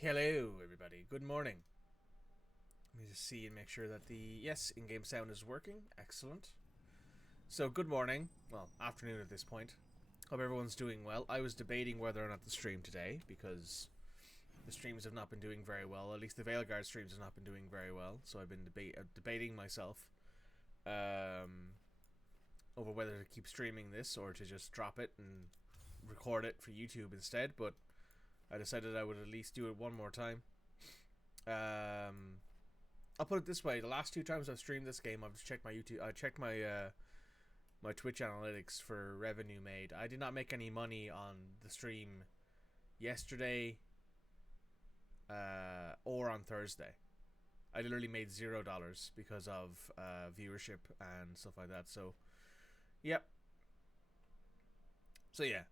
Hello, everybody. Good morning. Let me just see and make sure that the in-game sound is working. Excellent. So, good morning. Well, afternoon at this point. Hope everyone's doing well. I was debating whether or not to stream today because the streams have not been doing very well. At least the Veilguard streams have not been doing very well. So I've been debating myself over whether to keep streaming this or to just drop it and record it for YouTube instead. But I decided I would at least do it one more time. I'll put it this way: the last two times I've streamed this game, I've just checked my YouTube. I checked my my Twitch analytics for revenue made. I did not make any money on the stream yesterday or on Thursday. I literally made $0 because of viewership and stuff like that. So, yep. So yeah.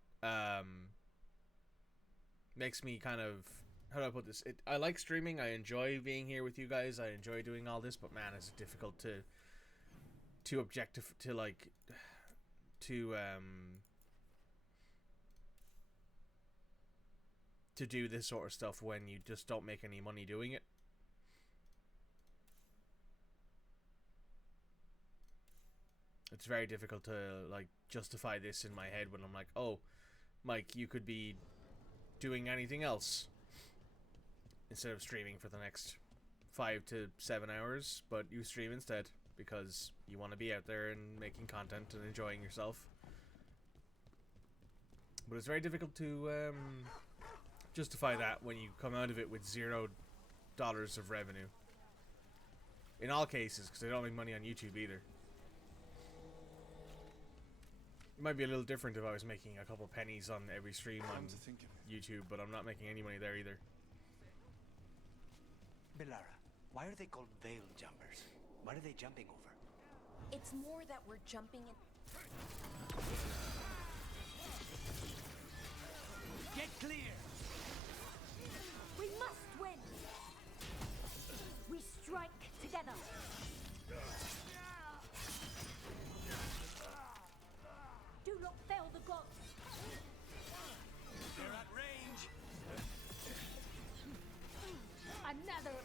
Makes me kind of, how do I put this? I like streaming. I enjoy being here with you guys. I enjoy doing all this, but man, it's difficult to do this sort of stuff when you just don't make any money doing it. It's very difficult to like justify this in my head when I'm like, oh, Mike, you could be doing anything else instead of streaming for the next 5 to 7 hours, but you stream instead because you want to be out there and making content and enjoying yourself. But it's very difficult to justify that when you come out of it with $0 of revenue. In all cases, because I don't make money on YouTube either. It might be a little different if I was making a couple pennies on every stream on YouTube, but I'm not making any money there either. Belara, why are they called veil jumpers? What are they jumping over? It's more that we're jumping in. Get clear! We must win! We strike together! Do not fail the gods! They're at range! Another!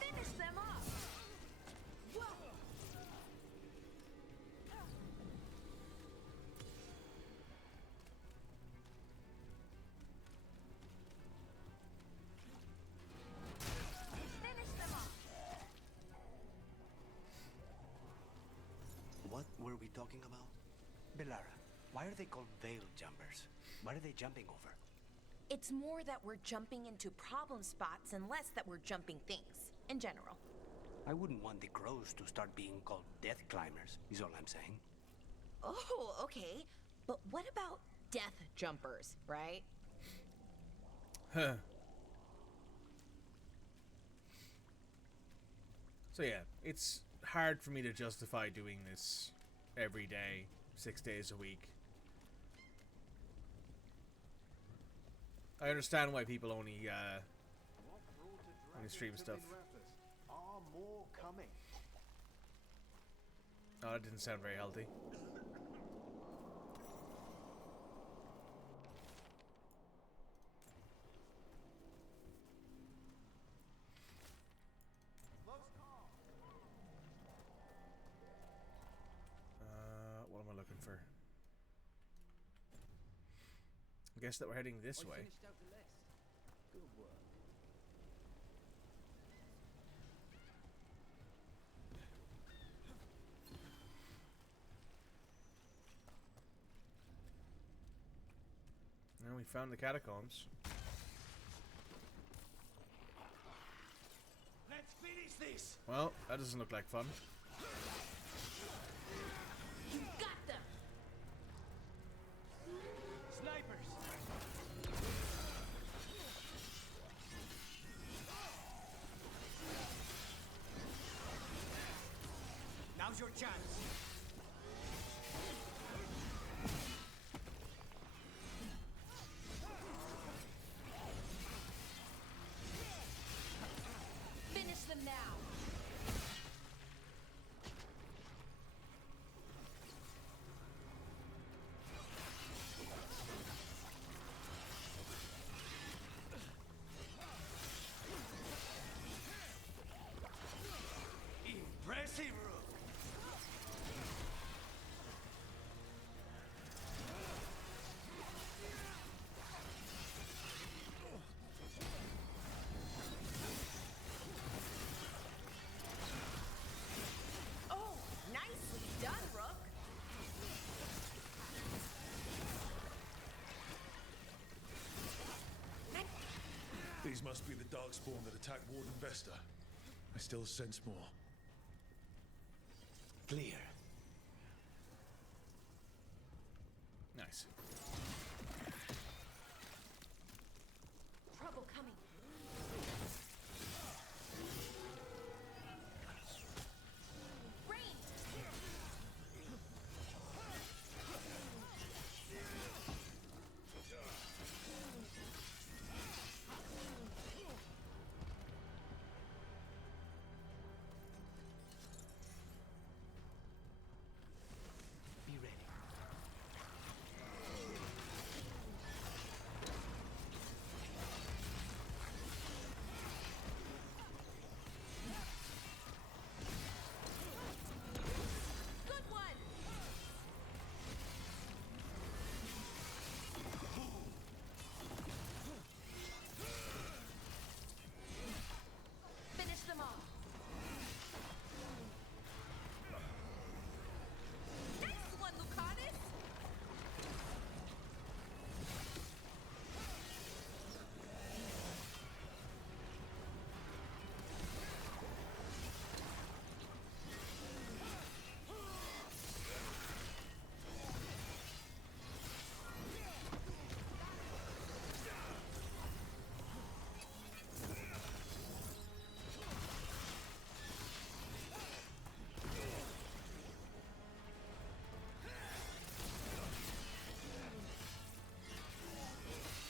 Finish them off! Whoa! Finish them off! What were we talking about? Belara, why are they called veil jumpers? What are they jumping over? It's more that we're jumping into problem spots and less that we're jumping things, in general. I wouldn't want the crows to start being called death climbers, is all I'm saying. Oh, okay. But what about death jumpers, right? Huh. So yeah, it's hard for me to justify doing this every day, 6 days a week. I understand why people only stream stuff. Are more coming? Oh, that didn't sound very healthy. What am I looking for? I guess that we're heading this way. Good work. Now we found the catacombs. Let's finish this! Well, that doesn't look like fun. You got them! Snipers! Now's your chance! Finish them now! These must be the Darkspawn that attacked Warden Vesta. I still sense more. Clear. Nice. Trouble coming. Rain! Be ready. Good one! Finish them off. Nice one, Lucanus!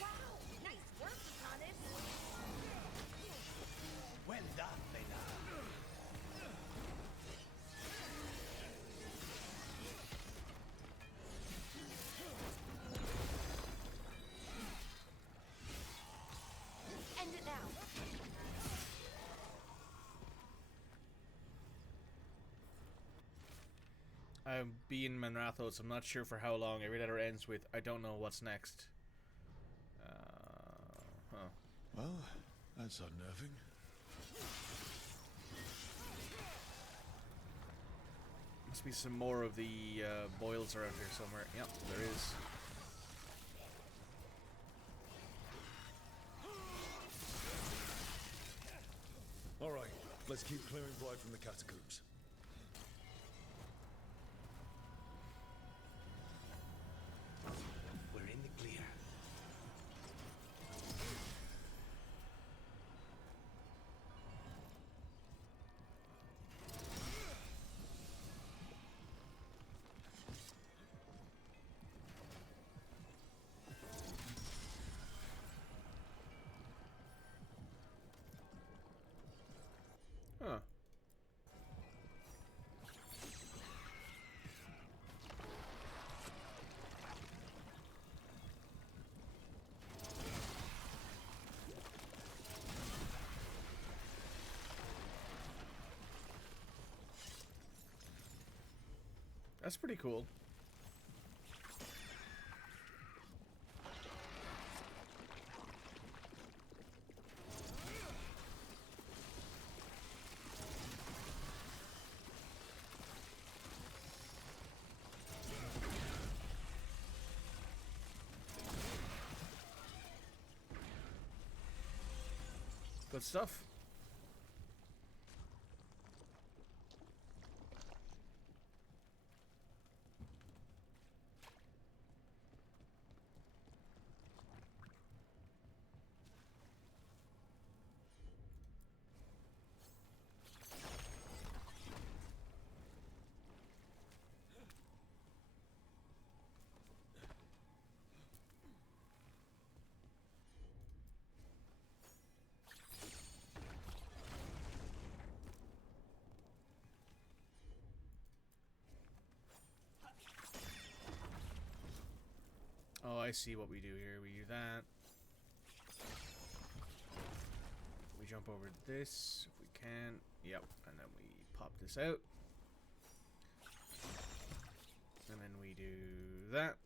Wow! Nice work, Lucanus! Well done, Bella. End it now. I'm being Manrathos. I'm not sure for how long. Every letter ends with I don't know what's next. Huh. Well, that's unnerving. Must be some more of the boils around here somewhere. Yep, there is. All right, let's keep clearing blood from the catacombs. We're in the clear. Huh. That's pretty cool. Good stuff. Oh, I see what we do here. We do that. We jump over this if we can. Yep, and then we pop this out. And then we do that.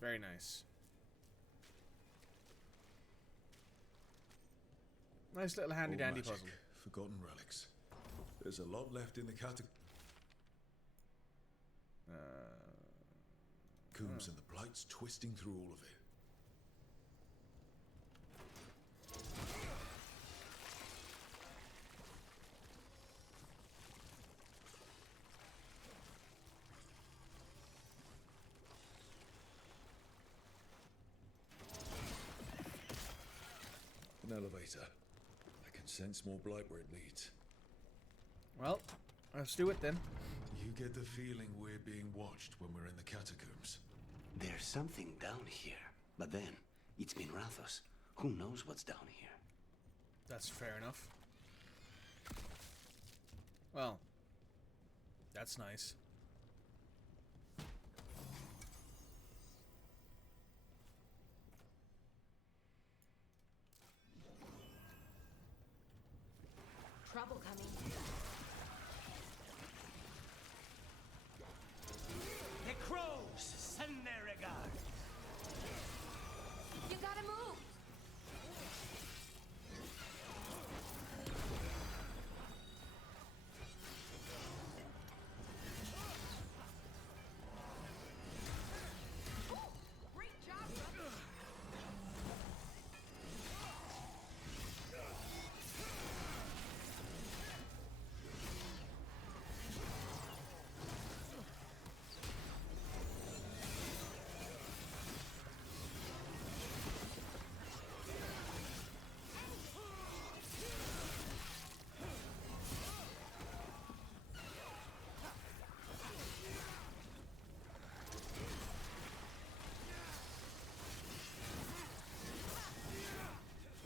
Very nice. Nice little handy dandy Magic, puzzle. forgotten relics. There's a lot left in the catacombs. Coombs and the Blight's twisting through all of it. An elevator. I can sense more Blight where it leads. Well, let's do it then. You get the feeling we're being watched when we're in the catacombs. There's something down here. But then, it's been Rathos. Who knows what's down here? That's fair enough. Well, that's nice. Trouble coming. The crows send their regards. You gotta move! Great job, brother!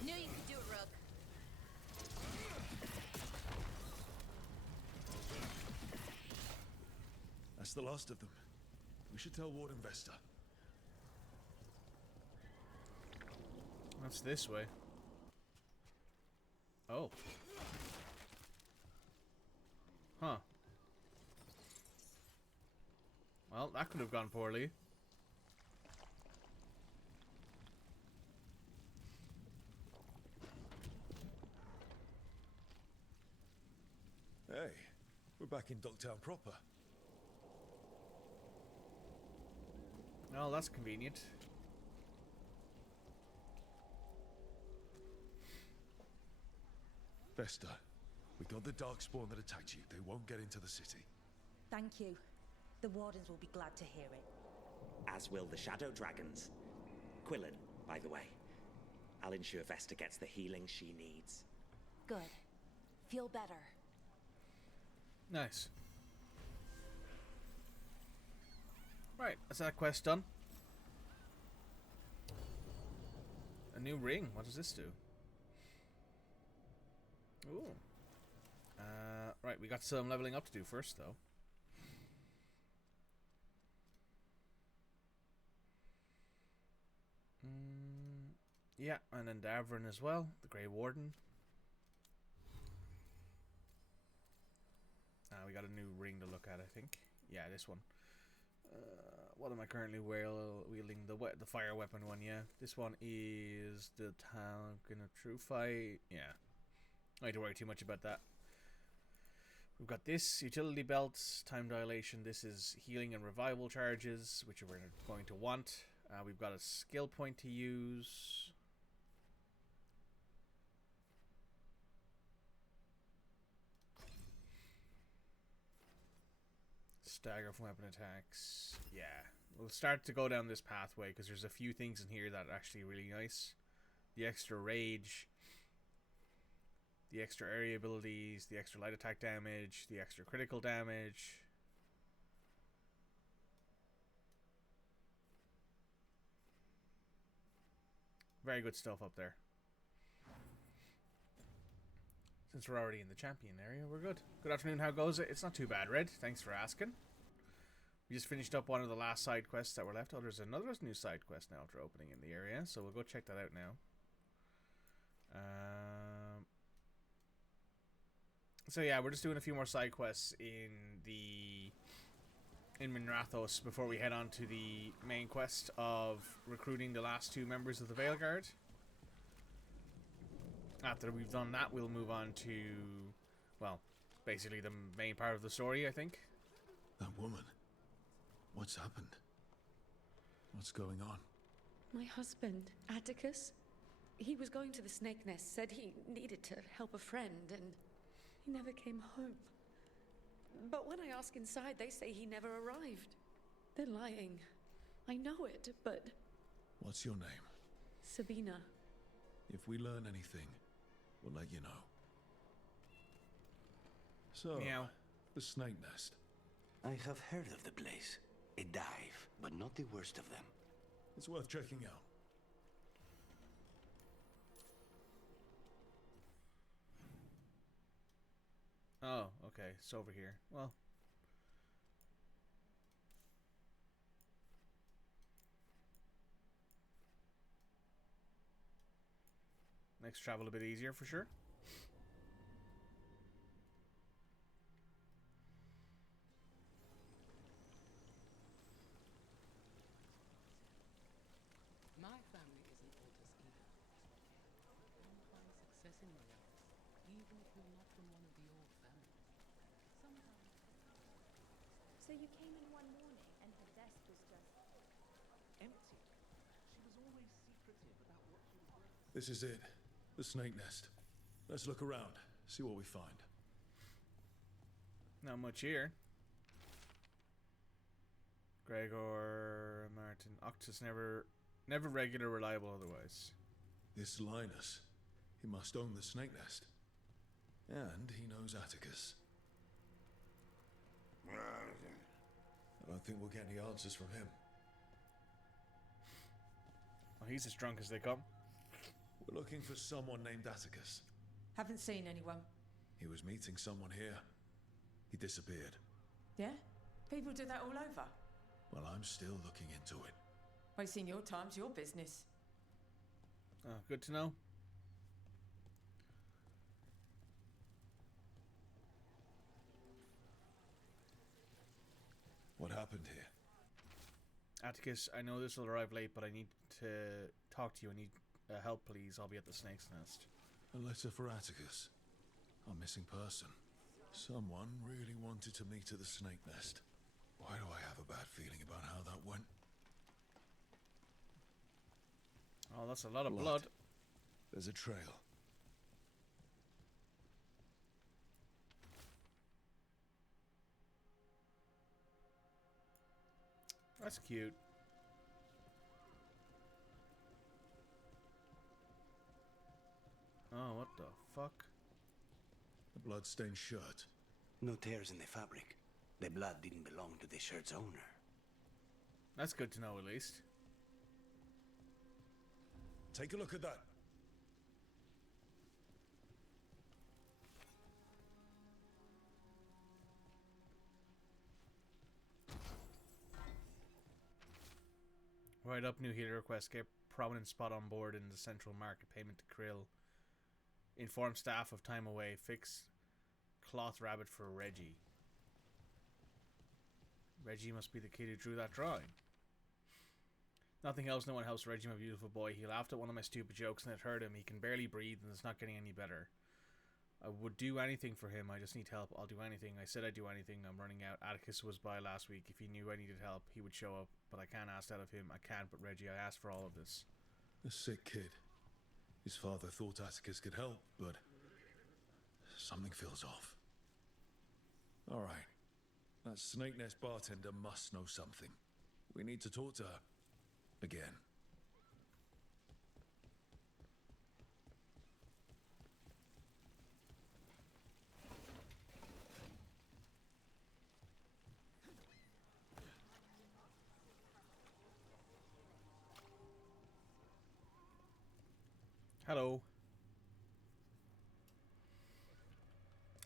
Knew you could do it, Rook. That's the last of them. We should tell Warden Vesta. That's this way. Oh. Huh. Well, that could have gone poorly. Hey, we're back in Docktown proper. Well, that's convenient. Vesta, we got the Darkspawn that attacked you. They won't get into the city. Thank you. The Wardens will be glad to hear it. As will the Shadow Dragons. Quillen, by the way. I'll ensure Vesta gets the healing she needs. Good. Feel better. Nice. Right, that's that quest done. A new ring. What does this do? Ooh. Right, we got some leveling up to do first, though. Yeah, and then Davrin as well, the Grey Warden. We got a new ring to look at, I think. Yeah, this one. What am I currently wielding? The fire weapon one, yeah. This one is the Talcon of True Fight. Yeah. I don't need to worry too much about that. We've got this, utility belts, time dilation. This is healing and revival charges, which we're going to want. We've got a skill point to use. Stagger from weapon attacks. Yeah, we'll start to go down this pathway because there's a few things in here that are actually really nice. The extra rage, the extra area abilities, the extra light attack damage, the extra critical damage. Very good stuff up there. Since we're already in the champion area, we're good. Good afternoon, how goes it? It's not too bad, Red. Thanks for asking. We just finished up one of the last side quests that were left. Oh, there's another new side quest now after opening in the area, so we'll go check that out now. So yeah, we're just doing a few more side quests in Minrathos before we head on to the main quest of recruiting the last two members of the Veilguard. After we've done that, we'll move on to, well, basically the main part of the story, I think. That woman. What's happened? What's going on? My husband, Atticus, he was going to the snake nest, said he needed to help a friend, and he never came home. But when I ask inside, they say he never arrived. They're lying. I know it, but... What's your name? Sabina. If we learn anything, we'll let you know. So, Meow. the snake nest. I have heard of the place. A dive, but not the worst of them. It's worth checking out. Oh, okay. It's over here. Well. Makes travel a bit easier for sure. My family isn't Altus either. One finds success in reality, even if you're not from one of the old families. Sometimes. So you came in one morning and her desk was just... Empty. She was always secretive about what she was working. This is it. The snake nest. Let's look around, see what we find. Not much here. Gregor, Martin, Octus, never regular, reliable otherwise. This Linus, he must own the snake nest. And he knows Atticus. I don't think we'll get any answers from him. Well, he's as drunk as they come. We're looking for someone named Atticus. Haven't seen anyone. He was meeting someone here. He disappeared. Yeah? People do that all over. Well, I'm still looking into it. Wasting your time's your business. Oh, good to know. What happened here? Atticus, I know this will arrive late, but I need to talk to you. I need help, please. I'll be at the snake's nest. A letter for Atticus. A missing person. Someone really wanted to meet at the snake nest. Why do I have a bad feeling about how that went? Oh, that's a lot of blood. There's a trail. That's cute. Oh, what the fuck? A blood-stained shirt. No tears in the fabric. The blood didn't belong to the shirt's owner. That's good to know, at least. Take a look at that. Write up new healer request. Get prominent spot on board in the central market. Payment to Krill. Inform staff of time away. Fix cloth rabbit for Reggie. Reggie must be the kid who drew that drawing. Nothing else, no one helps Reggie, my beautiful boy. He laughed at one of my stupid jokes and it hurt him. He can barely breathe and it's not getting any better. I would do anything for him. I just need help. I'll do anything. I said I'd do anything. I'm running out. Atticus was by last week. If he knew I needed help, he would show up. But I can't ask that of him. I can't, but Reggie, I asked for all of this. A sick kid. His father thought Atticus could help, but something feels off. All right. That snake nest bartender must know something. We need to talk to her. Again. Hello.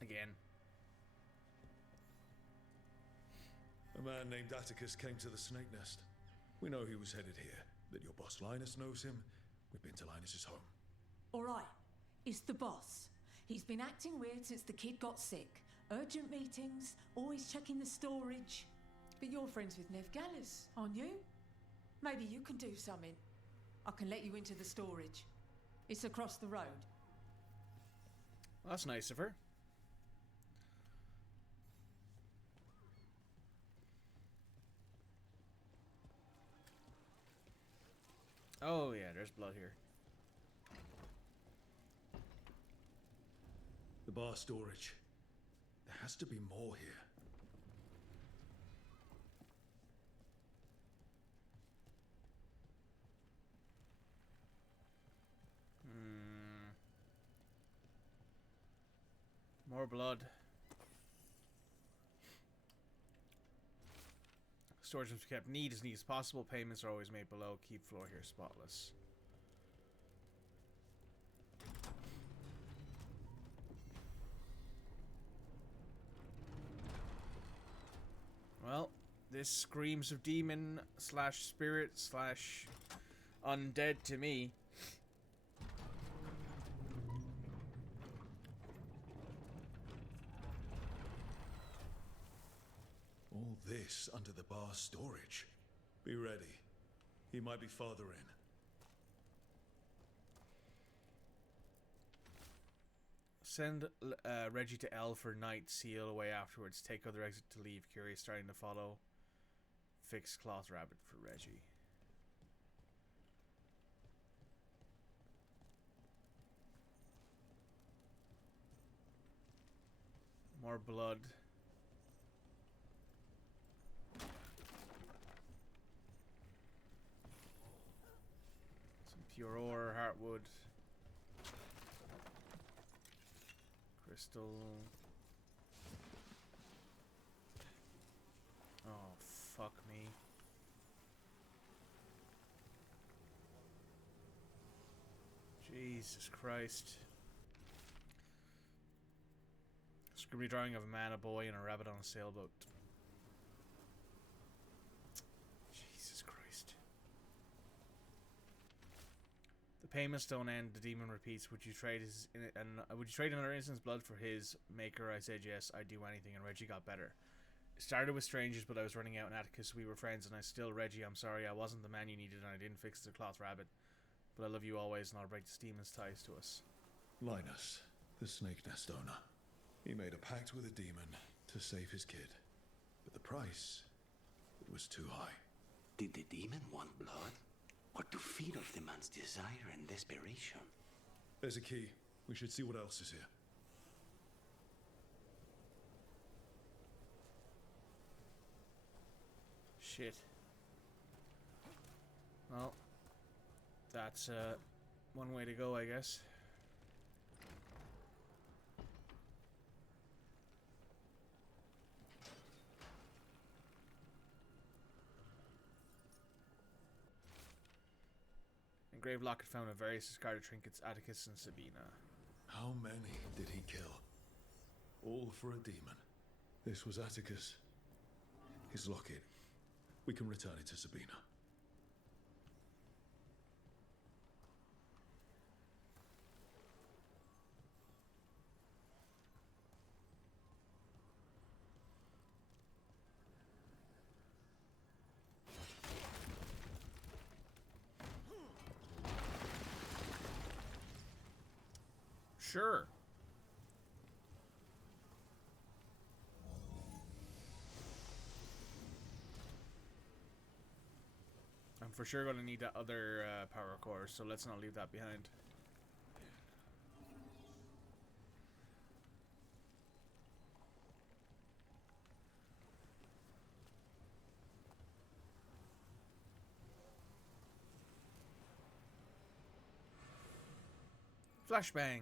Again. A man named Atticus came to the snake nest. We know he was headed here, that your boss Linus knows him. We've been to Linus's home. All right. It's the boss. He's been acting weird since the kid got sick. Urgent meetings, always checking the storage. But you're friends with Nev Gallus, aren't you? Maybe you can do something. I can let you into the storage. It's across the road. Well, that's nice of her. Oh yeah, there's blood here. The bar storage. There has to be more here. More blood. Storage must be kept neat as possible. Payments are always made below. Keep floor here spotless. Well, this screams of demon slash spirit slash undead to me. All this under the bar storage. Be ready. He might be farther in. Send Reggie to L for night. Seal away afterwards. Take other exit to leave. Curious starting to follow. Fix cloth rabbit for Reggie. More blood. Some pure ore, heartwood. Crystal. Oh, fuck me. Jesus Christ. Scribbly drawing of a man, a boy, and a rabbit on a sailboat. Jesus Christ. The payments don't end. The demon repeats. Would you trade another instant's blood for his maker? I said yes. I'd do anything, and Reggie got better. It started with strangers, but I was running out in Atticus. We were friends, and I still, Reggie, I'm sorry. I wasn't the man you needed, and I didn't fix the cloth rabbit. But I love you always, and I'll break this demon's ties to us. Linus, the snake nest owner. He made a pact with a demon to save his kid. But the price, it was too high. Did the demon want blood? Or to feed off the man's desire and desperation? There's a key. We should see what else is here. Shit. Well, that's one way to go, I guess. Engraved locket found with various discarded trinkets, Atticus and Sabina. How many did he kill? All for a demon. This was Atticus. His locket. We can return it to Sabina. Sure. I'm for sure going to need that other power core, so let's not leave that behind. Flashbang.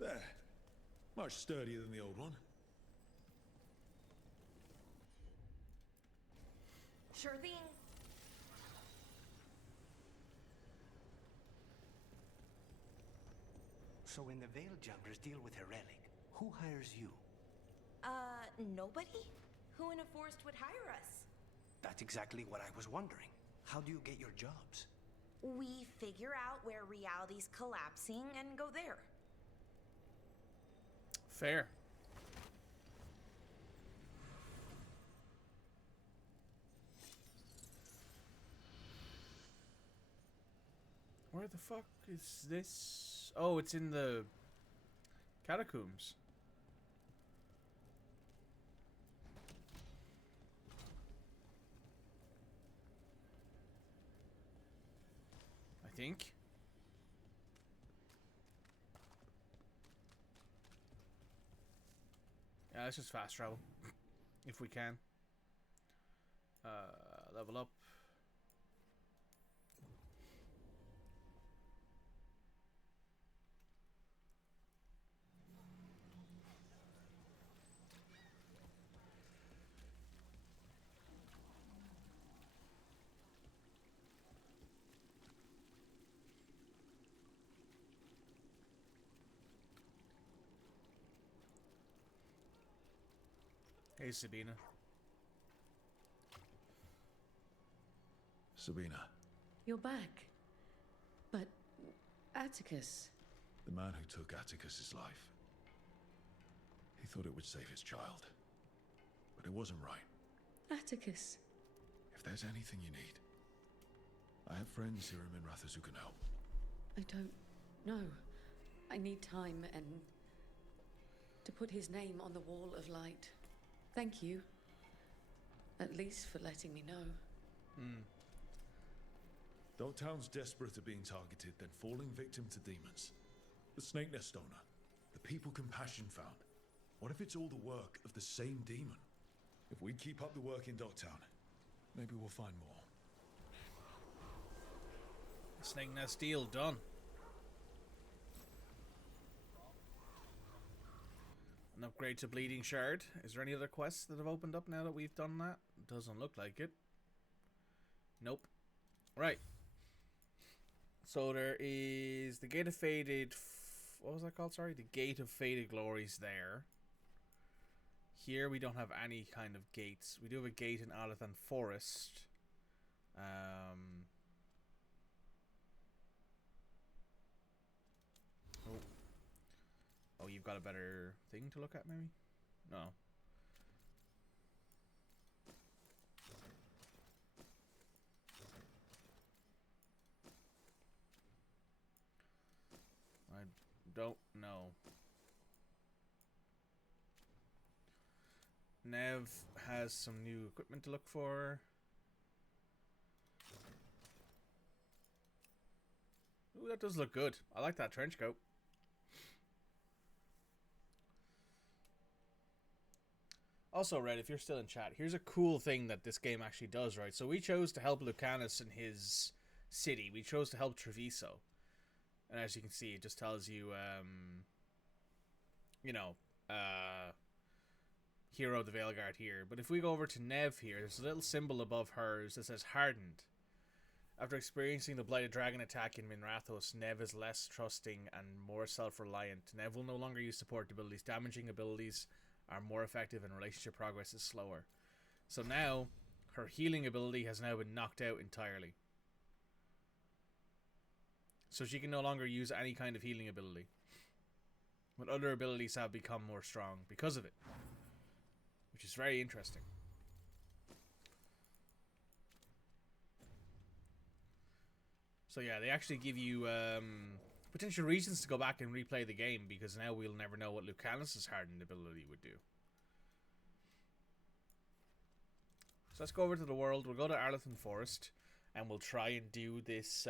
There. Much sturdier than the old one. Sure thing. So when the Veil Jumpers deal with a relic, who hires you? Nobody? Who in a forest would hire us? That's exactly what I was wondering. How do you get your jobs? We figure out where reality's collapsing and go there. Fair. Where the fuck is this? Oh, it's in the catacombs. think. Yeah, let's just fast travel. If we can. Level up. Hey, Sabina. Sabina, You're back. But Atticus. the man who took Atticus's life. He thought it would save his child. But it wasn't right. Atticus. If there's anything you need, I have friends here in Minrathous who can help. I don't know. I need time and to put his name on the wall of light. Thank you. At least for letting me know. Dogtown's desperate at being targeted, then falling victim to demons. The Snake Nest owner, the people Compassion found. What if it's all the work of the same demon? If we keep up the work in Dogtown, maybe we'll find more. Snake Nest deal done. An upgrade to Bleeding Shard. Is there any other quests that have opened up now that we've done that? Doesn't look like it. Nope. Right. So there is the Gate of Faded... What was that called? Sorry. The Gate of Faded Glories there. Here we don't have any kind of gates. We do have a gate in Alathan Forest. Oh, you've got a better thing to look at, maybe? No. I don't know. Nev has some new equipment to look for. Ooh, that does look good. I like that trench coat. Also, Red, if you're still in chat, here's a cool thing that this game actually does, right? So we chose to help Lucanus in his city. We chose to help Treviso. And as you can see, it just tells you, hero of the Veilguard here. But if we go over to Nev here, there's a little symbol above hers that says Hardened. After experiencing the Blighted Dragon attack in Minrathous, Nev is less trusting and more self-reliant. Nev will no longer use support abilities. Damaging abilities are more effective and relationship progress is slower. So now, her healing ability has now been knocked out entirely. So she can no longer use any kind of healing ability. But other abilities have become more strong because of it. Which is very interesting. So yeah, they actually give you potential reasons to go back and replay the game, because now we'll never know what Lucanus' hardened ability would do. So let's go over to the world. We'll go to Alathan Forest, and we'll try and do this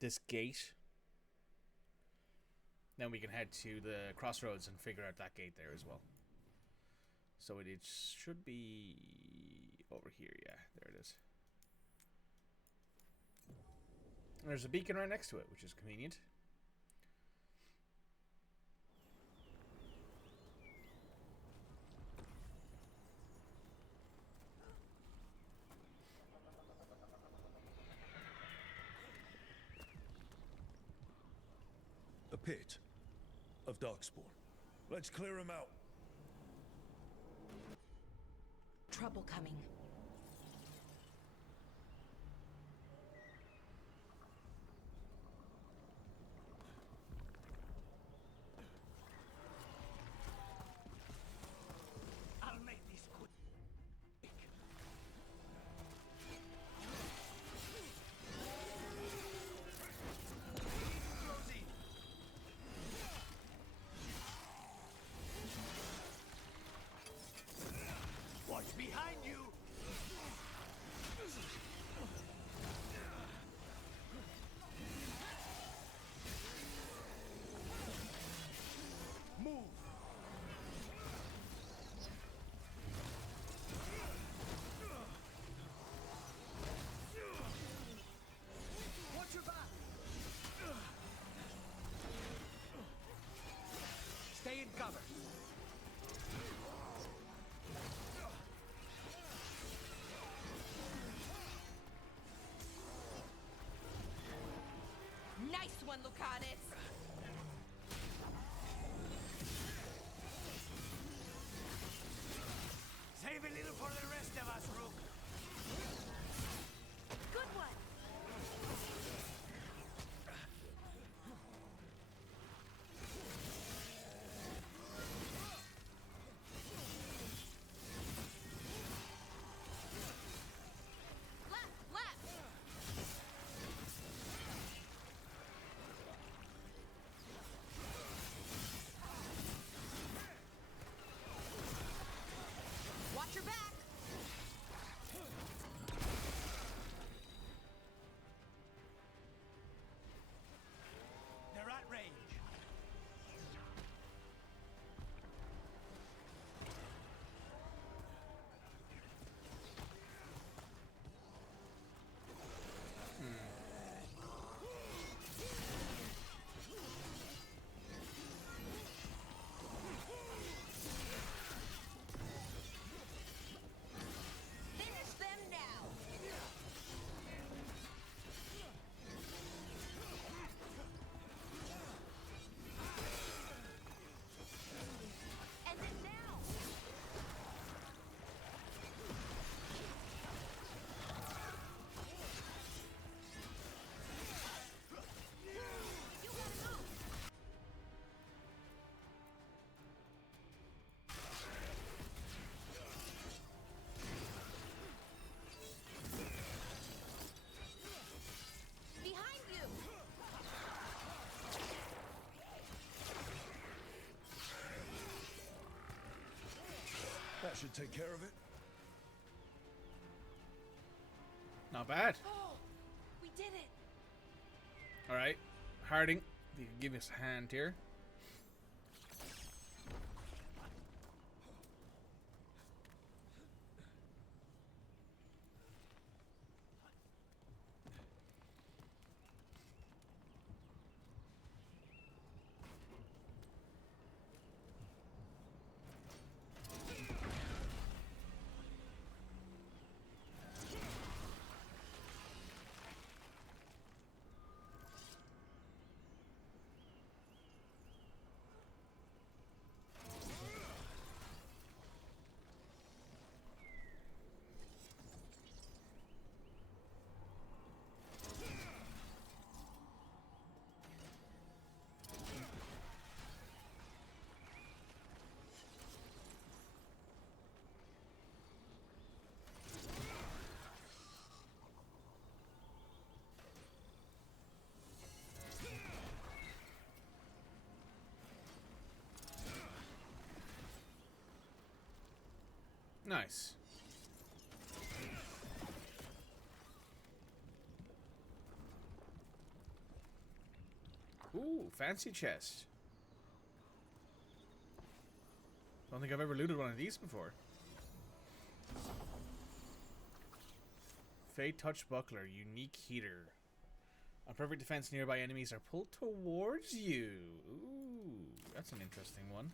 this gate. Then we can head to the crossroads and figure out that gate there as well. So it should be over here. Yeah, there it is. There's a beacon right next to it, which is convenient. A pit of Darkspawn. Let's clear him out. Trouble coming. I'll make this quick. Rosie. Watch behind you. look at it. Save a little for the rest of us, Rook. Good one. Left, left. Watch your back. They're at range. Finish them now. End it now. You gotta move. Behind you. That should take care of it. Not bad. Oh, we did it. All right, Harding, if you can give us a hand here. Nice. Ooh, fancy chest. Don't think I've ever looted one of these before. Fate Touch Buckler, unique heater. On perfect defense, nearby enemies are pulled towards you. Ooh, that's an interesting one.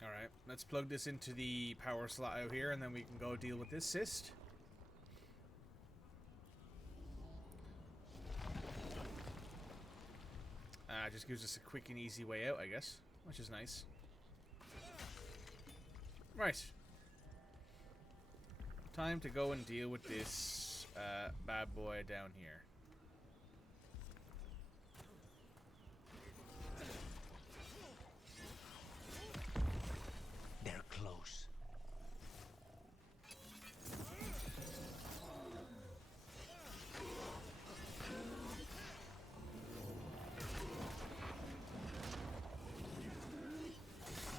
Alright, let's plug this into the power slot out here and then we can go deal with this cyst. Just gives us a quick and easy way out, I guess, which is nice. Right. Time to go and deal with this bad boy down here. They're close.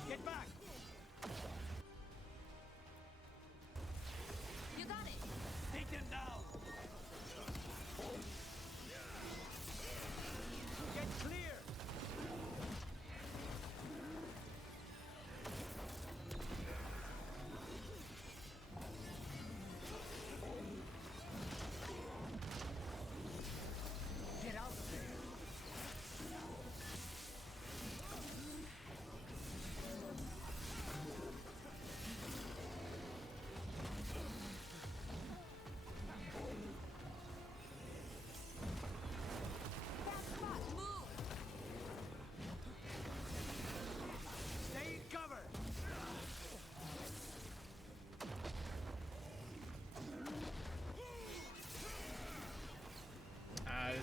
Get back! You got it. Take them down!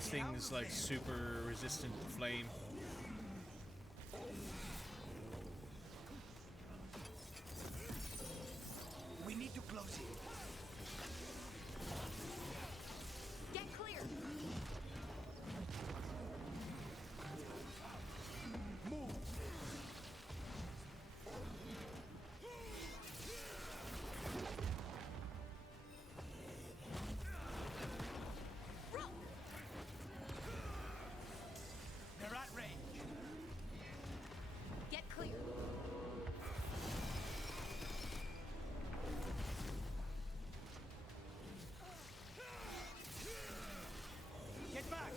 thing is like super resistant to flame. We need to close it. Get clear. Move. Rook. They're at range. Get clear. Get back.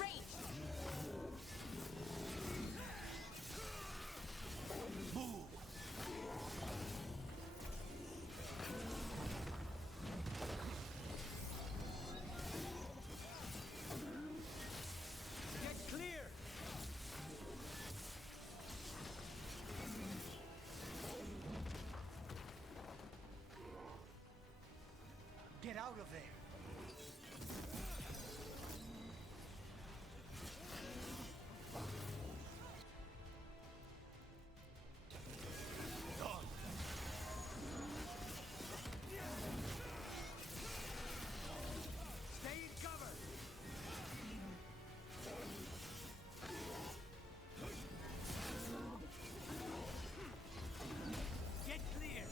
Range. Move. Get clear. Get out of there. Done. Stay in cover. Get clear.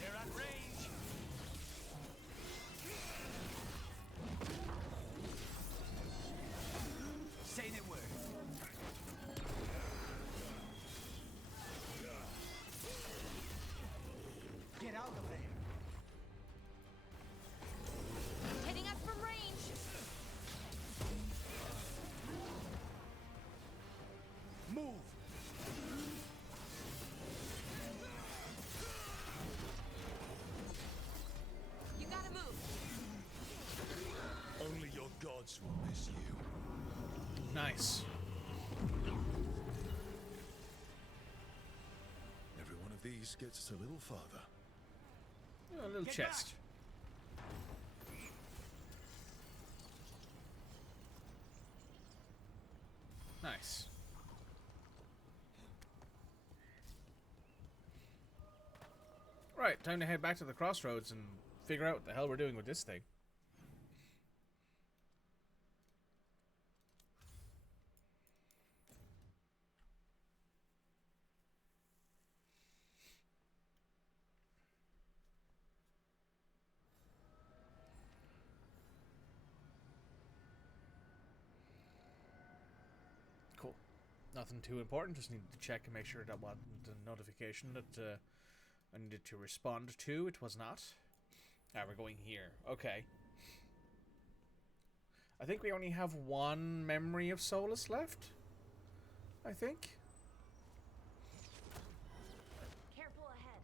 They're at range. Say the word. Get out of there. Hitting us from range. Move. You gotta move. Only your gods will miss you. Nice. Every one of these gets us a little farther. A little Get chest. Nice. Right, time to head back to the crossroads and figure out what the hell we're doing with this thing. Cool. Nothing too important, just needed to check and make sure that wasn't a notification that I needed to respond to. It was not. Ah, we're going here. Okay. I think we only have one memory of Solus left. I think. Careful ahead.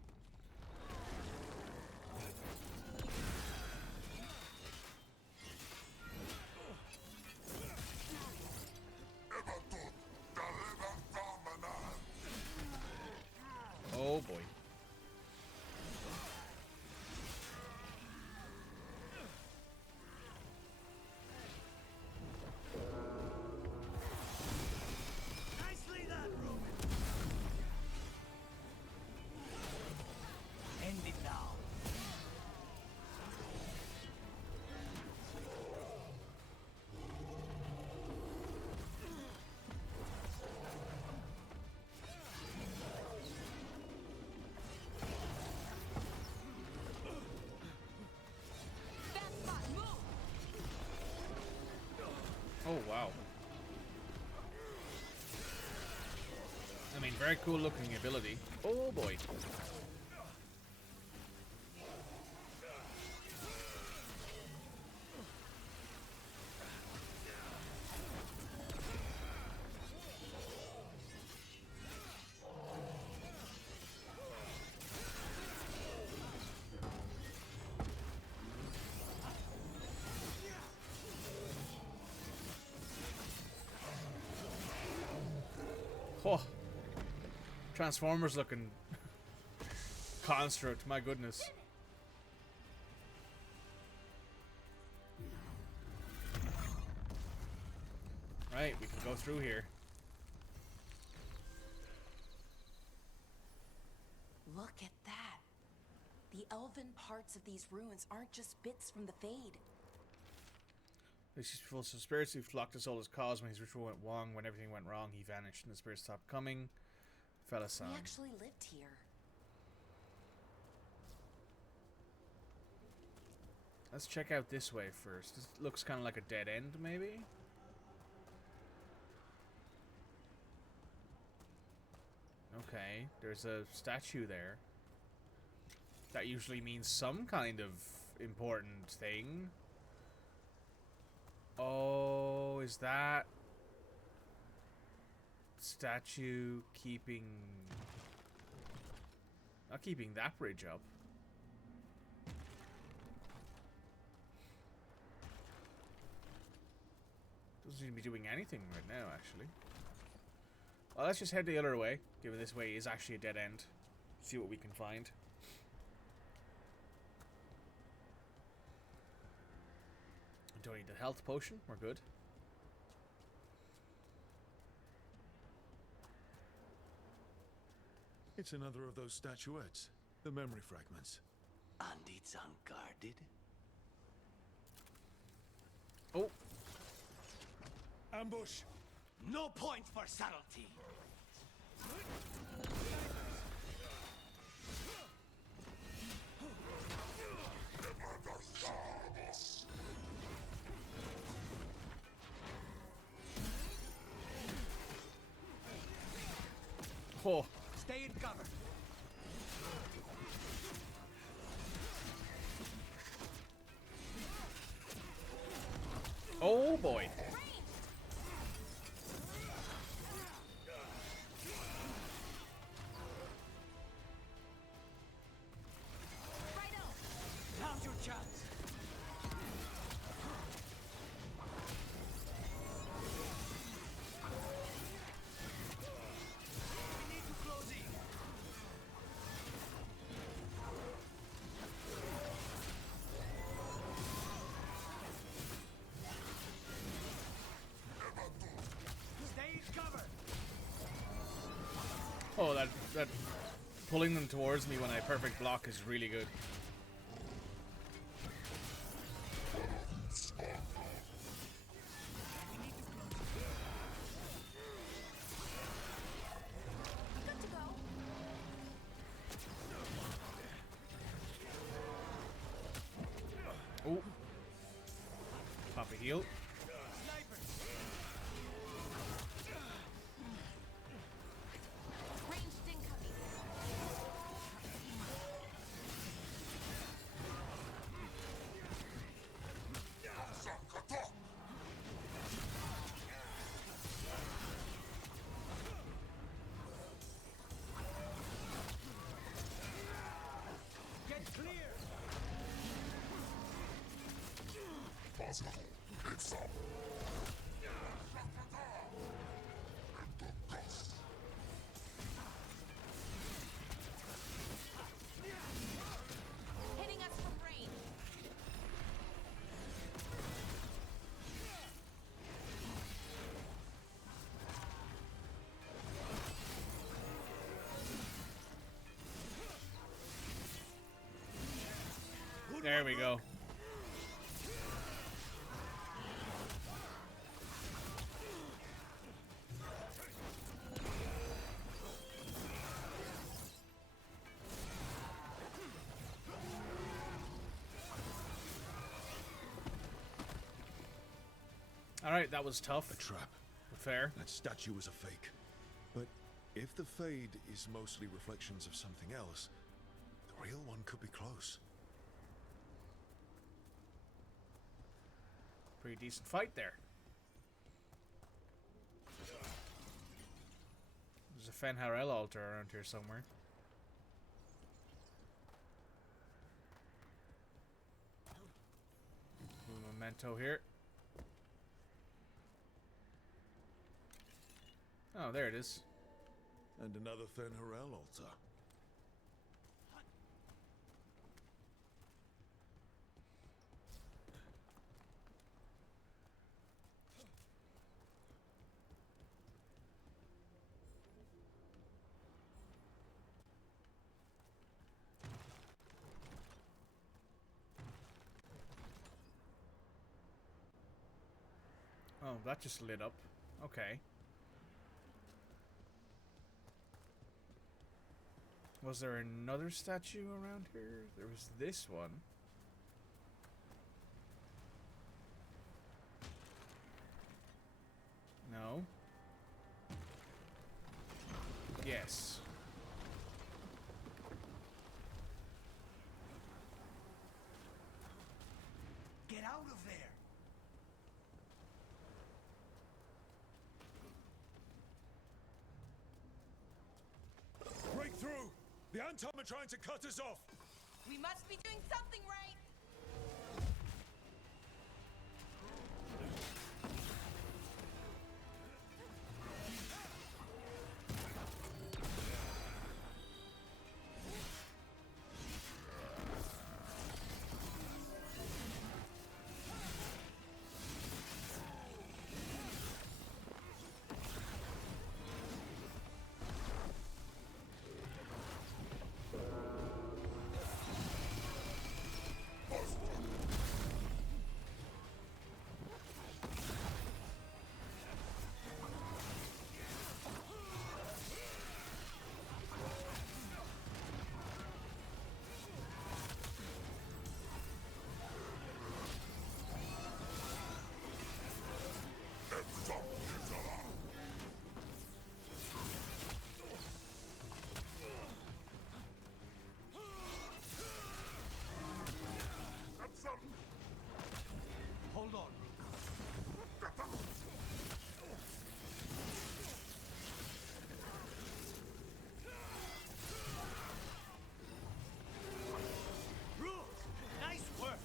Oh boy. Nicely done, Rook. End it now. Fast spot, move. Oh wow. I mean, very cool looking ability. Oh boy. Oh, Transformers looking construct. My goodness. Right, we can go through here. Look at that. The elven parts of these ruins aren't just bits from the Fade. These full of spirits who flocked to Solar's cause. When his ritual went wrong, when everything went wrong, he vanished and the spirits stopped coming. Fell aside. He actually lived here. Let's check out this way first. This looks kind of like a dead end, maybe? Okay, there's a statue there. That usually means some kind of important thing. Oh, is that statue keeping... not keeping that bridge up. Doesn't seem to be doing anything right now, actually. Well, let's just head the other way, given this way is actually a dead end. See what we can find. Don't need the health potion, we're good. It's another of those statuettes. The memory fragments. And it's unguarded? Oh! Ambush! No point for subtlety! Oh! Stay in cover! Oh boy! Now's your chance! We need to close in! Stay in cover! Oh, that pulling them towards me when I perfect block is really good. Good to go. Oh! Pop a heal. Ranged incoming. Get clear! Hitting us from range. There we go. Alright, that was tough. A trap. Fair. That statue was a fake. But if the Fade is mostly reflections of something else, the real one could be close. Pretty decent fight there. There's a Fenharel altar around here somewhere. A memento here. Oh, there it is. And another Fen'Harel altar. Oh, that just lit up. Okay. Was there another statue around here? There was this one. No. Yes. Get out of there! Break through! The Antom are trying to cut us off! We must be doing something right! Hold on. Rook! Nice work!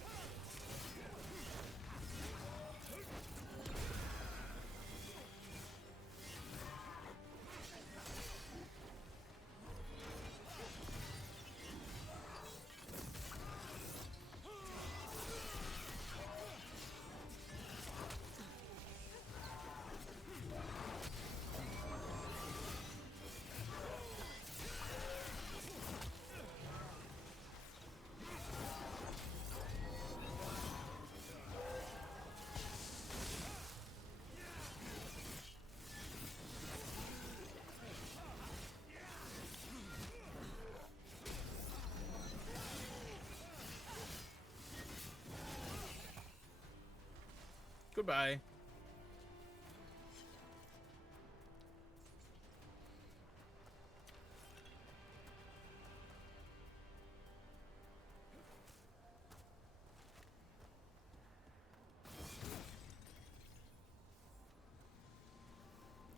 Goodbye.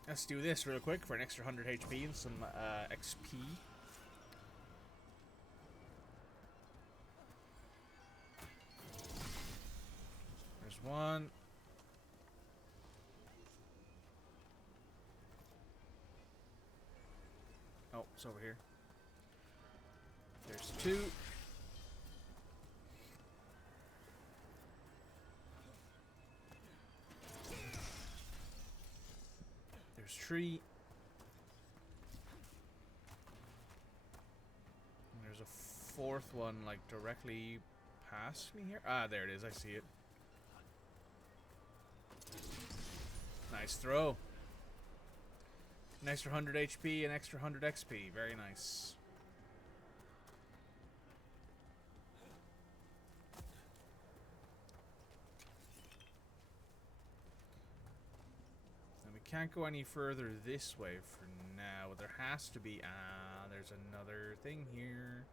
Let's do this real quick for an extra 100 HP and some XP. There's one. Oh, it's over here. There's two. There's three. And there's a fourth one, like, directly past me here. Ah, there it is. I see it. Nice throw. An extra 100 HP, an extra 100 XP. Very nice. And we can't go any further this way for now. There has to be... Ah, there's another thing here.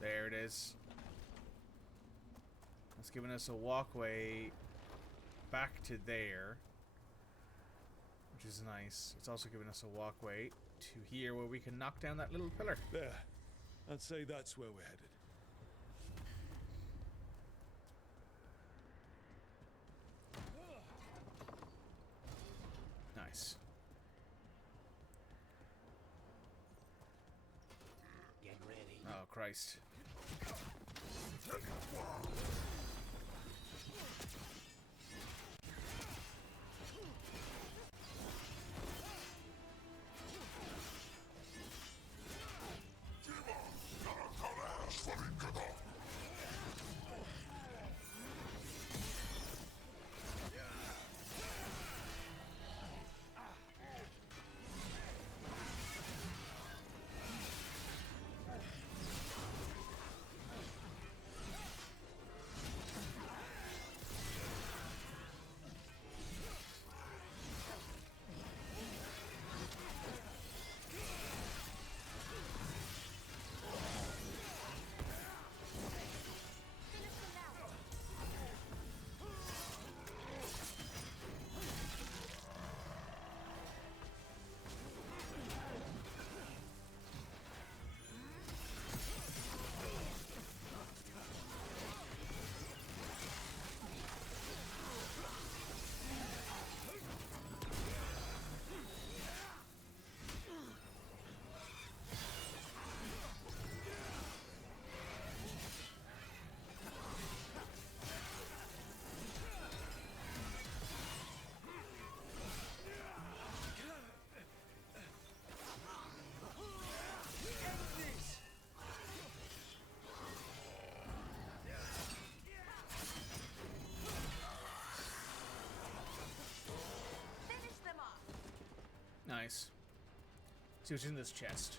There it is. It's giving us a walkway back to there, which is nice. It's also giving us a walkway to here where we can knock down that little pillar. There. I'd say that's where we're headed. Nice. Get ready. Oh, Christ. Nice. See what's in this chest.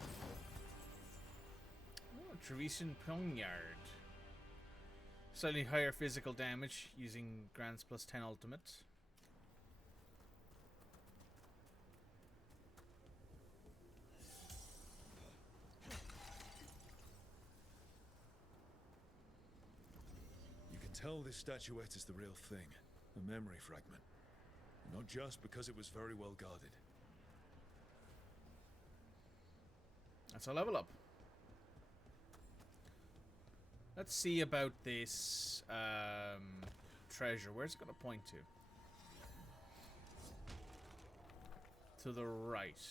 Oh, Trevesian Poniard. Slightly higher physical damage using Grants plus 10 ultimate. You can tell this statuette is the real thing. A memory fragment. Not just because it was very well guarded. That's a level up. Let's see about this treasure. Where's it going to point to? To the right.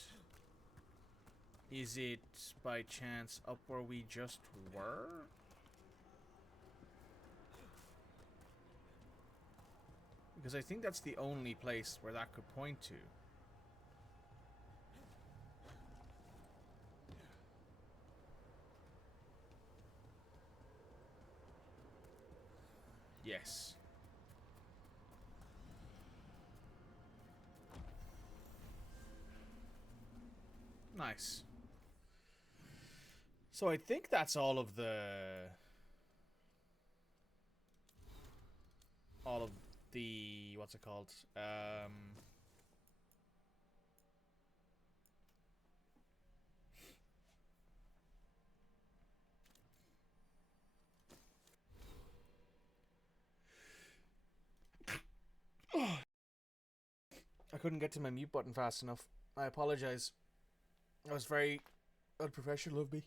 Is it by chance up where we just were? Because I think that's the only place where that could point to. Yes. Nice. So I think that's all of the what's it called? I couldn't get to my mute button fast enough. I apologize. That was very unprofessional of me.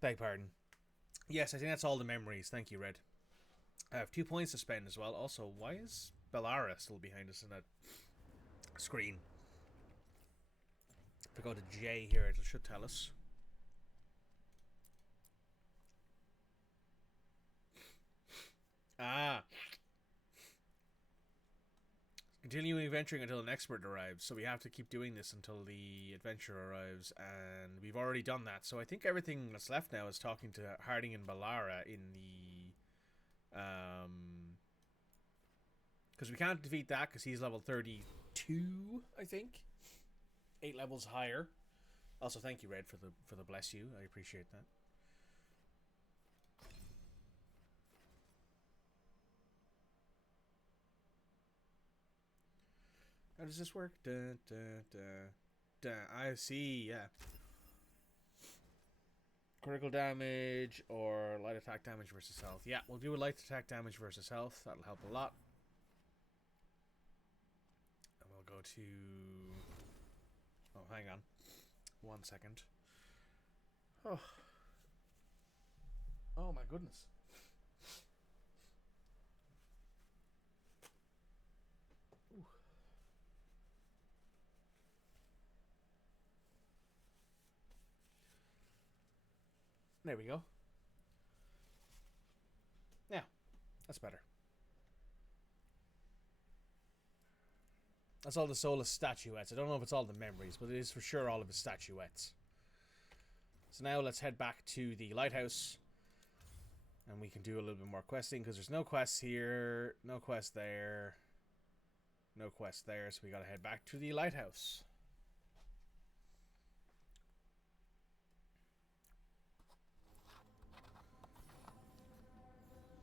Beg pardon. Yes, I think that's all the memories. Thank you, Red. I have 2 points to spend as well. Also, why is Bellara still behind us in that screen? If I go to J here, it should tell us. Ah. Continuing adventuring until an expert arrives. So we have to keep doing this until the adventure arrives. And we've already done that. So I think everything that's left now is talking to Harding and Bellara in the... because we can't defeat that because he's level 32, I think. 8 levels higher. Also, thank you, Red, for the bless you. I appreciate that. How does this work? I see, yeah. Critical damage or light attack damage versus health. Yeah, we'll do a light attack damage versus health. That'll help a lot. And we'll go to... Oh, hang on. 1 second. Oh. Oh my goodness. Ooh. There we go. Yeah, that's better. That's all the soulless statuettes. I don't know if it's all the memories, but it is for sure all of the statuettes. So now let's head back to the lighthouse. And we can do a little bit more questing, because there's no quests here, no quest there, no quest there, so we gotta head back to the lighthouse.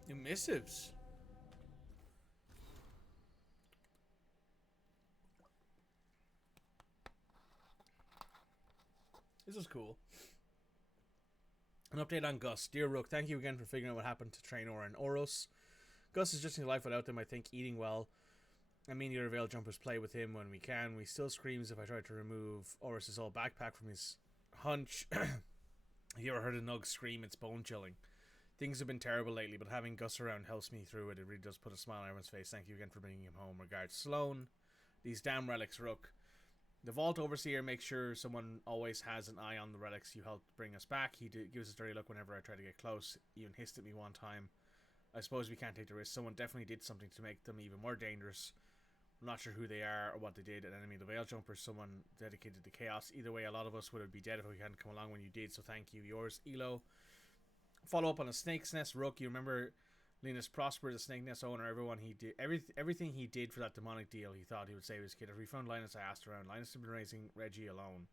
New missives. This is cool. An update on Gus. Dear Rook, thank you again for figuring out what happened to Trainor and Oros. Gus is just in life without them, I think, eating well. I mean, your veil jumpers play with him when we can. We still screams if I try to remove Oros' old backpack from his hunch. Have you ever heard a Nug scream? It's bone chilling. Things have been terrible lately, but having Gus around helps me through it. It really does put a smile on everyone's face. Thank you again for bringing him home. Regards, Sloane. These damn relics, Rook. The Vault Overseer makes sure someone always has an eye on the relics you helped bring us back. He gives us a dirty look whenever I try to get close. He even hissed at me one time. I suppose we can't take the risk. Someone definitely did something to make them even more dangerous. I'm not sure who they are or what they did. An enemy of the Veil Jumpers, someone dedicated to chaos. Either way, a lot of us would be dead if we hadn't come along when you did, so thank you. Yours, Elo. Follow up on a Snake's Nest, Rook. You remember Linus Prosper, the Snake Nest owner, everything he did for that demonic deal. He thought he would save his kid. If we found Linus, I asked around. Linus had been raising Reggie alone.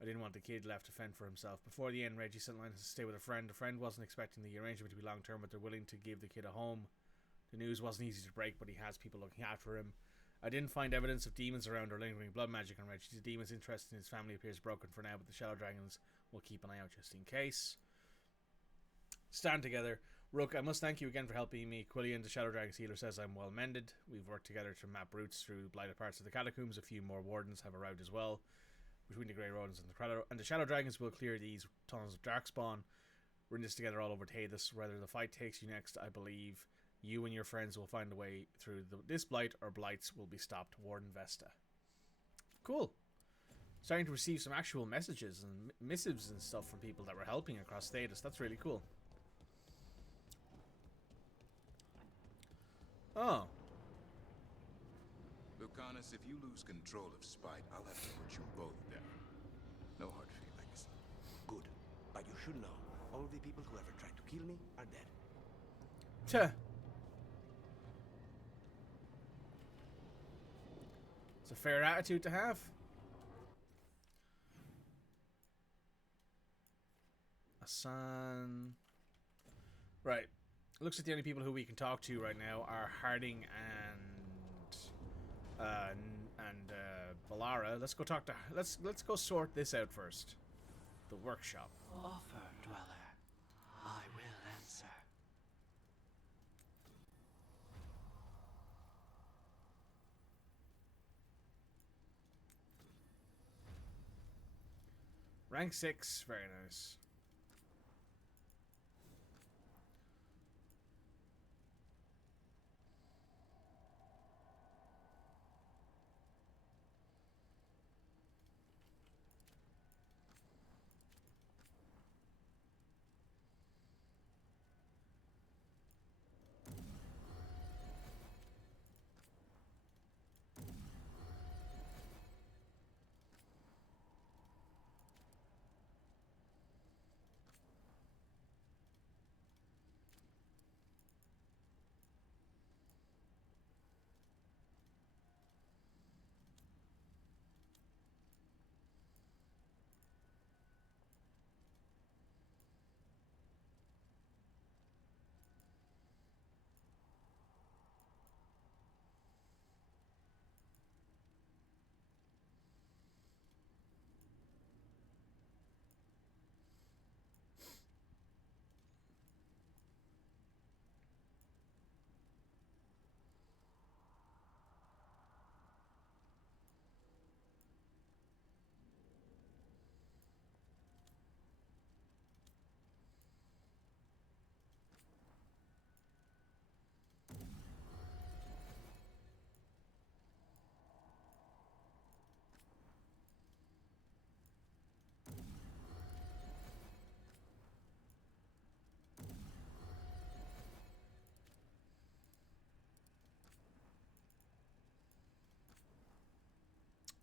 I didn't want the kid left to fend for himself. Before the end, Reggie sent Linus to stay with a friend. The friend wasn't expecting the arrangement to be long term, but they're willing to give the kid a home. The news wasn't easy to break, but he has people looking after him. I didn't find evidence of demons around or lingering blood magic on Reggie. The demon's interest in his family appears broken for now, but the Shadow Dragons will keep an eye out just in case. Stand together. Rook, I must thank you again for helping me. Quillian, the Shadow Dragon's healer, says I'm well mended. We've worked together to map routes through blighted parts of the catacombs. A few more wardens have arrived as well. Between the Grey Rodents and the Shadow Dragons will clear these tunnels of Darkspawn. We're in this together all over Tadus. Whether the fight takes you next, I believe you and your friends will find a way through this blight, or blights will be stopped. Warden Vesta. Cool. Starting to receive some actual messages and missives and stuff from people that were helping across Tadus. That's really cool. Oh. Lucanus, if you lose control of Spite, I'll have to put you both down. No hard feelings. Good. But you should know, all the people who ever tried to kill me are dead. Tuh. It's a fair attitude to have. Asan. Right. Looks like the only people who we can talk to right now are Harding and Valara. Let's go talk to. Let's go sort this out first. The workshop. Offer, Dweller. I will answer. Rank 6. Very nice.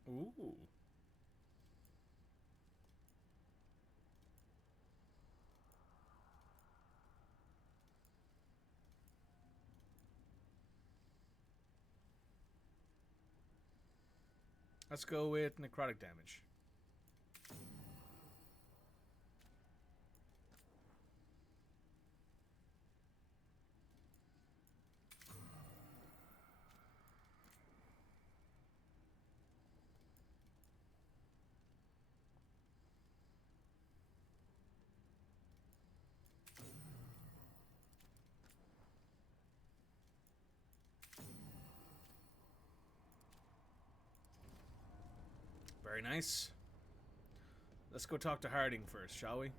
Ooh. Let's go with necrotic damage. Very nice. Let's go talk to Harding first, shall we?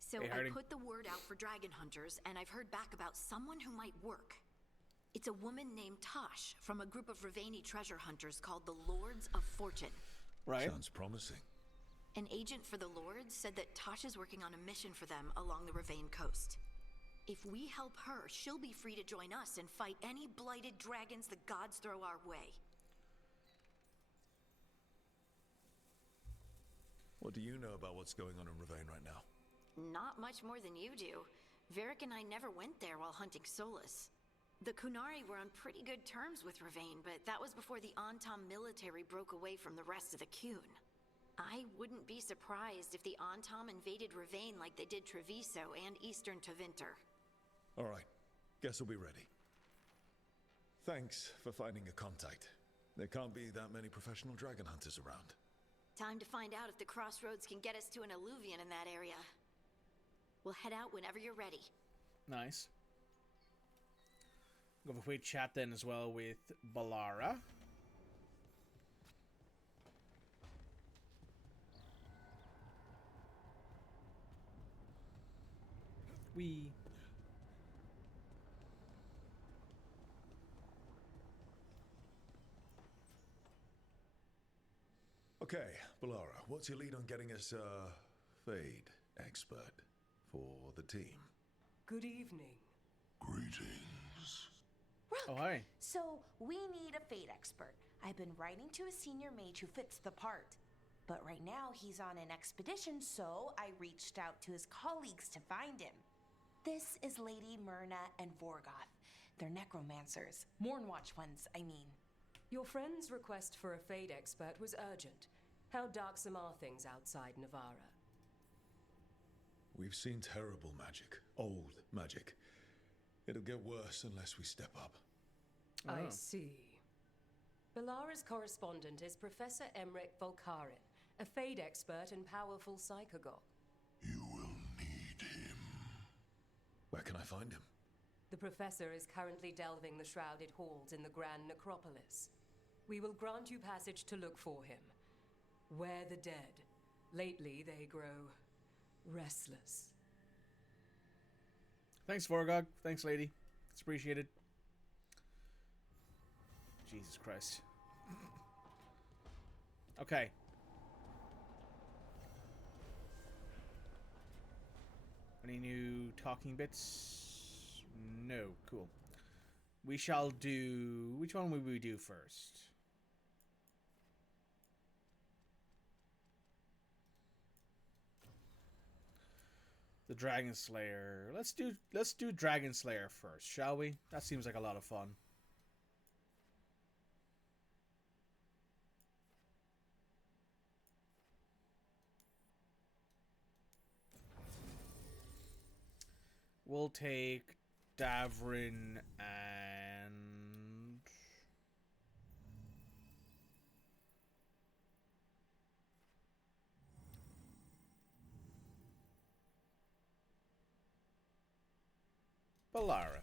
So Hey, I Harding. put the word out for dragon hunters, and I've heard back about someone who might work. It's a woman named Tosh from a group of Ravani treasure hunters called the Lords of Fortune. Right. Sounds promising. An agent for the Lords said that Tosh is working on a mission for them along the Ravane coast. If we help her, she'll be free to join us and fight any blighted dragons the gods throw our way. What do you know about what's going on in Ravane right now? Not much more than you do. Varric and I never went there while hunting Solus. The Qunari were on pretty good terms with Ravane, but that was before the Antam military broke away from the rest of the Qun. I wouldn't be surprised if the Antam invaded Ravane like they did Treviso and Eastern Tevinter. All right. Guess we'll be ready. Thanks for finding a contact. There can't be that many professional dragon hunters around. Time to find out if the crossroads can get us to an alluvion in that area. We'll head out whenever you're ready. Nice. Go have a quick chat then as well with Balara. Okay, Balara, what's your lead on getting us a Fade expert for the team? Good evening. Greetings. Rook, Oh, hi. so we need a fate expert. I've been writing to a senior mage who fits the part. But right now he's on an expedition, so I reached out to his colleagues to find him. This is Lady Myrna and Vorgoth. They're necromancers. Mournwatch ones, I mean. Your friend's request for a fade expert was urgent. How darksome are things outside Navarra? We've seen terrible magic. Old magic. It'll get worse unless we step up. I Oh. see. Balara's correspondent is Professor Emmerich Volkarin, a fade expert and powerful psychagog. You will need him. Where can I find him? The professor is currently delving the shrouded halls in the Grand Necropolis. We will grant you passage to look for him. Where the dead. Lately, they grow restless. Thanks, Vorgog. Thanks, lady. It's appreciated. Jesus Christ. Okay. Any new talking bits? No. Cool. We shall do... Which one will we do first? The Dragon Slayer. Let's do Dragon Slayer first, shall we? That seems like a lot of fun. We'll take Davrin and Balara.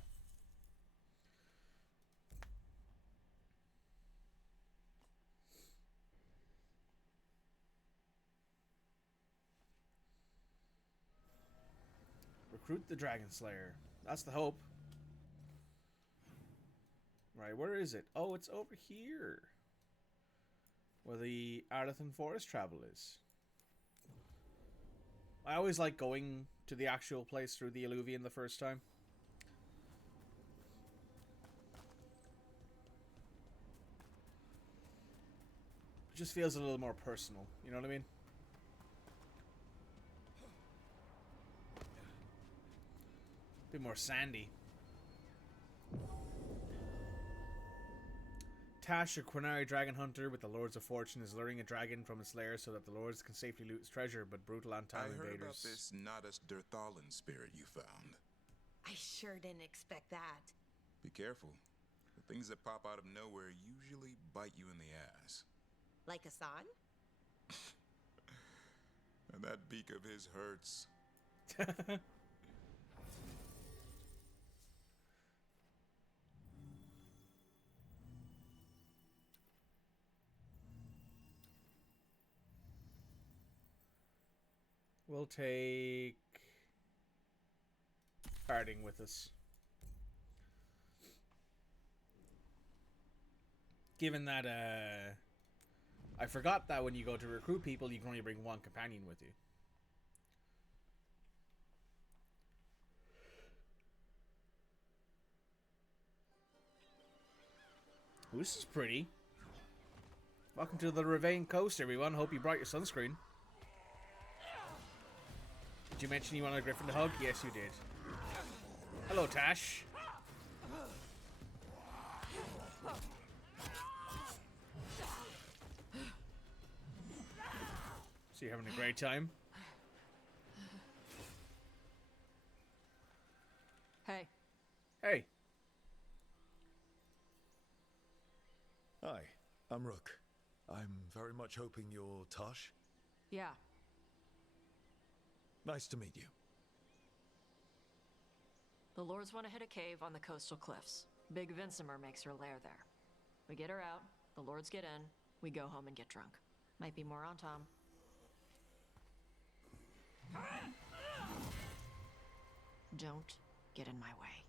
Recruit the Dragon Slayer. That's the hope. Right, where is it? Oh, it's over here. Where the Arlathan Forest travel is. I always like going to the actual place through the Alluvion the first time. It just feels a little more personal, you know what I mean? A bit more sandy. Tash, a Qunari dragon hunter with the Lords of Fortune, is luring a dragon from its lair so that the Lords can safely loot its treasure, but brutal Anton I heard invaders... about this Nadas Derthalan spirit you found. I sure didn't expect that. Be careful. The things that pop out of nowhere usually bite you in the ass. Like Hassan? And that beak of his hurts. We'll take Harding with us. Given that, I forgot that when you go to recruit people, you can only bring one companion with you. Ooh, this is pretty. Welcome to the Ravane Coast, everyone. Hope you brought your sunscreen. Did you mention you wanted a griffin to hug? Yes, you did. Hello, Tash. So you're having a great time? Hey. Hey. Hi, I'm Rook. I'm very much hoping you're Tosh. Yeah. Nice to meet you. The Lords want to hit a cave on the coastal cliffs. Big Vincimer makes her lair there. We get her out, the Lords get in, we go home and get drunk. Might be more on Tom. Don't get in my way.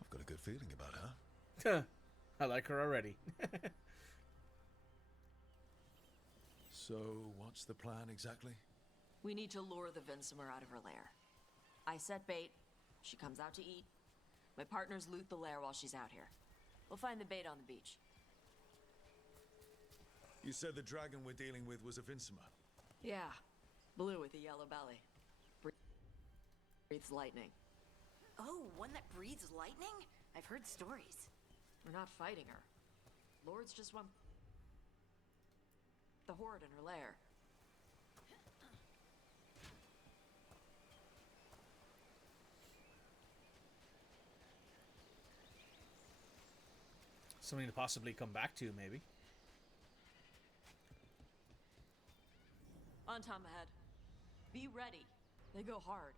I've got a good feeling about her. I like her already. So, what's the plan exactly? We need to lure the Vincimer out of her lair. I set bait, she comes out to eat. My partners loot the lair while she's out here. We'll find the bait on the beach. You said the dragon we're dealing with was a Vincimer. Yeah, blue with a yellow belly. Breathes lightning. Oh, one that breathes lightning? I've heard stories. We're not fighting her. Lords just want the horde in her lair. Something to possibly come back to, maybe. On Tom ahead. Be ready. They go hard.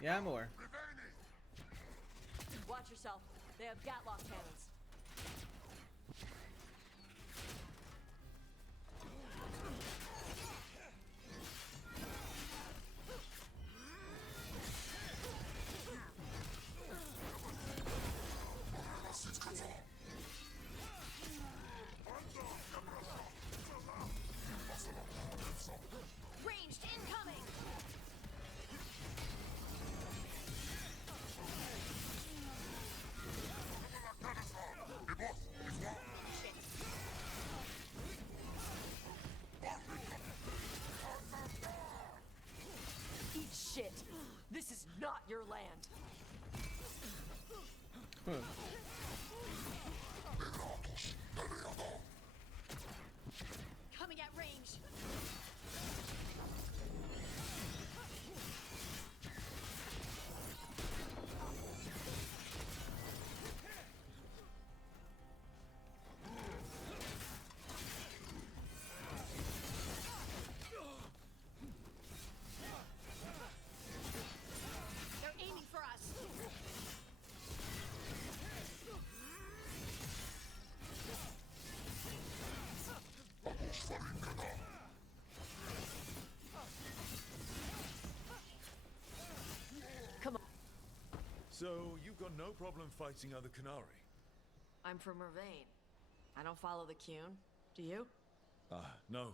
Yeah, I'm aware. Watch yourself. They have Gatlock cannons. Ranged incoming! Eat shit. This is not your land. Coming at range. They're aiming for us. Come on. So, you've got no problem fighting other Qunari? I'm from Ravane. I don't follow the Qun. Do you? No.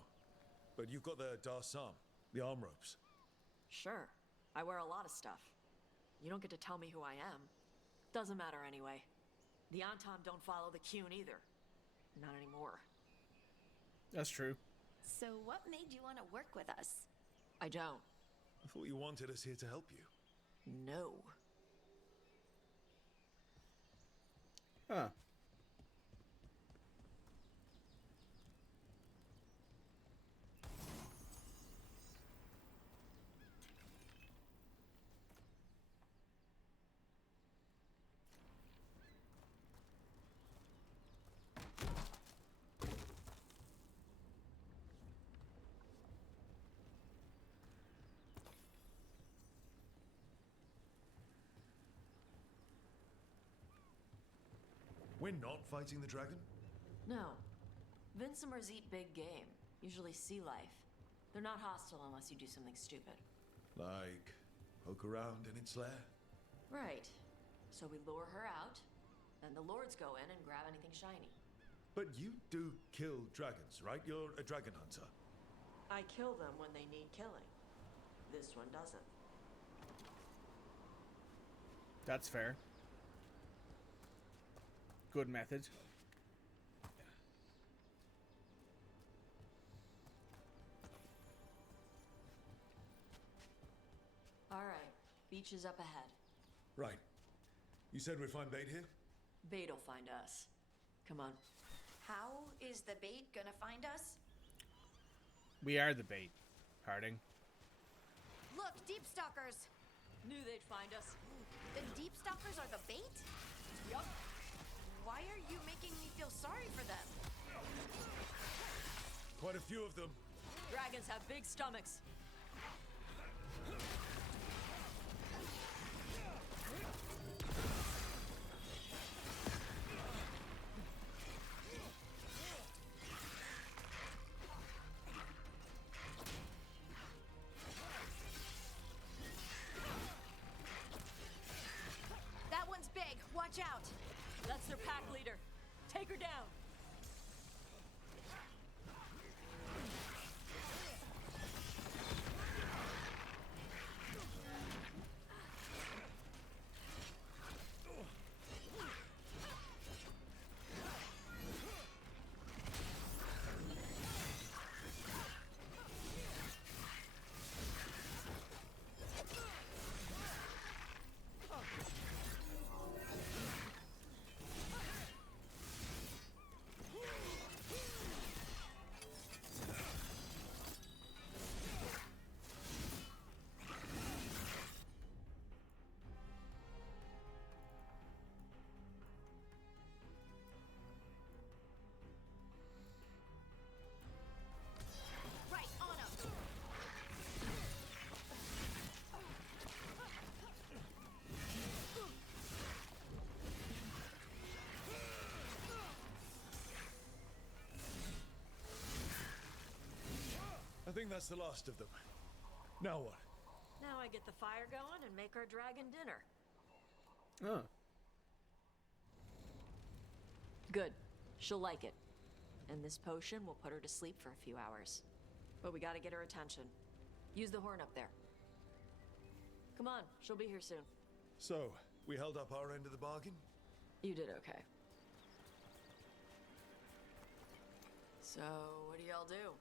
But you've got the Darsam. The arm ropes. Sure. I wear a lot of stuff. You don't get to tell me who I am. Doesn't matter anyway. The Antom don't follow the Qun either. Not anymore. That's true. So what made you want to work with us? I don't. I thought you wanted us here to help you. No. Huh. We're not fighting the dragon? No. Vincimers eat big game, usually sea life. They're not hostile unless you do something stupid. Like, poke around in its lair? Right. So we lure her out, then the lords go in and grab anything shiny. But you do kill dragons, right? You're a dragon hunter. I kill them when they need killing. This one doesn't. That's fair. Good method. All right. Beach is up ahead. Right. You said we'd find bait here? Bait'll find us. Come on. How is the bait gonna find us? We are the bait, Harding. Look, deep stalkers! Knew they'd find us. The deep stalkers are the bait? Yup. Why are you making me feel sorry for them? Quite a few of them. Dragons have big stomachs. That one's big. Watch out. That's their pack leader. Take her down. Right on him. I think that's the last of them. Now what? Now I get the fire going and make our dragon dinner. Oh. Good. She'll like it. And this potion will put her to sleep for a few hours. But we gotta get her attention. Use the horn up there. Come on, she'll be here soon. So, we held up our end of the bargain? You did okay. So, what do y'all do?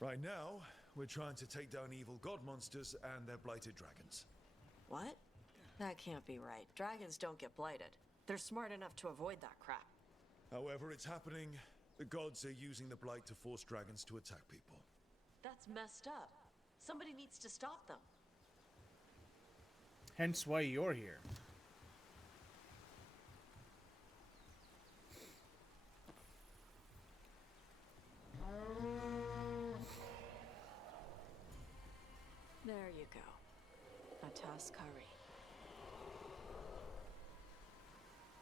Right now, we're trying to take down evil god monsters and their blighted dragons. What? That can't be right. Dragons don't get blighted. They're smart enough to avoid that crap. However, it's happening. The gods are using the blight to force dragons to attack people. That's messed up. Somebody needs to stop them. Hence why you're here. There you go. Atas Kari.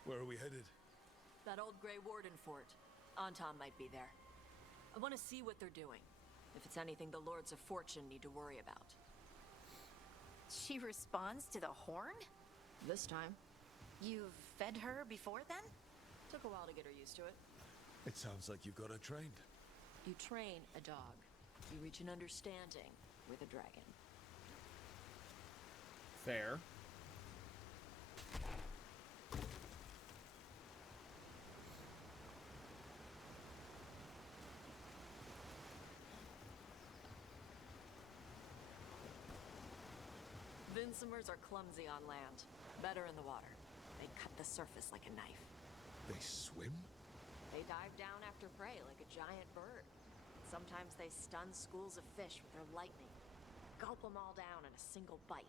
Where are we headed? That old Grey Warden fort. Anton might be there. I want to see what they're doing. If it's anything the Lords of Fortune need to worry about. She responds to the horn? This time. You've fed her before then? Took a while to get her used to it. It sounds like you've got her trained. You train a dog. You reach an understanding. with a dragon. Fair. Vincimers are clumsy on land, better in the water. They cut the surface like a knife. They swim? They dive down after prey like a giant bird. Sometimes they stun schools of fish with their lightning. Gulp them all down in a single bite.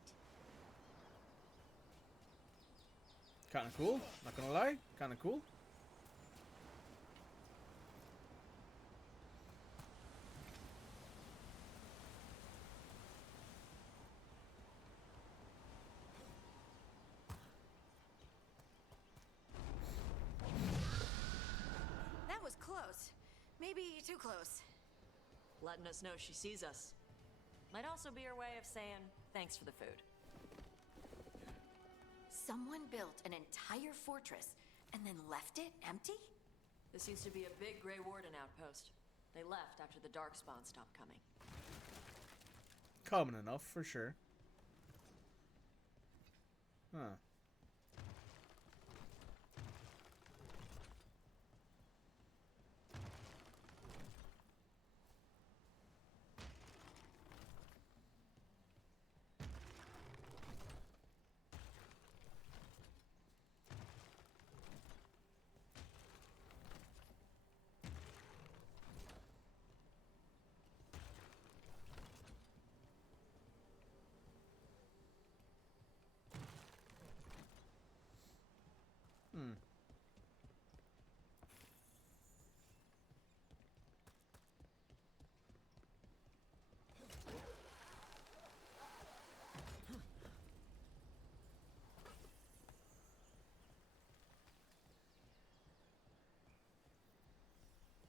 Kinda cool, not gonna lie. Kinda cool. That was close. Maybe too close. Letting us know she sees us. Might also be her way of saying thanks for the food. Someone built an entire fortress and then left it empty? This used to be a big Grey Warden outpost. They left after the Darkspawn stopped coming. Common enough, for sure. Huh.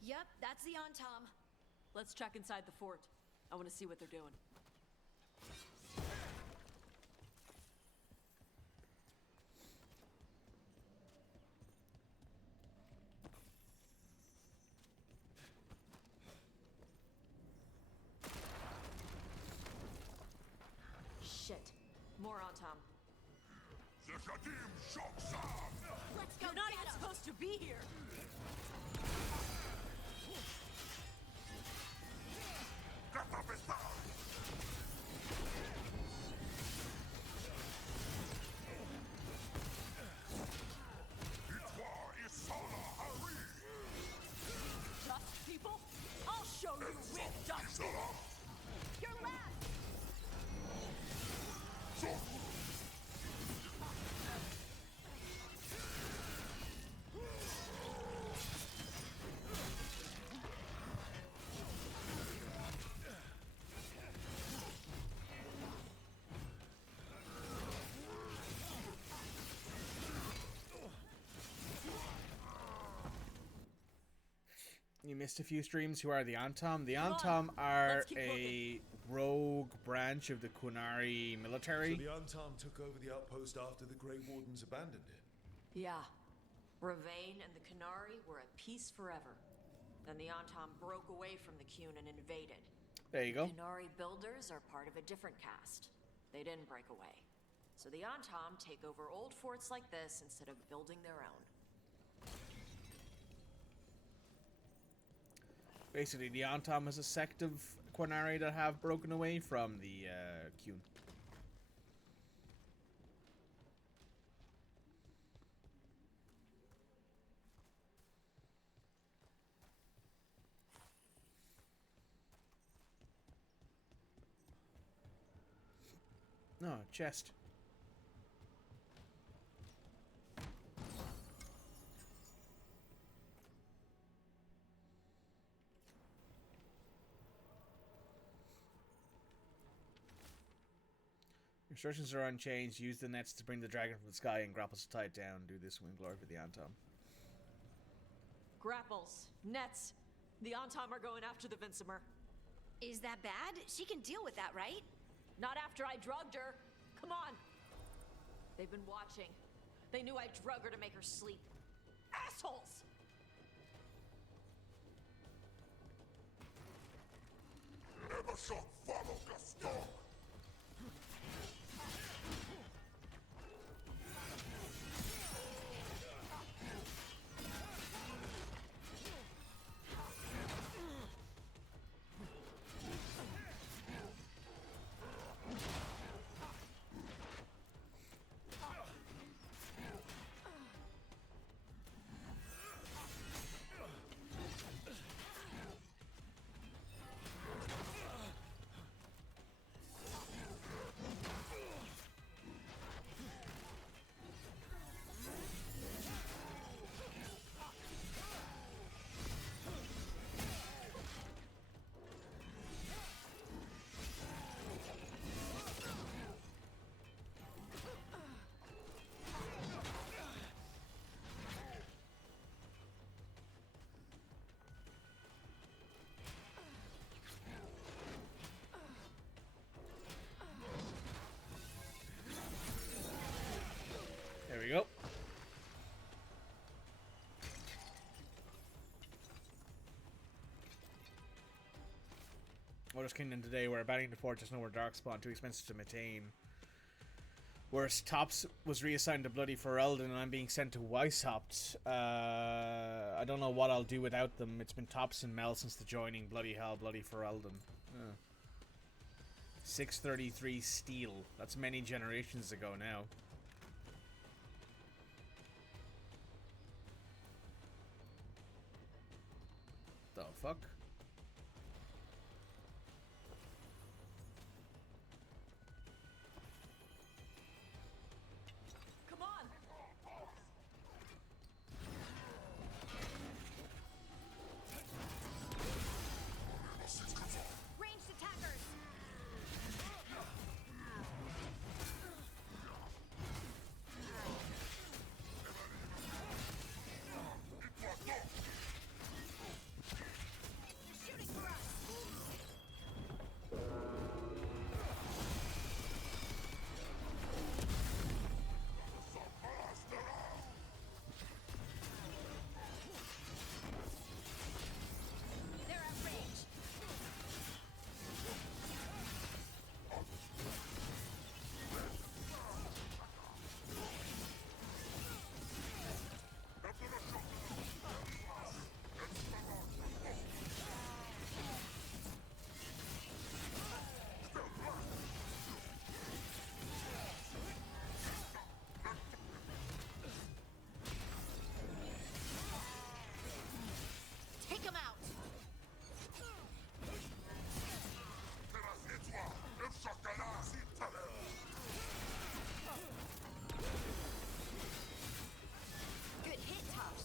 Yep, that's the Tom. Let's check inside the fort. I want to see what they're doing. Shit. More on Tom. Let's go. You're not even supposed to be here. Dust people? I'll show you with dust people. Your last. You missed a few streams. Who are the Antom? The Come on, Antom are let's keep a rogue branch of the Qunari military. So the Antom took over the outpost after the Grey Wardens abandoned it. Yeah. Ravane and the Qunari were at peace forever. Then the Antom broke away from the Qun and invaded. There you go. Qunari builders are part of a different caste. They didn't break away. So the Antom take over old forts like this instead of building their own. Basically, the Antom is a sect of Qunari that have broken away from the Qun. No, chest. Instructions are unchanged. Use the nets to bring the dragon from the sky and grapples to tie it down. Do this when glory for the Antom. Grapples, nets. The Antom are going after the Vincimer. Is that bad? She can deal with that, right? Not after I drugged her. Come on. They've been watching. They knew I drug her to make her sleep. Assholes! There we go. Orders Kingdom today, we're abandoning the fortress nowhere Darkspawn, too expensive to maintain. Whereas Tops was reassigned to Bloody Ferelden and I'm being sent to Weishaupt. I don't know what I'll do without them. It's been Tops and Mel since the joining. Bloody hell, Bloody Ferelden. 633 steel. That's many generations ago now. The fuck? Come on! Ranged attackers! Shooting for us! They're at range. Take him out! Good hit, Tops.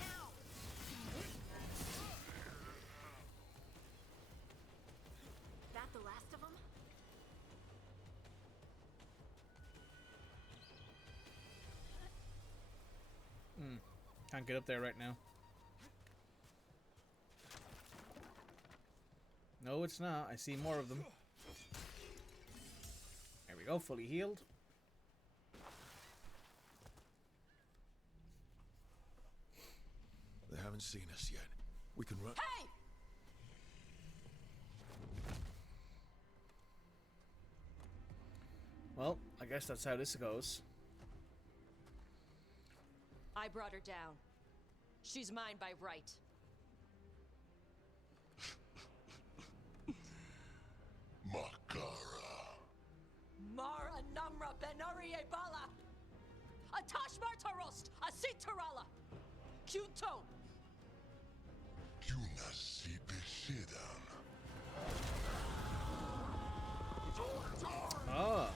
Now! That the last of them? Can't get up there right now. No, it's not. I see more of them. There we go, fully healed. They haven't seen us yet. We can run. Hey! Well, I guess that's how this goes. I brought her down. She's mine by right. Mara Namra Benari Bala! Atash Martarost! Asitarala! Qunto! Ah.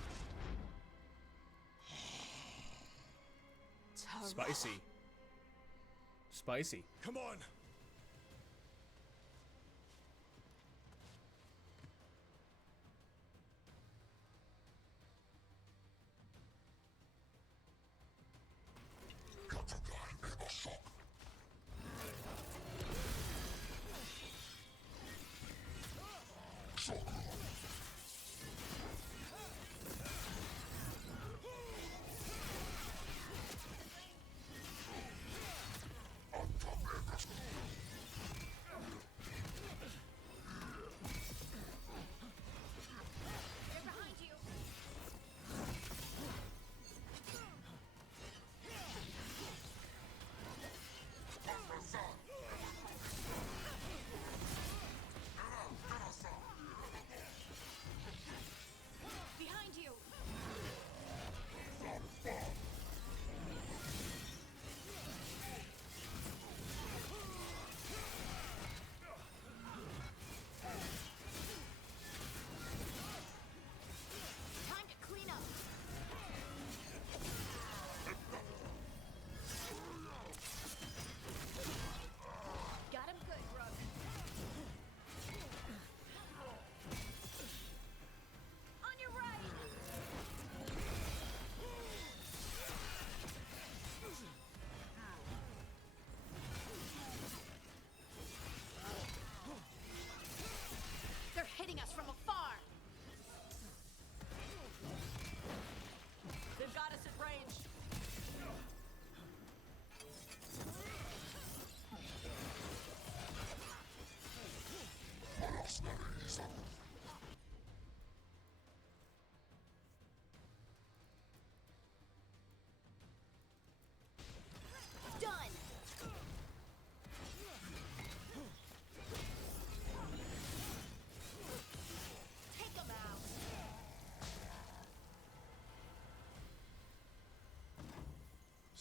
Spicy. Spicy. Come on!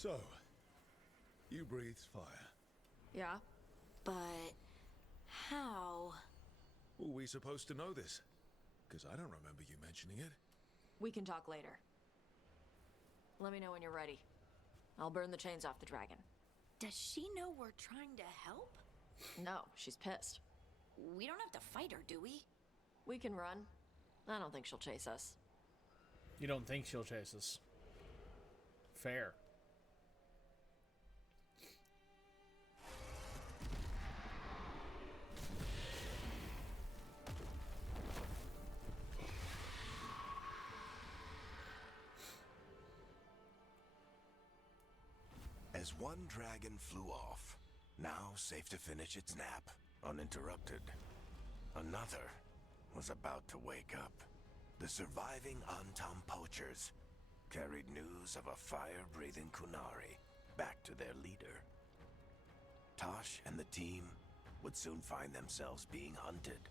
So, you breathed fire. Yeah? But how? Were we supposed to know this? Because I don't remember you mentioning it. We can talk later. Let me know when you're ready. I'll burn the chains off the dragon. Does she know we're trying to help? No, she's pissed. We don't have to fight her, do we? We can run. I don't think she'll chase us. You don't think she'll chase us? Fair. As one dragon flew off, now safe to finish its nap, uninterrupted, another was about to wake up. The surviving Antam poachers carried news of a fire-breathing Qunari back to their leader. Tosh and the team would soon find themselves being hunted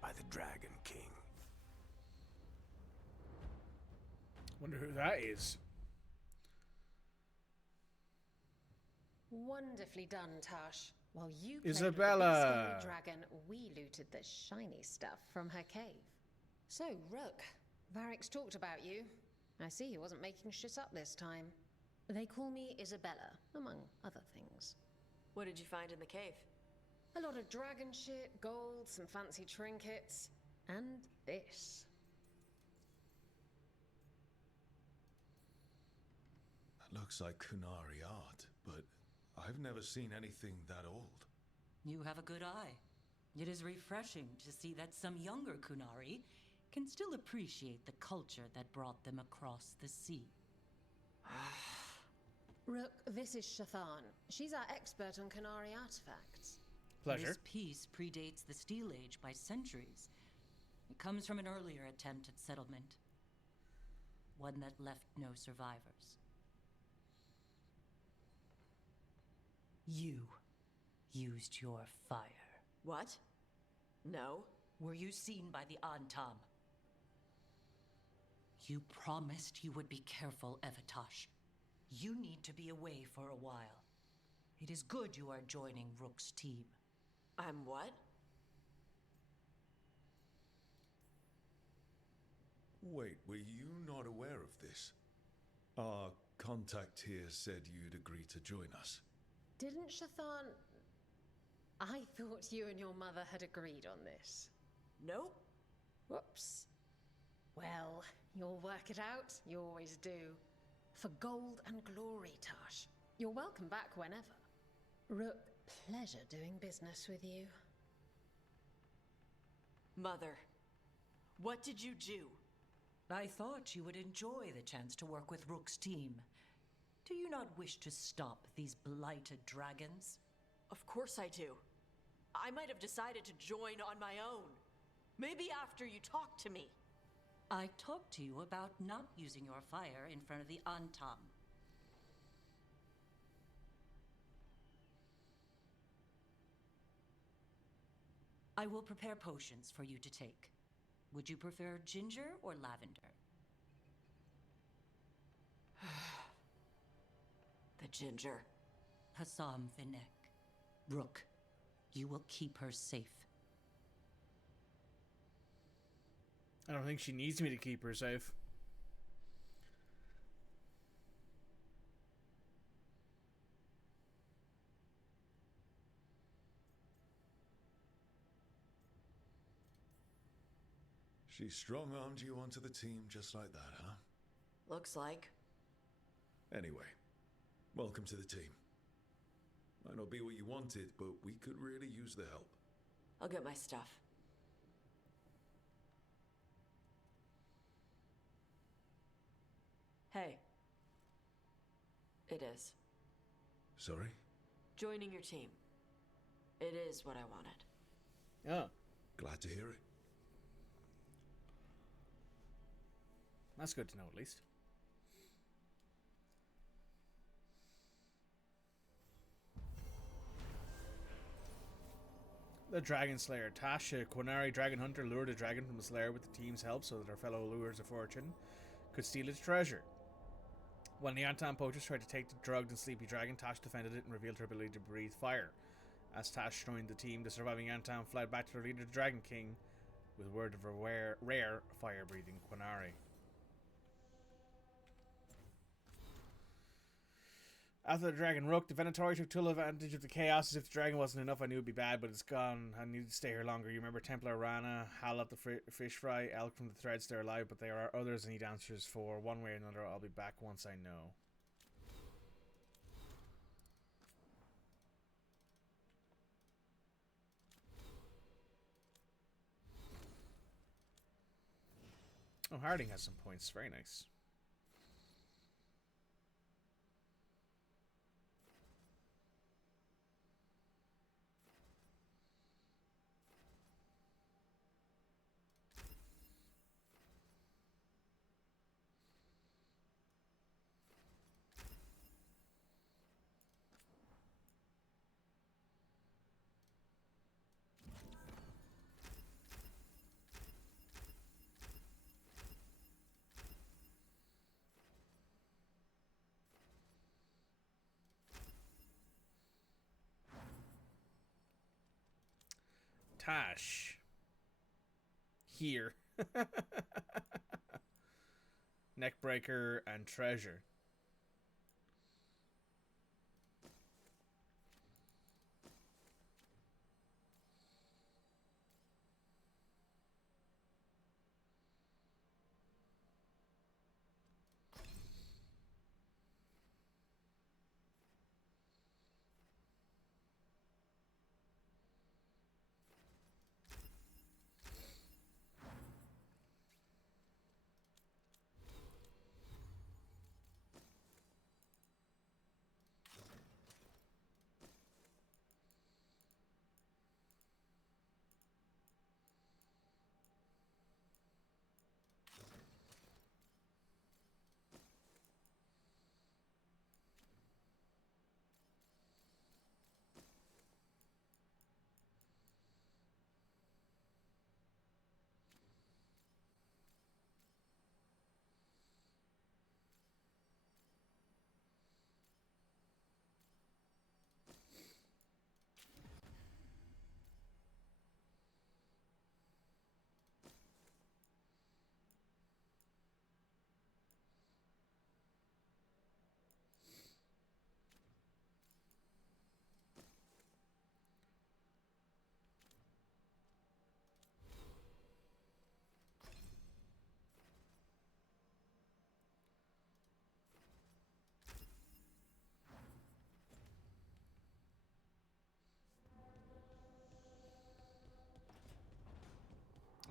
by the Dragon King. Wonder who that is. Wonderfully done, Tosh. While you Isabella. played with the big scary dragon, we looted the shiny stuff from her cave. So, Rook, Varric's talked about you. I see he wasn't making shit up this time. They call me Isabella, among other things. What did you find in the cave? A lot of dragon shit, gold, some fancy trinkets, and this. That looks like Qunari art, but I've never seen anything that old. You have a good eye. It is refreshing to see that some younger Qunari can still appreciate the culture that brought them across the sea. Rook, this is Shathan. She's our expert on Qunari artifacts. Pleasure. This piece predates the Steel Age by centuries. It comes from an earlier attempt at settlement. One that left no survivors. You used your fire. What? No. Were you seen by the Antam? You promised you would be careful, Evatosh. You need to be away for a while. It is good you are joining Rook's team. I'm what? Wait, were you not aware of this? Our contact here said you'd agree to join us. Didn't Shathan... I thought you and your mother had agreed on this. Nope. Whoops. Well, you'll work it out. You always do. For gold and glory, Tosh. You're welcome back whenever. Rook, pleasure doing business with you. Mother, what did you do? I thought you would enjoy the chance to work with Rook's team. Do you not wish to stop these blighted dragons? Of course I do. I might have decided to join on my own. Maybe after you talk to me. I talked to you about not using your fire in front of the Antam. I will prepare potions for you to take. Would you prefer ginger or lavender? The ginger. Hassam Vinek. Rook, you will keep her safe. I don't think she needs me to keep her safe. She strong-armed you onto the team just like that, huh? Looks like. Anyway, welcome to the team. Might not be what you wanted, but we could really use the help. I'll get my stuff. Hey. It is. Sorry? Joining your team. It is what I wanted. Oh. Glad to hear it. That's good to know, at least. The Dragon Slayer. Tasha, Qunari dragon hunter, lured a dragon from the Slayer with the team's help so that her fellow lures of fortune could steal its treasure. When the Anton poachers tried to take the drugged and sleepy dragon, Tash defended it and revealed her ability to breathe fire. As Tash joined the team, the surviving Anton fled back to their leader, the Dragon King, with word of a rare fire-breathing Qunari. After the dragon Rook, the Venatori took full advantage of the chaos. As if the dragon wasn't enough, I knew it'd be bad, but it's gone. I need to stay here longer. You remember Templar Rana, Hal at the fish fry, Elk from the threads, they're alive, but there are others I need answers for. One way or another, I'll be back once I know. Oh, Harding has some points. Very nice. Tash. Here. Neckbreaker and Treasure.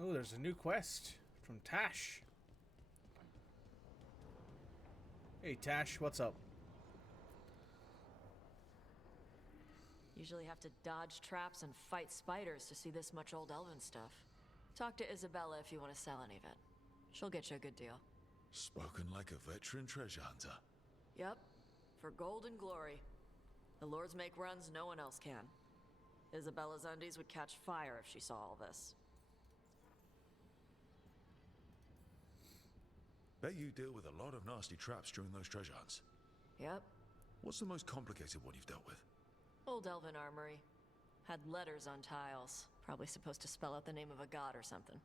Oh, there's a new quest from Tash. Hey Tash, what's up? Usually have to dodge traps and fight spiders to see this much old elven stuff. Talk to Isabella if you want to sell any of it. She'll get you a good deal. Spoken like a veteran treasure hunter. Yep, for gold and glory. The lords make runs no one else can. Isabella's undies would catch fire if she saw all this. Bet you deal with a lot of nasty traps during those treasure hunts. Yep. What's the most complicated one you've dealt with? Old elven armory. Had letters on tiles. Probably supposed to spell out the name of a god or something.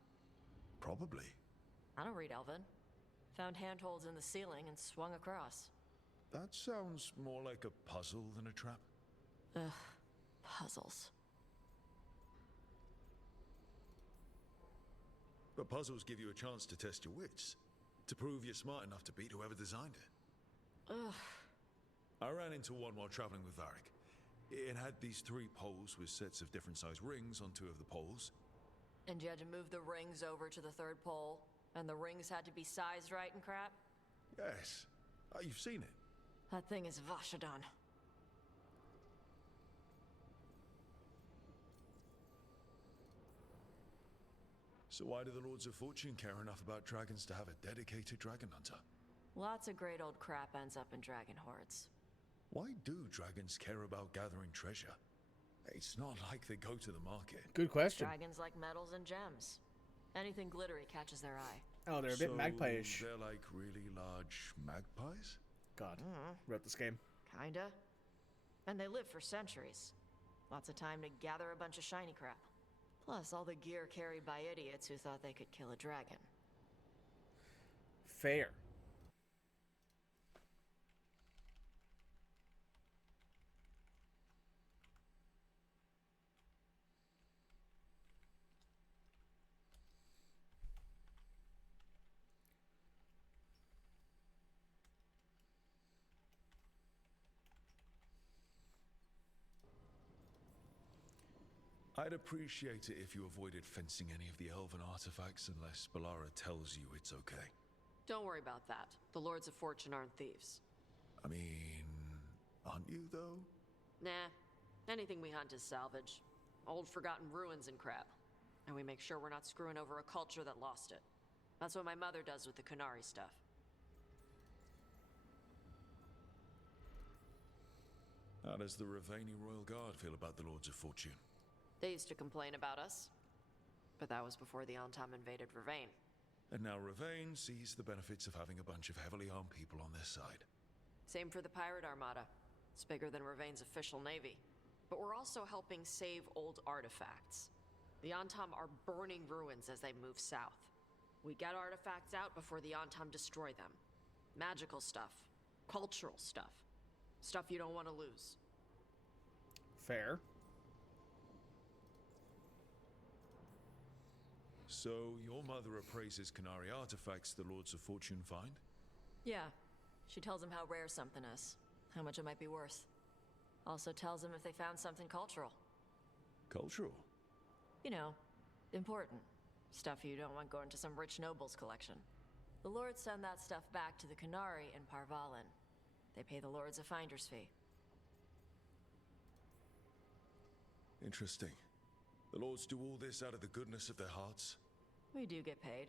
Probably. I don't read elven. Found handholds in the ceiling and swung across. That sounds more like a puzzle than a trap. Ugh. Puzzles. But puzzles give you a chance to test your wits. To prove you're smart enough to beat whoever designed it. Ugh. I ran into one while traveling with Varric. It had these 3 poles with sets of different size rings on 2 of the poles. And you had to move the rings over to the 3rd pole? And the rings had to be sized right and crap? Yes. You've seen it. That thing is Vashadon. So why do the Lords of Fortune care enough about dragons to have a dedicated dragon hunter? Lots of great old crap ends up in dragon hordes. Why do dragons care about gathering treasure? It's not like they go to the market. Good question. Dragons like metals and gems. Anything glittery catches their eye. Oh, they're a bit magpie-ish. They're like really large magpies? God, wrote this game. Kinda. And they live for centuries. Lots of time to gather a bunch of shiny crap. Plus all the gear carried by idiots who thought they could kill a dragon. Fair. I'd appreciate it if you avoided fencing any of the elven artifacts unless Balara tells you it's okay. Don't worry about that. The Lords of Fortune aren't thieves. I mean, aren't you, though? Nah. Anything we hunt is salvage. Old forgotten ruins and crap. And we make sure we're not screwing over a culture that lost it. That's what my mother does with the Qunari stuff. How does the Ravani Royal Guard feel about the Lords of Fortune? They used to complain about us. But that was before the Antam invaded Ravane. And now Ravane sees the benefits of having a bunch of heavily armed people on their side. Same for the Pirate Armada. It's bigger than Ravane's official navy. But we're also helping save old artifacts. The Antam are burning ruins as they move south. We get artifacts out before the Antam destroy them. Magical stuff. Cultural stuff. Stuff you don't want to lose. Fair. So, your mother appraises Qunari artifacts the Lords of Fortune find? Yeah. She tells them how rare something is. How much it might be worth. Also tells them if they found something cultural. Cultural? You know, important. Stuff you don't want going to some rich noble's collection. The Lords send that stuff back to the Qunari in Parvalin. They pay the Lords a finder's fee. Interesting. The Lords do all this out of the goodness of their hearts? We do get paid.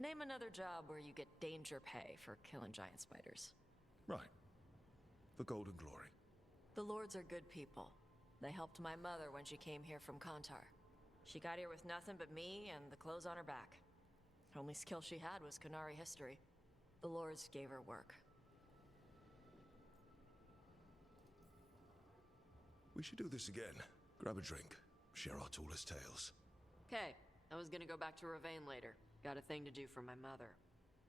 Name another job where you get danger pay for killing giant spiders. Right. The Golden Glory. The Lords are good people. They helped my mother when she came here from Kantar. She got here with nothing but me and the clothes on her back. Only skill she had was Qunari history. The Lords gave her work. We should do this again. Grab a drink. Share our tallest tales. Okay, I was gonna go back to Ravane later. Got a thing to do for my mother.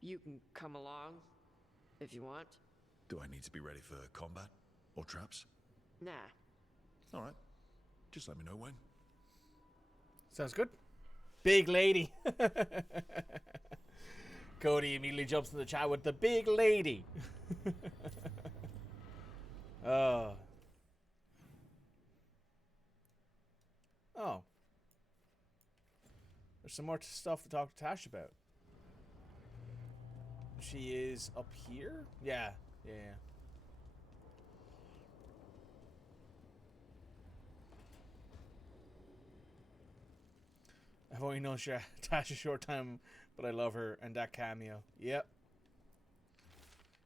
You can come along, if you want. Do I need to be ready for combat? Or traps? Nah. Alright. Just let me know when. Sounds good. Big lady. Cody immediately jumps in the chat with the big lady. Oh. Oh. There's some more stuff to talk to Tash about. She is up here? Yeah. Yeah. I've only known Tash a short time, but I love her and that cameo. Yep.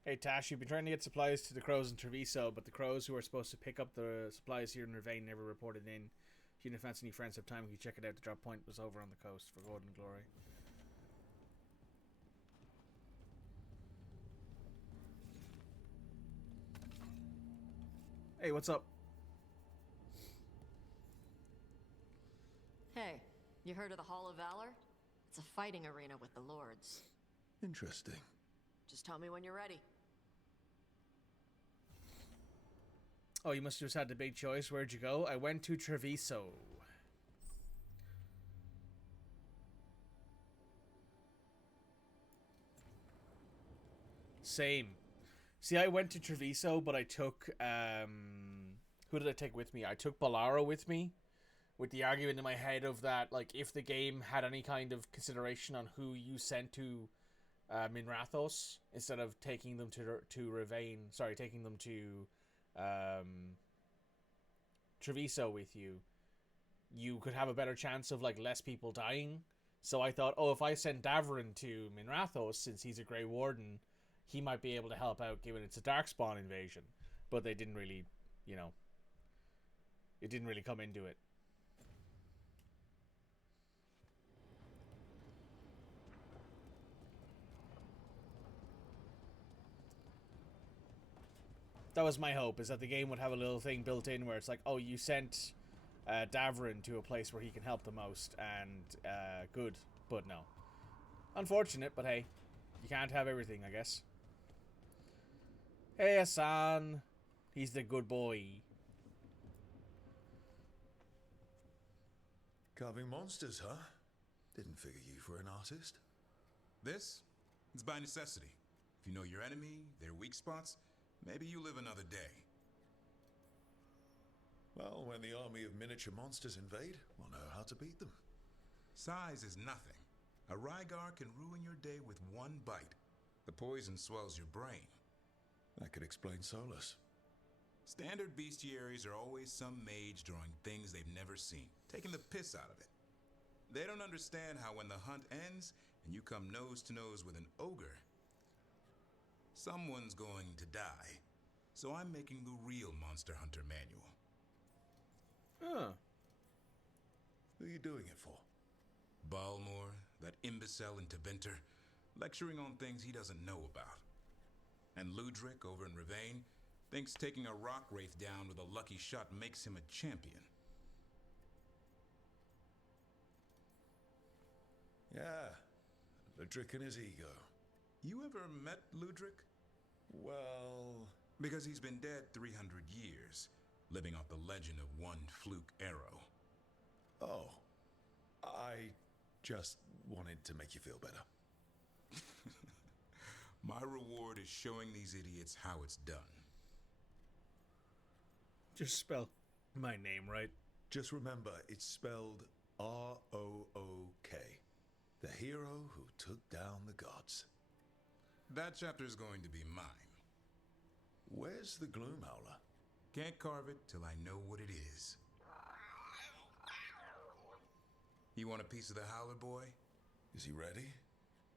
Hey Tash, you've been trying to get supplies to the crows in Treviso, but the crows who are supposed to pick up the supplies here in Ravane never reported in. If you didn't fancy any friends have time, you can check it out. The drop point was over on the coast for Golden Glory. Hey, what's up? Hey, you heard of the Hall of Valor? It's a fighting arena with the Lords. Interesting. Just tell me when you're ready. Oh, you must have just had the big choice. Where'd you go? I went to Treviso. Same. See, I went to Treviso, but I took, who did I take with me? I took Balara with me, with the argument in my head of that, like, if the game had any kind of consideration on who you sent to Minrathos, instead of taking them to Ravane, sorry, taking them to Treviso with you, you could have a better chance of, like, less people dying. So I thought, oh, if I send Davrin to Minrathos, since he's a Grey Warden, he might be able to help out, given it's a Darkspawn invasion. But they didn't really, you know, it didn't really come into it. That was my hope, is that the game would have a little thing built in where it's like, oh, you sent Davrin to a place where he can help the most, and good. But no. Unfortunate, but hey, you can't have everything, I guess. Hey, Hassan. He's the good boy. Carving monsters, huh? Didn't figure you for an artist. This? It's by necessity. If you know your enemy, their weak spots, maybe you live another day. Well, when the army of miniature monsters invade, we'll know how to beat them. Size is nothing. A Rygar can ruin your day with one bite. The poison swells your brain. That could explain Solus. Standard bestiaries are always some mage drawing things they've never seen, taking the piss out of it. They don't understand how when the hunt ends and you come nose to nose with an ogre, someone's going to die. So I'm making the real Monster Hunter manual. Huh. Who are you doing it for? Balmor, that imbecile in Teventer, lecturing on things he doesn't know about. And Ludric over in Ravain thinks taking a rock wraith down with a lucky shot makes him a champion. Yeah, Ludric and his ego. You ever met Ludric? Well... Because he's been dead 300 years, living off the legend of one fluke arrow. Oh, I just wanted to make you feel better. My reward is showing these idiots how it's done. Just spell my name right. Just remember, it's spelled R-O-O-K. The hero who took down the gods. That chapter's going to be mine. Where's the Gloom Howler? Can't carve it till I know what it is. You want a piece of the Howler, boy? Is he ready?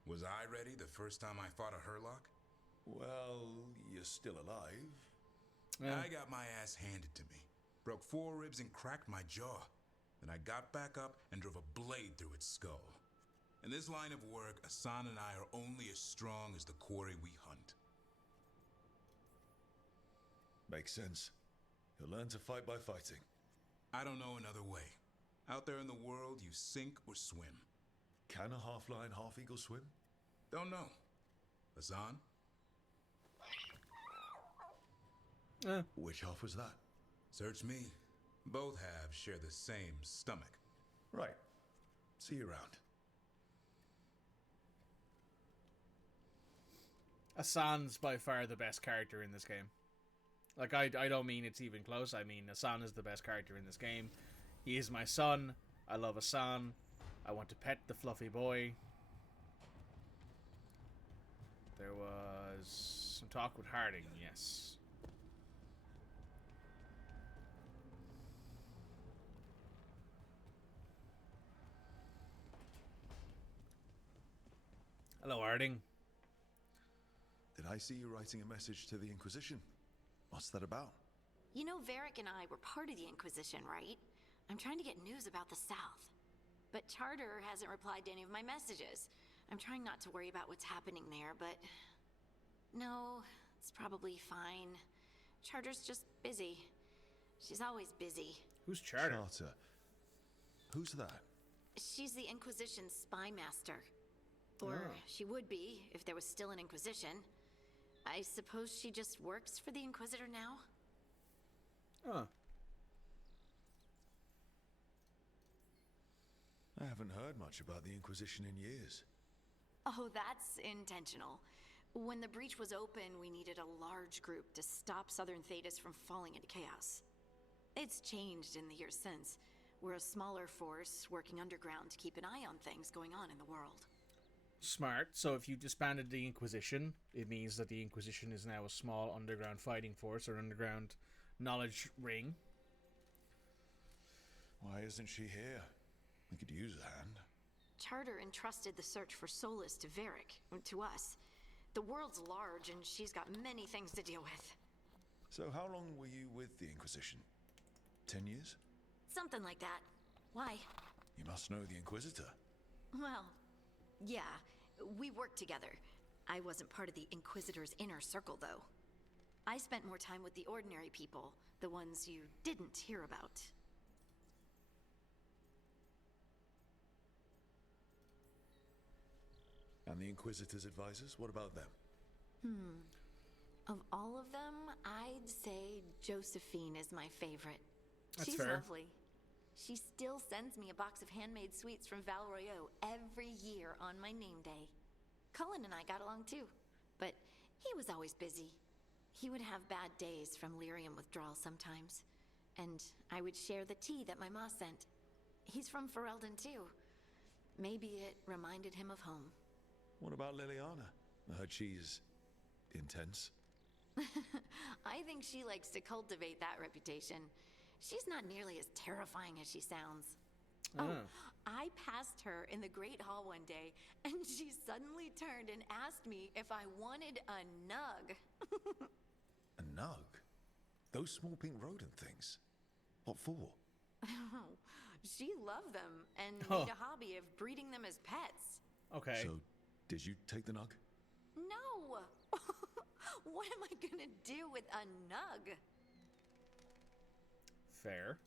Was I ready the first time I fought a Hurlock? Well, you're still alive. Yeah. I got my ass handed to me. Broke 4 ribs and cracked my jaw. Then I got back up and drove a blade through its skull. In this line of work, Asan and I are only as strong as the quarry we hunt. Makes sense. You'll learn to fight by fighting. I don't know another way. Out there in the world, you sink or swim. Can a half-lion, half-eagle swim? Don't know. Asan? Which half was that? Search me. Both halves share the same stomach. Right. See you around. Asan's by far the best character in this game. Like, I don't mean it's even close. I mean, Asan is the best character in this game. He is my son. I love Asan. I want to pet the fluffy boy. There was some talk with Harding, yes. Hello, Harding. Did I see you writing a message to the Inquisition? What's that about? You know, Varric and I were part of the Inquisition, right? I'm trying to get news about the South. But Charter hasn't replied to any of my messages. I'm trying not to worry about what's happening there, but... No, it's probably fine. Charter's just busy. She's always busy. Who's Charter? Charter. Who's that? She's the Inquisition's spy master. Or she would be, if there was still an Inquisition. I suppose she just works for the Inquisitor now? Huh. I haven't heard much about the Inquisition in years. Oh, that's intentional. When the breach was open, we needed a large group to stop Southern Thedas from falling into chaos. It's changed in the years since. We're a smaller force working underground to keep an eye on things going on in the world. Smart. So if you disbanded the Inquisition, it means that the Inquisition is now a small underground fighting force or underground knowledge ring. Why isn't she here? We could use a hand. Charter entrusted the search for Solus to Varric, to us. The world's large and she's got many things to deal with. So how long were you with the Inquisition? 10 years? Something like that. Why? You must know the Inquisitor. Well, yeah, we worked together. I wasn't part of the Inquisitor's inner circle, though. I spent more time with the ordinary people, the ones you didn't hear about. And the Inquisitor's advisors, what about them? Of all of them, I'd say Josephine is my favorite. That's She's fair. lovely. She still sends me a box of handmade sweets from Val Royeaux every year on my name day. Cullen and I got along too, but he was always busy. He would have bad days from lyrium withdrawal sometimes, and I would share the tea that my ma sent. He's from Ferelden too. Maybe it reminded him of home. What about Liliana? I heard she's intense. I think she likes to cultivate that reputation. She's not nearly as terrifying as she sounds. Oh, I passed her in the Great Hall one day, and she suddenly turned and asked me if I wanted a nug. A nug? Those small pink rodent things? What for? She loved them and made a hobby of breeding them as pets. Okay. So, did you take the nug? No! What am I gonna do with a nug? Fair.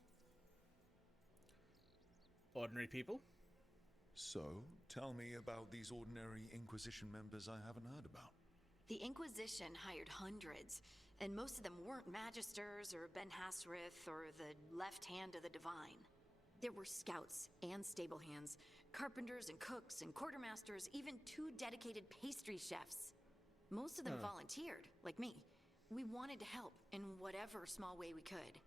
Ordinary people? So, tell me about these ordinary Inquisition members I haven't heard about. The Inquisition hired hundreds, and most of them weren't Magisters or Ben Hasrith or the left hand of the Divine. There were scouts and stable hands, carpenters and cooks and quartermasters, even 2 dedicated pastry chefs. Most of them volunteered, like me. We wanted to help in whatever small way we could.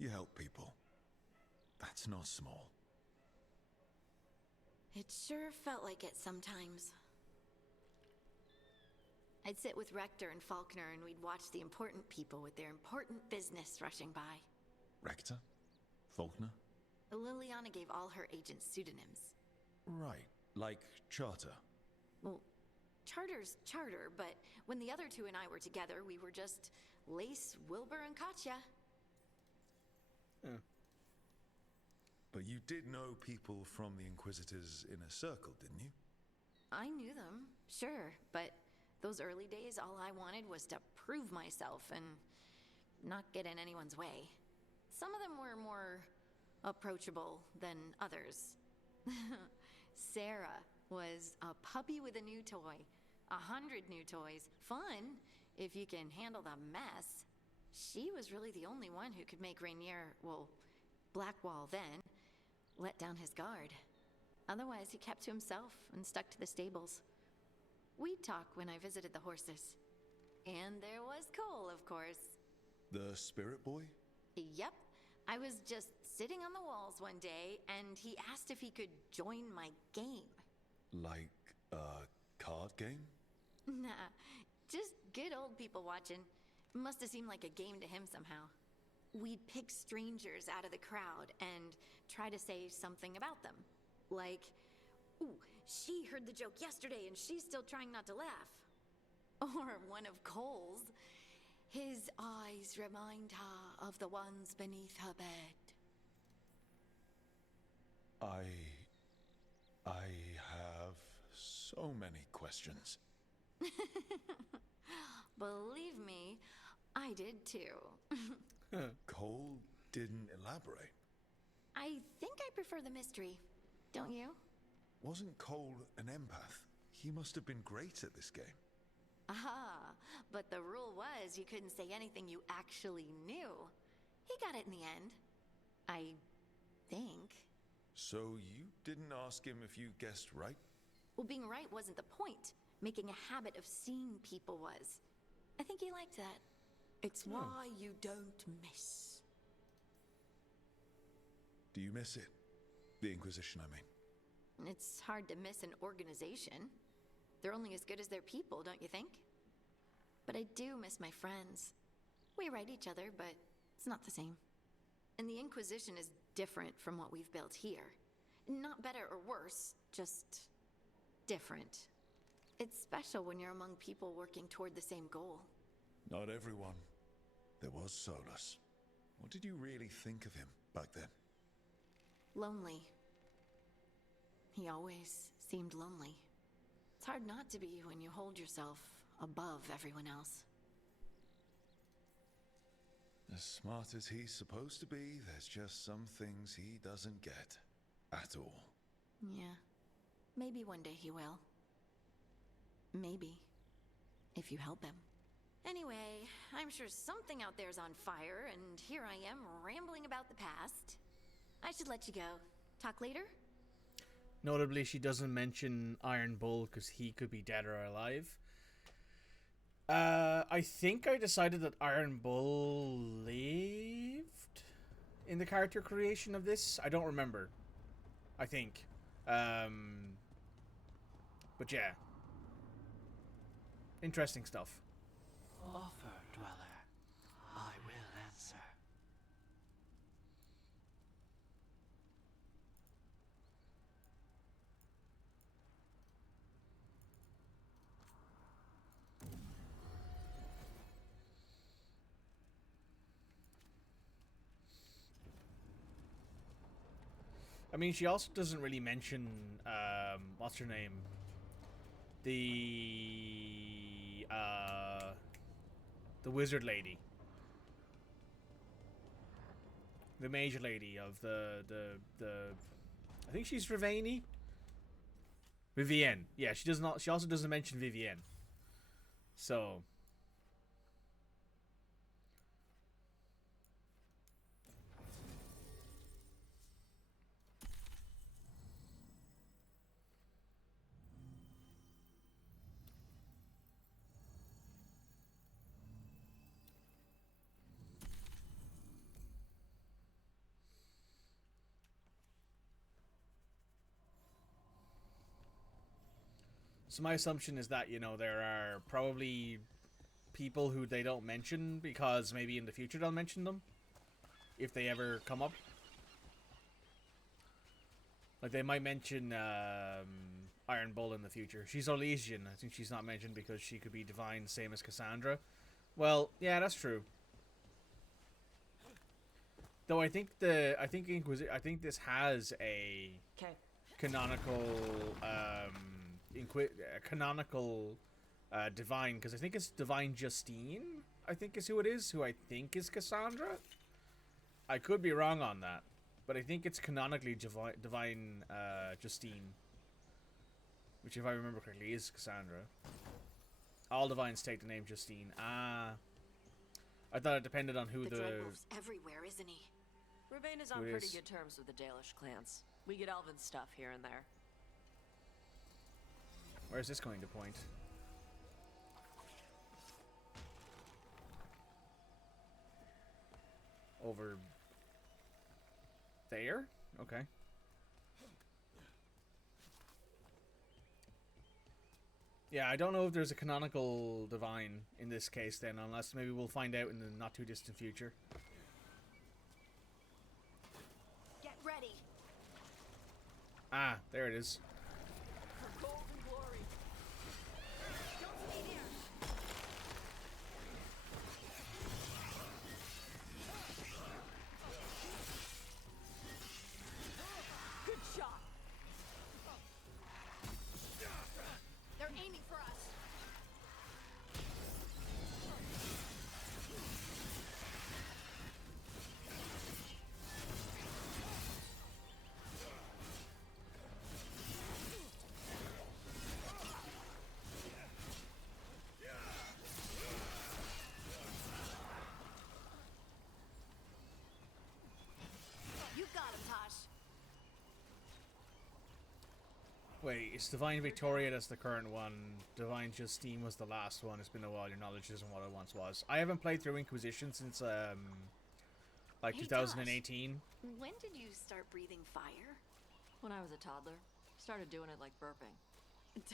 You help people. That's not small. It sure felt like it sometimes. I'd sit with Rector and Faulkner and we'd watch the important people with their important business rushing by. Rector? Faulkner? Liliana gave all her agents pseudonyms. Right, like Charter. Well, Charter's Charter, but when the other 2 and I were together, we were just Lace, Wilbur, and Katya. But you did know people from the Inquisitors Inner Circle, didn't you? I knew them, sure, but those early days, all I wanted was to prove myself and not get in anyone's way. Some of them were more approachable than others. Sarah was a puppy with a new toy. 100 new toys. Fun, if you can handle the mess. She was really the only one who could make Rainier, well, Blackwall then, let down his guard. Otherwise, he kept to himself and stuck to the stables. We'd talk when I visited the horses. And there was Cole, of course. The Spirit Boy? Yep. I was just sitting on the walls one day, and he asked if he could join my game. Like a card game? Nah, just good old people watching. Must have seemed like a game to him somehow. We'd pick strangers out of the crowd and try to say something about them. Like, ooh, she heard the joke yesterday and she's still trying not to laugh. Or one of Cole's. His eyes remind her of the ones beneath her bed. I have so many questions. Believe me, I did too. Cole didn't elaborate. I think I prefer the mystery, don't you? Wasn't Cole an empath? He must have been great at this game. Ah, but the rule was you couldn't say anything you actually knew. He got it in the end. I think. So you didn't ask him if you guessed right? Well, being right wasn't the point. Making a habit of seeing people was. I think he liked that. It's why you don't miss. Do you miss it? The Inquisition, I mean. It's hard to miss an organization. They're only as good as their people, don't you think? But I do miss my friends. We write each other, but it's not the same. And the Inquisition is different from what we've built here. Not better or worse, just different. It's special when you're among people working toward the same goal. Not everyone. There was Solus. What did you really think of him back then? Lonely. He always seemed lonely. It's hard not to be when you hold yourself above everyone else. As smart as he's supposed to be, there's just some things he doesn't get. At all. Yeah. Maybe one day he will. Maybe. If you help him. Anyway, I'm sure something out there's on fire, and here I am rambling about the past. I should let you go. Talk later? Notably, she doesn't mention Iron Bull because he could be dead or alive. I think I decided that Iron Bull lived in the character creation of this. I don't remember. I think. But yeah. Interesting stuff. Offer, Dweller. I will answer. I mean, she also doesn't really mention, what's her name? The wizard lady. The mage lady of the I think she's Vivienne. Vivienne. Yeah, she also doesn't mention Vivienne. So So my assumption is that, you know, there are probably people who they don't mention because maybe in the future they'll mention them. If they ever come up. Like, they might mention Iron Bull in the future. She's Elysian. I think she's not mentioned because she could be divine, same as Cassandra. Well, yeah, that's true. Though I think this has a canonical divine, because I think it's Divine Justine, I think is who it is, who I think is Cassandra. I could be wrong on that, but I think it's canonically Divine Justine, which, if I remember correctly, is Cassandra. All divines take the name Justine. Ah, I thought it depended on who the Dreadwolf's everywhere, isn't he? Ravane is on pretty good terms with the Dalish clans. We get elven stuff here and there. Where's this going to point? Over there? Okay. Yeah, I don't know if there's a canonical divine in this case then, unless maybe we'll find out in the not too distant future. Get ready. Ah, there it is. Wait, it's Divine Victoria that's the current one. Divine Justine was the last one. It's been a while. Your knowledge isn't what it once was. I haven't played through Inquisition since like 2018. When did you start breathing fire? When I was a toddler. Started doing it like burping.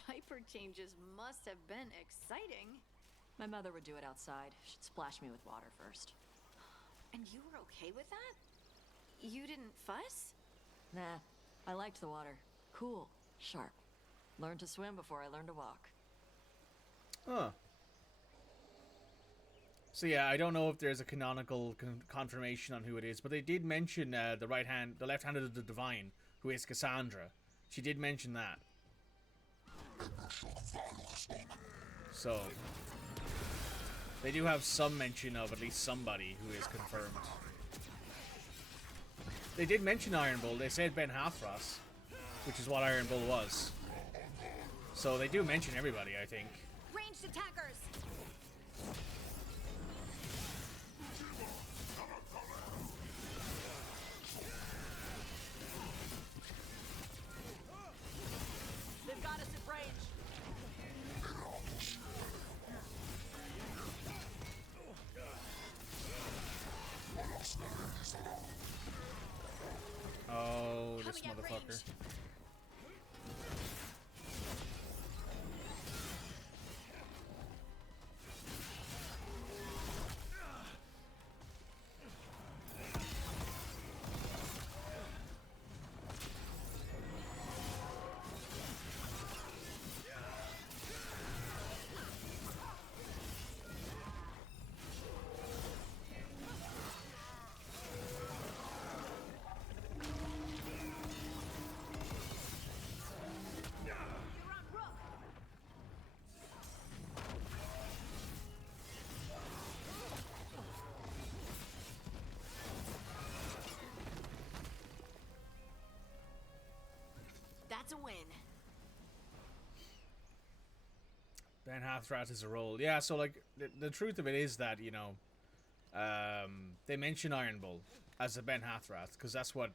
Diaper changes must have been exciting. My mother would do it outside. She'd splash me with water first. And you were okay with that? You didn't fuss? Nah, I liked the water. Cool. Sharp. Learned to swim before I learned to walk. Huh. So yeah, I don't know if there's a canonical confirmation on who it is, but they did mention the left hand of the divine, who is Cassandra. She did mention that. So they do have some mention of at least somebody who is confirmed. They did mention Iron Bull. They said Ben Hathras, which is what Iron Bull was. So they do mention everybody, I think. Ranged attackers! They've got us at range. Oh, this motherfucker. That's a win. Ben Hathras is a roll. Yeah, so like the truth of it is that, you know, they mention Iron Bull as a Ben Hathras because that's what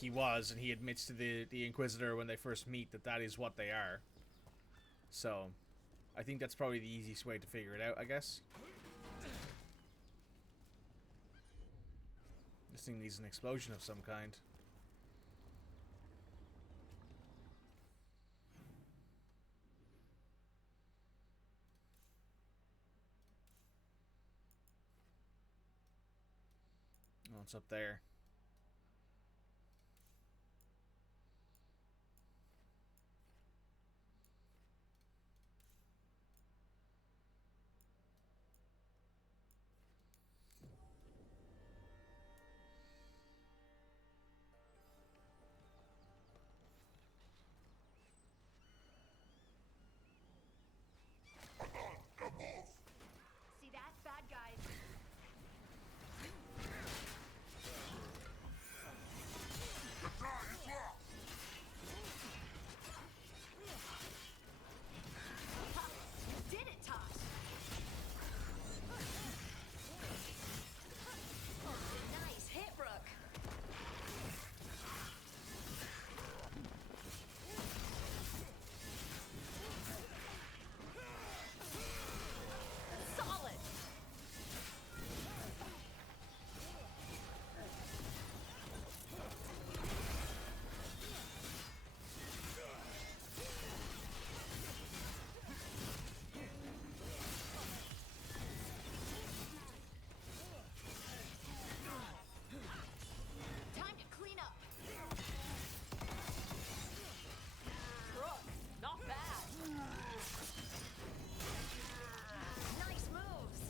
he was, and he admits to the Inquisitor when they first meet that is what they are. So I think that's probably the easiest way to figure it out, I guess. This thing needs an explosion of some kind. Oh, it's up there. See that? Bad guys. Did it, Tosh? Nice hit, Rook. Solid. Time to clean up. Rook, not bad. Nice moves.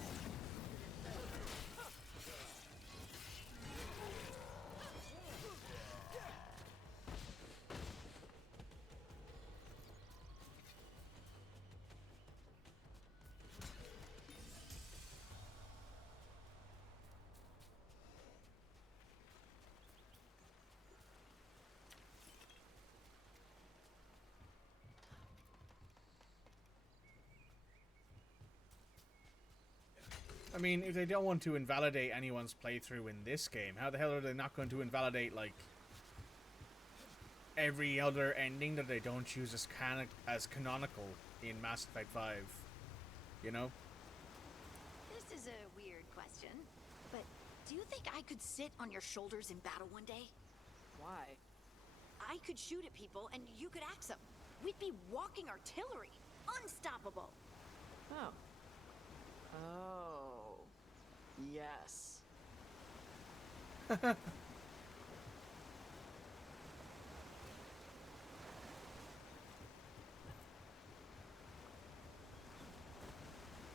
I mean, if they don't want to invalidate anyone's playthrough in this game, how the hell are they not going to invalidate, like, every other ending that they don't choose as canonical in Mass Effect 5? You know? This is a weird question, but do you think I could sit on your shoulders in battle one day? Why? I could shoot at people and you could axe them. We'd be walking artillery. Unstoppable. Oh. Oh. Yes.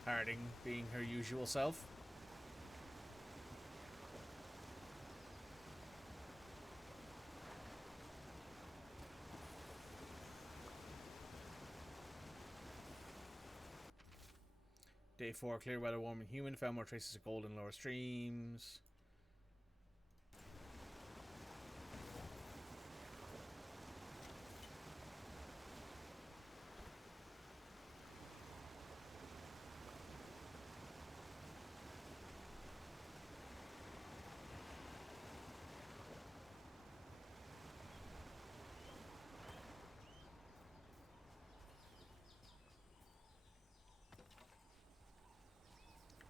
Harding being her usual self. Day 4, clear weather, warm and humid. Found more traces of gold in lower streams.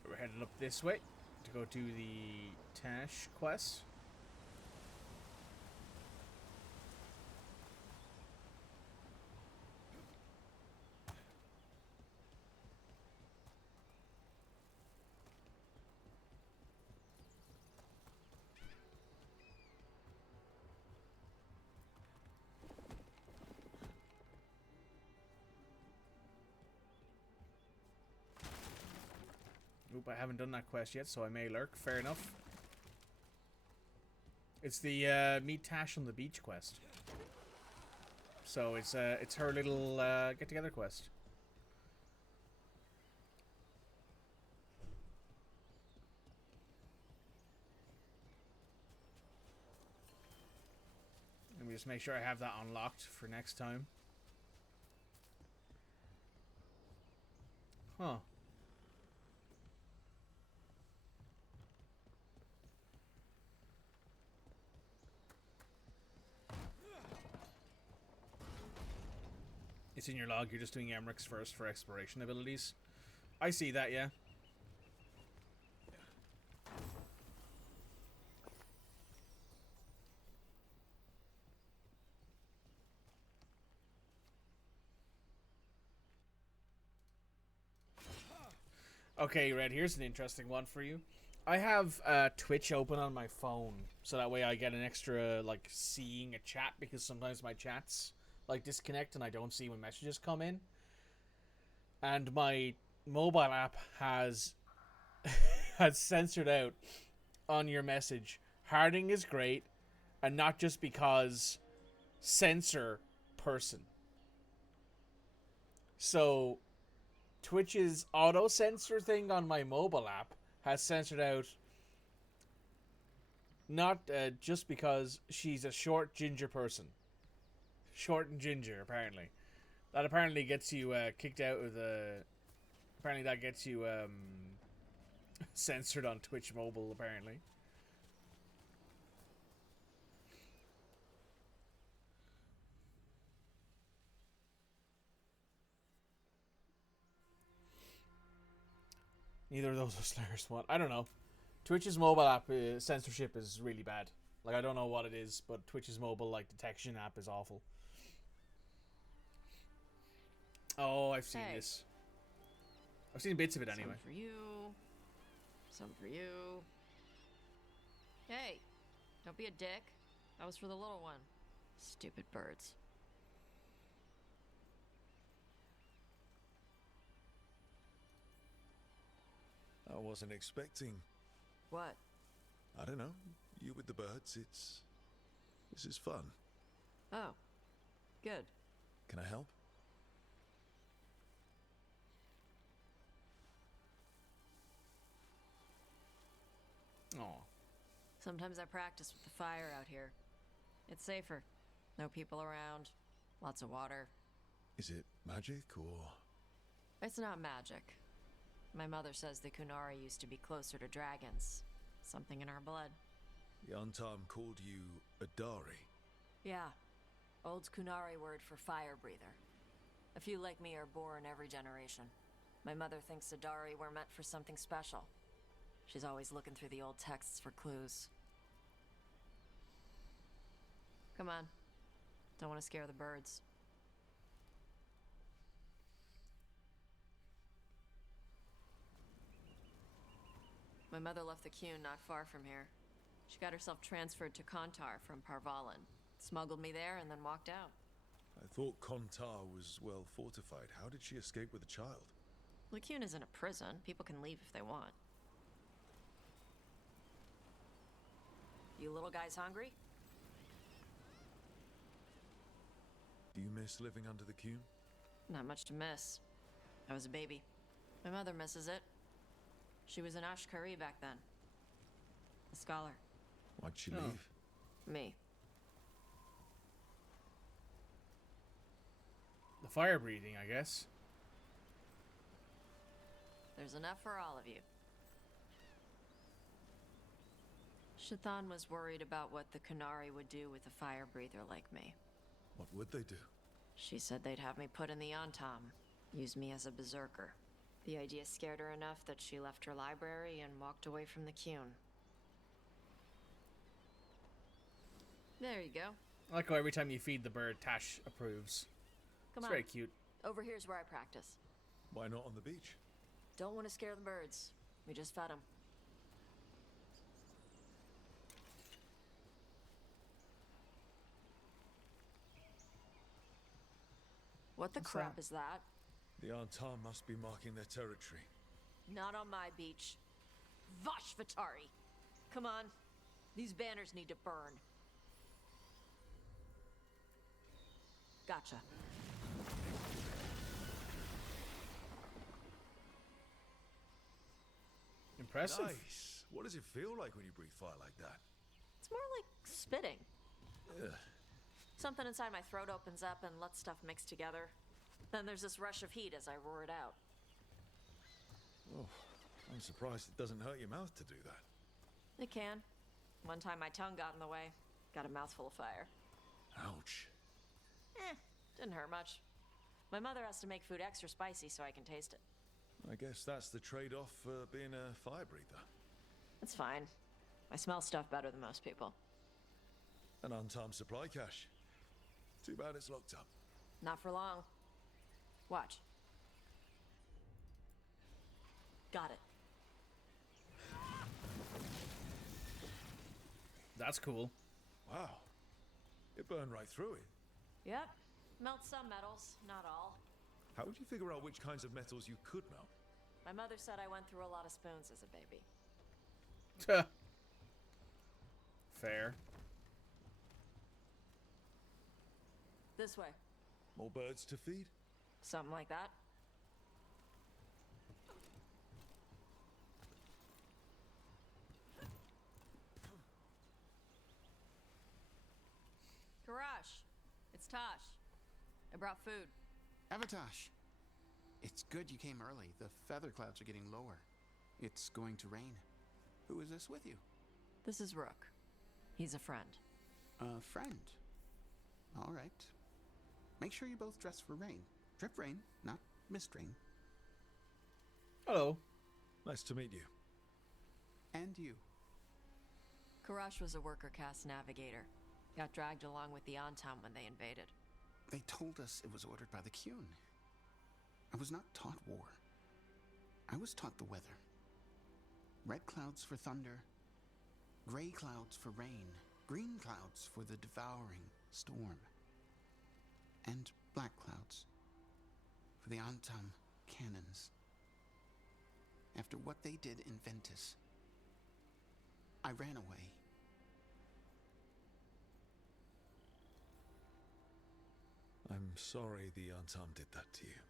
We're headed up this way to go to the Tash quest. Oop, I haven't done that quest yet, so I may lurk. Fair enough. It's the meet Tash on the beach quest. So it's her little get together quest. Let me just make sure I have that unlocked for next time. Huh. It's in your log, you're just doing Emmerich first for exploration abilities. I see that, yeah. Okay, Red, here's an interesting one for you. I have Twitch open on my phone, so that way I get an extra, like, seeing a chat, because sometimes my chats, like, disconnect and I don't see when messages come in. And my mobile app has has censored out on your message, "Harding is great," and not just because censor person. So Twitch's auto censor thing on my mobile app has censored out not just because she's a short ginger person. Short and ginger, apparently. That apparently gets you kicked out of the... Apparently that gets you censored on Twitch mobile, apparently. Neither of those are slurs. What? I don't know. Twitch's mobile app censorship is really bad. Like, I don't know what it is, but Twitch's mobile, like, detection app is awful. Oh, I've seen this. I've seen bits of it anyway. Some for you. Some for you. Hey, don't be a dick. That was for the little one. Stupid birds. I wasn't expecting... What? I don't know. You with the birds, this is fun. Oh, good. Can I help? Aw. Sometimes I practice with the fire out here. It's safer. No people around. Lots of water. Is it magic, or...? It's not magic. My mother says the Qunari used to be closer to dragons. Something in our blood. The Untarm called you a Dari. Yeah. Old Qunari word for fire breather. A few like me are born every generation. My mother thinks the Dari were meant for something special. She's always looking through the old texts for clues. Come on. Don't want to scare the birds. My mother left the Qun not far from here. She got herself transferred to Kontar from Parvalan. Smuggled me there and then walked out. I thought Kontar was well fortified. How did she escape with a child? The Qun isn't a prison. People can leave if they want. You little guys hungry? Do you miss living under the Qun? Not much to miss. I was a baby. My mother misses it. She was an Ashkari back then. A scholar. Why'd she leave? Me. The fire breathing, I guess. There's enough for all of you. Shathan was worried about what the Qunari would do with a fire breather like me. What would they do? She said they'd have me put in the Antam, use me as a berserker. The idea scared her enough that she left her library and walked away from the Qun. There you go. I like how every time you feed the bird, Tash approves. Come it's on. very cute. Over here's where I practice. Why not on the beach? Don't want to scare the birds. We just fed them. What the crap is that? The Antam must be marking their territory. Not on my beach. Vosh Vatari! Come on. These banners need to burn. Gotcha. Impressive. Nice. What does it feel like when you breathe fire like that? It's more like spitting. Ugh. Something inside my throat opens up and lets stuff mix together. Then there's this rush of heat as I roar it out. Oh, I'm surprised it doesn't hurt your mouth to do that. It can. One time my tongue got in the way. Got a mouthful of fire. Ouch. Didn't hurt much. My mother has to make food extra spicy so I can taste it. I guess that's the trade-off for being a fire breather. It's fine. I smell stuff better than most people. An untimed supply cache. Too bad it's locked up. Not for long. Watch. Got it. That's cool. Wow. It burned right through it. Yep. Melt some metals, not all. How would you figure out which kinds of metals you could melt? My mother said I went through a lot of spoons as a baby. Fair. This way. More birds to feed? Something like that. Karash, it's Tosh. I brought food. Avatosh, it's good you came early. The feather clouds are getting lower. It's going to rain. Who is this with you? This is Rook. He's a friend. A friend? All right. Make sure you both dress for rain. Drip rain, not mist rain. Hello. Nice to meet you. And you. Karash was a worker caste navigator. Got dragged along with the Antam when they invaded. They told us it was ordered by the Qun. I was not taught war. I was taught the weather. Red clouds for thunder, gray clouds for rain, green clouds for the devouring storm, and black clouds for the Antam cannons. After what they did in Ventus, I ran away. I'm sorry the Antam did that to you.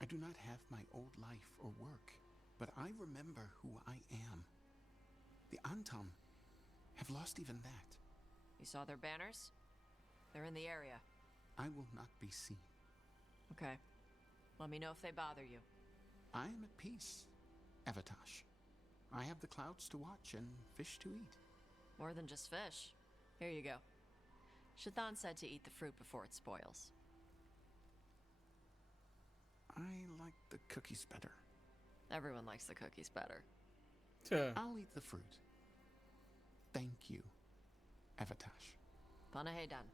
I do not have my old life or work, but I remember who I am. The Antam have lost even that. You saw their banners? They're in the area. I will not be seen. Okay. Let me know if they bother you. I am at peace, Avatosh. I have the clouds to watch and fish to eat. More than just fish. Here you go. Shathan said to eat the fruit before it spoils. I like the cookies better. Everyone likes the cookies better. I'll eat the fruit. Thank you, Avatosh. Panahedan.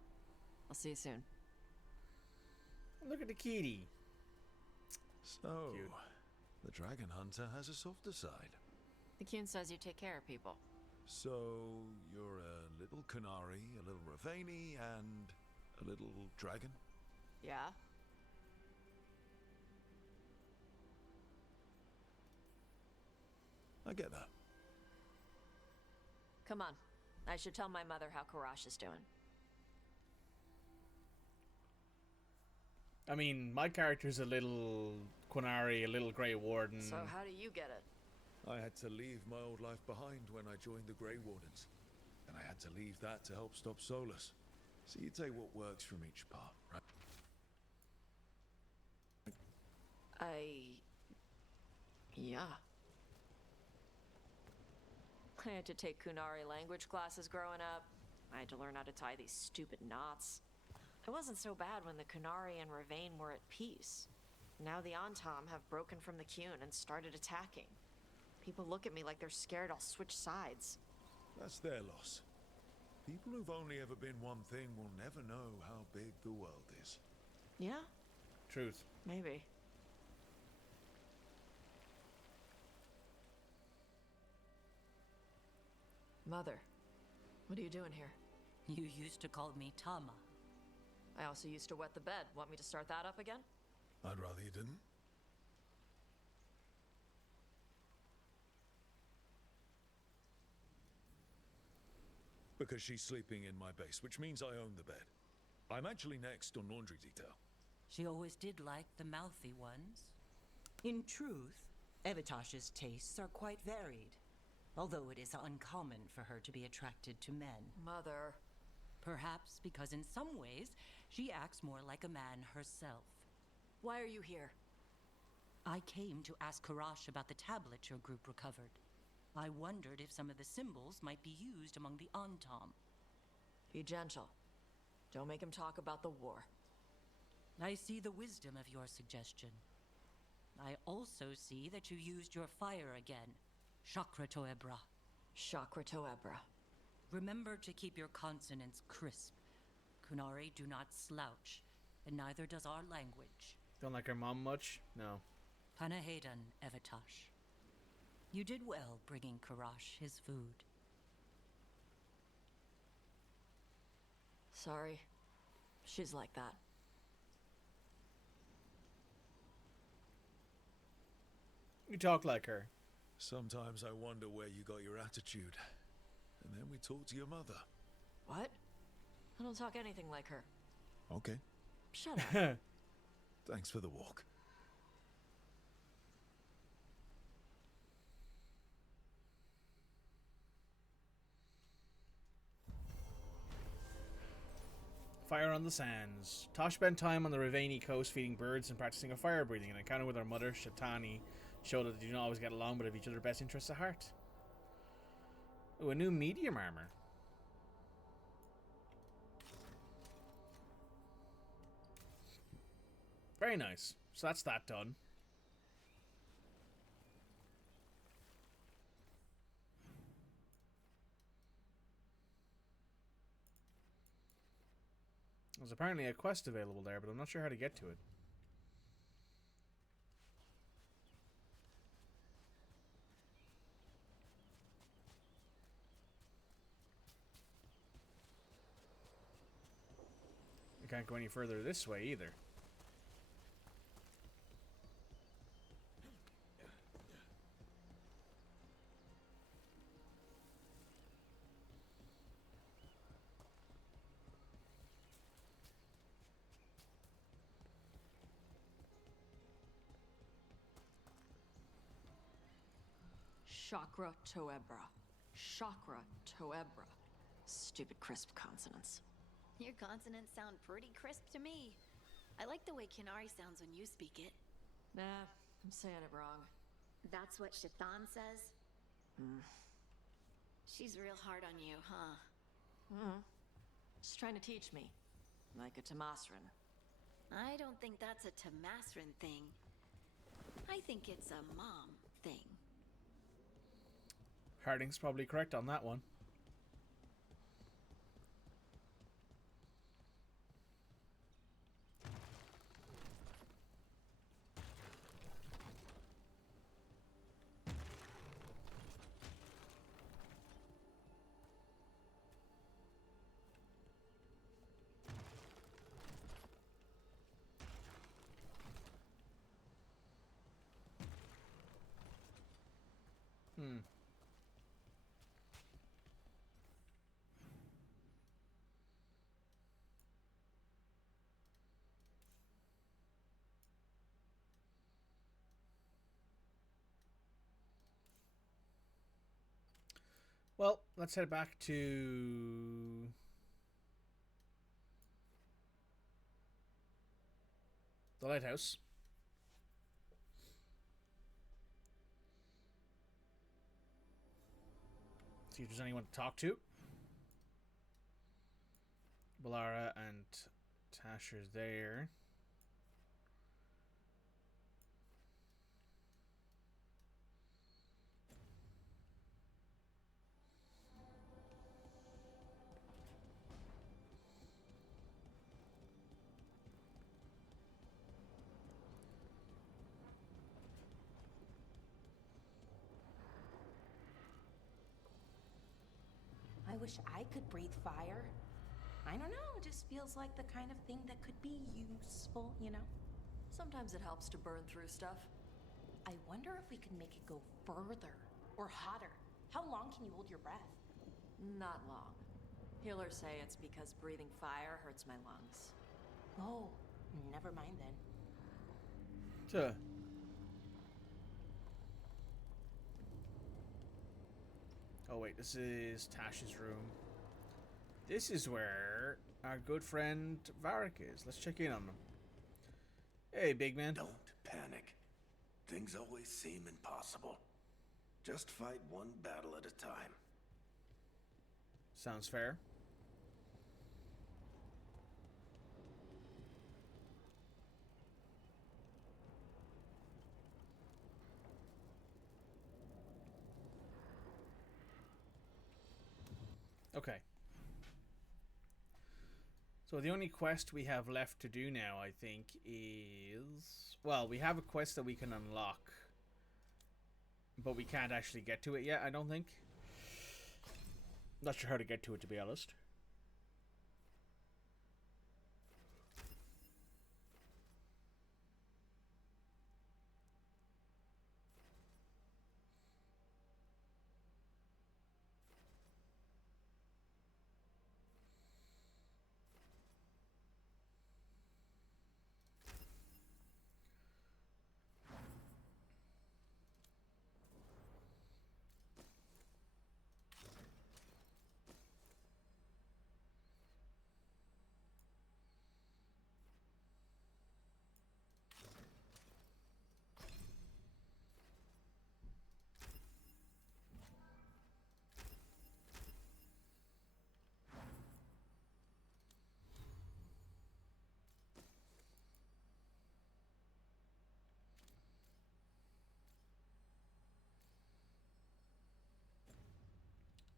I'll see you soon. Look at the kitty. So, Cute. the dragon hunter has a softer side. The Qun says you take care of people. So, you're a little Qunari, a little Ravani, and a little dragon? Yeah? I get that. Come on. I should tell my mother how Karash is doing. I mean, my character's a little Qunari, a little Grey Warden. So how do you get it? I had to leave my old life behind when I joined the Grey Wardens. And I had to leave that to help stop Solus. So you take what works from each part, right? Yeah. I had to take Qunari language classes growing up. I had to learn how to tie these stupid knots. It wasn't so bad when the Qunari and Ravain were at peace. Now the Antam have broken from the Qun and started attacking. People look at me like they're scared I'll switch sides. That's their loss. People who've only ever been one thing will never know how big the world is. Yeah? Truth. Maybe. Mother, what are you doing here? You used to call me Tama. I also used to wet the bed. Want me to start that up again? I'd rather you didn't. Because she's sleeping in my base, which means I own the bed. I'm actually next on laundry detail. She always did like the mouthy ones. In truth, Evitash's tastes are quite varied, although it is uncommon for her to be attracted to men. Mother. Perhaps because in some ways, she acts more like a man herself. Why are you here? I came to ask Karash about the tablet your group recovered. I wondered if some of the symbols might be used among the Antam. Be gentle. Don't make him talk about the war. I see the wisdom of your suggestion. I also see that you used your fire again. Chakra Toebra. Chakra Toebra. Remember to keep your consonants crisp. Qunari do not slouch, and neither does our language. Don't like her mom much? No. Panahedan, Evitash. You did well bringing Karash his food. Sorry. She's like that. You talk like her. Sometimes I wonder where you got your attitude. And then we talk to your mother. What? I don't talk anything like her. Okay. Shut up. Thanks for the walk. Fire on the sands. Tosh spent time on the Ravani coast feeding birds and practicing a fire breathing. An encounter with her mother, Shatani, showed that they do not always get along but have each other's best interests at heart. Ooh, a new medium armor. Very nice. So that's that done. There's apparently a quest available there, but I'm not sure how to get to it. I can't go any further this way either. Chakra Toebra. Chakra Toebra. Stupid crisp consonants. Your consonants sound pretty crisp to me. I like the way Qunari sounds when you speak it. Nah, I'm saying it wrong. That's what Shaitan says? She's real hard on you, huh? She's trying to teach me. Like a Tamasran. I don't think that's a Tamasran thing. I think it's a mom thing. Harding's probably correct on that one. Well, let's head back to the lighthouse. See if there's anyone to talk to. Balara and Tasher's there. I wish I could breathe fire. I don't know, it just feels like the kind of thing that could be useful, you know? Sometimes it helps to burn through stuff. I wonder if we could make it go further or hotter. How long can you hold your breath? Not long. Healers say it's because breathing fire hurts my lungs. Oh, never mind then. Tuh. Oh wait, this is Tash's room. This is where our good friend Varric is. Let's check in on him. Hey, big man. Don't panic. Things always seem impossible. Just fight one battle at a time. Sounds fair. Okay. So the only quest we have left to do now, I think, is... Well, we have a quest that we can unlock. But we can't actually get to it yet, I don't think. Not sure how to get to it, to be honest.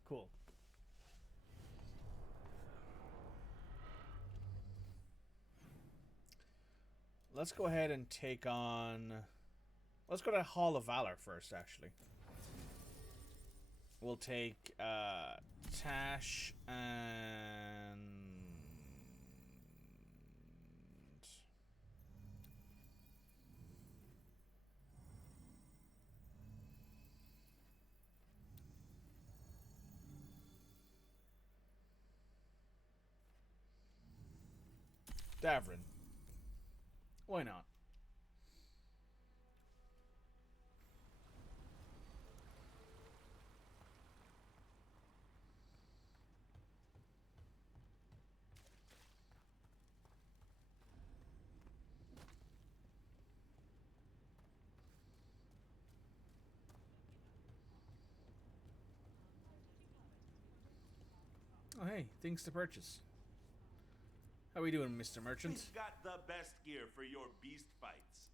Cool. Let's go ahead and take on... Let's go to Hall of Valor first, actually. We'll take Tash and... Davrin. Why not? Oh hey, things to purchase. How we doing, Mr. Merchant? Who's got the best gear for your beast fights?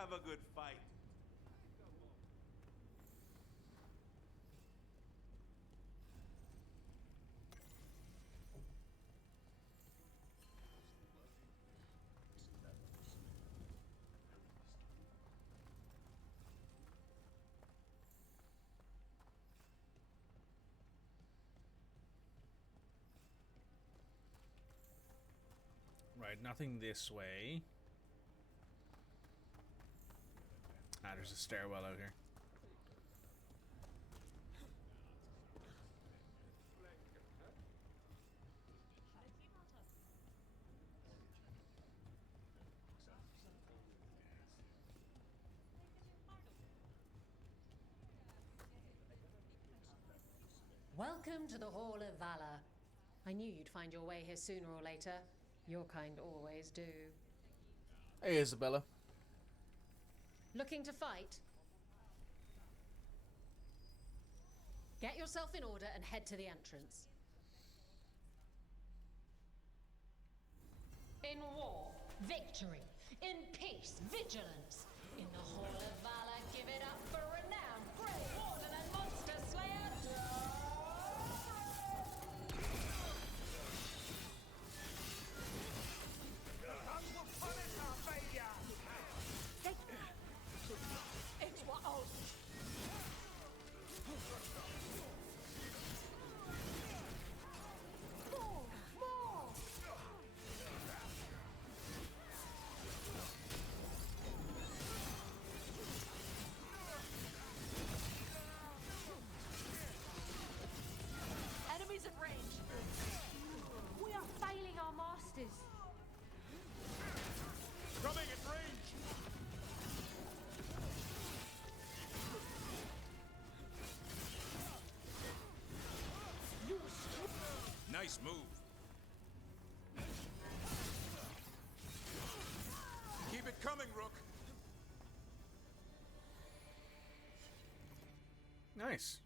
have a good fight. Right, nothing this way. Ah, there's a stairwell out here. Welcome to the Hall of Valor. I knew you'd find your way here sooner or later. Your kind always do. Hey, Isabella. Looking to fight? Get yourself in order and head to the entrance. In war, victory. In peace, vigilance. In the Hall of Valor, give it up for renowned Grey Warden and Monster Slayer. Enemies at range. We are failing our masters. Coming at range! Nice move. Keep it coming, Rook. Nice.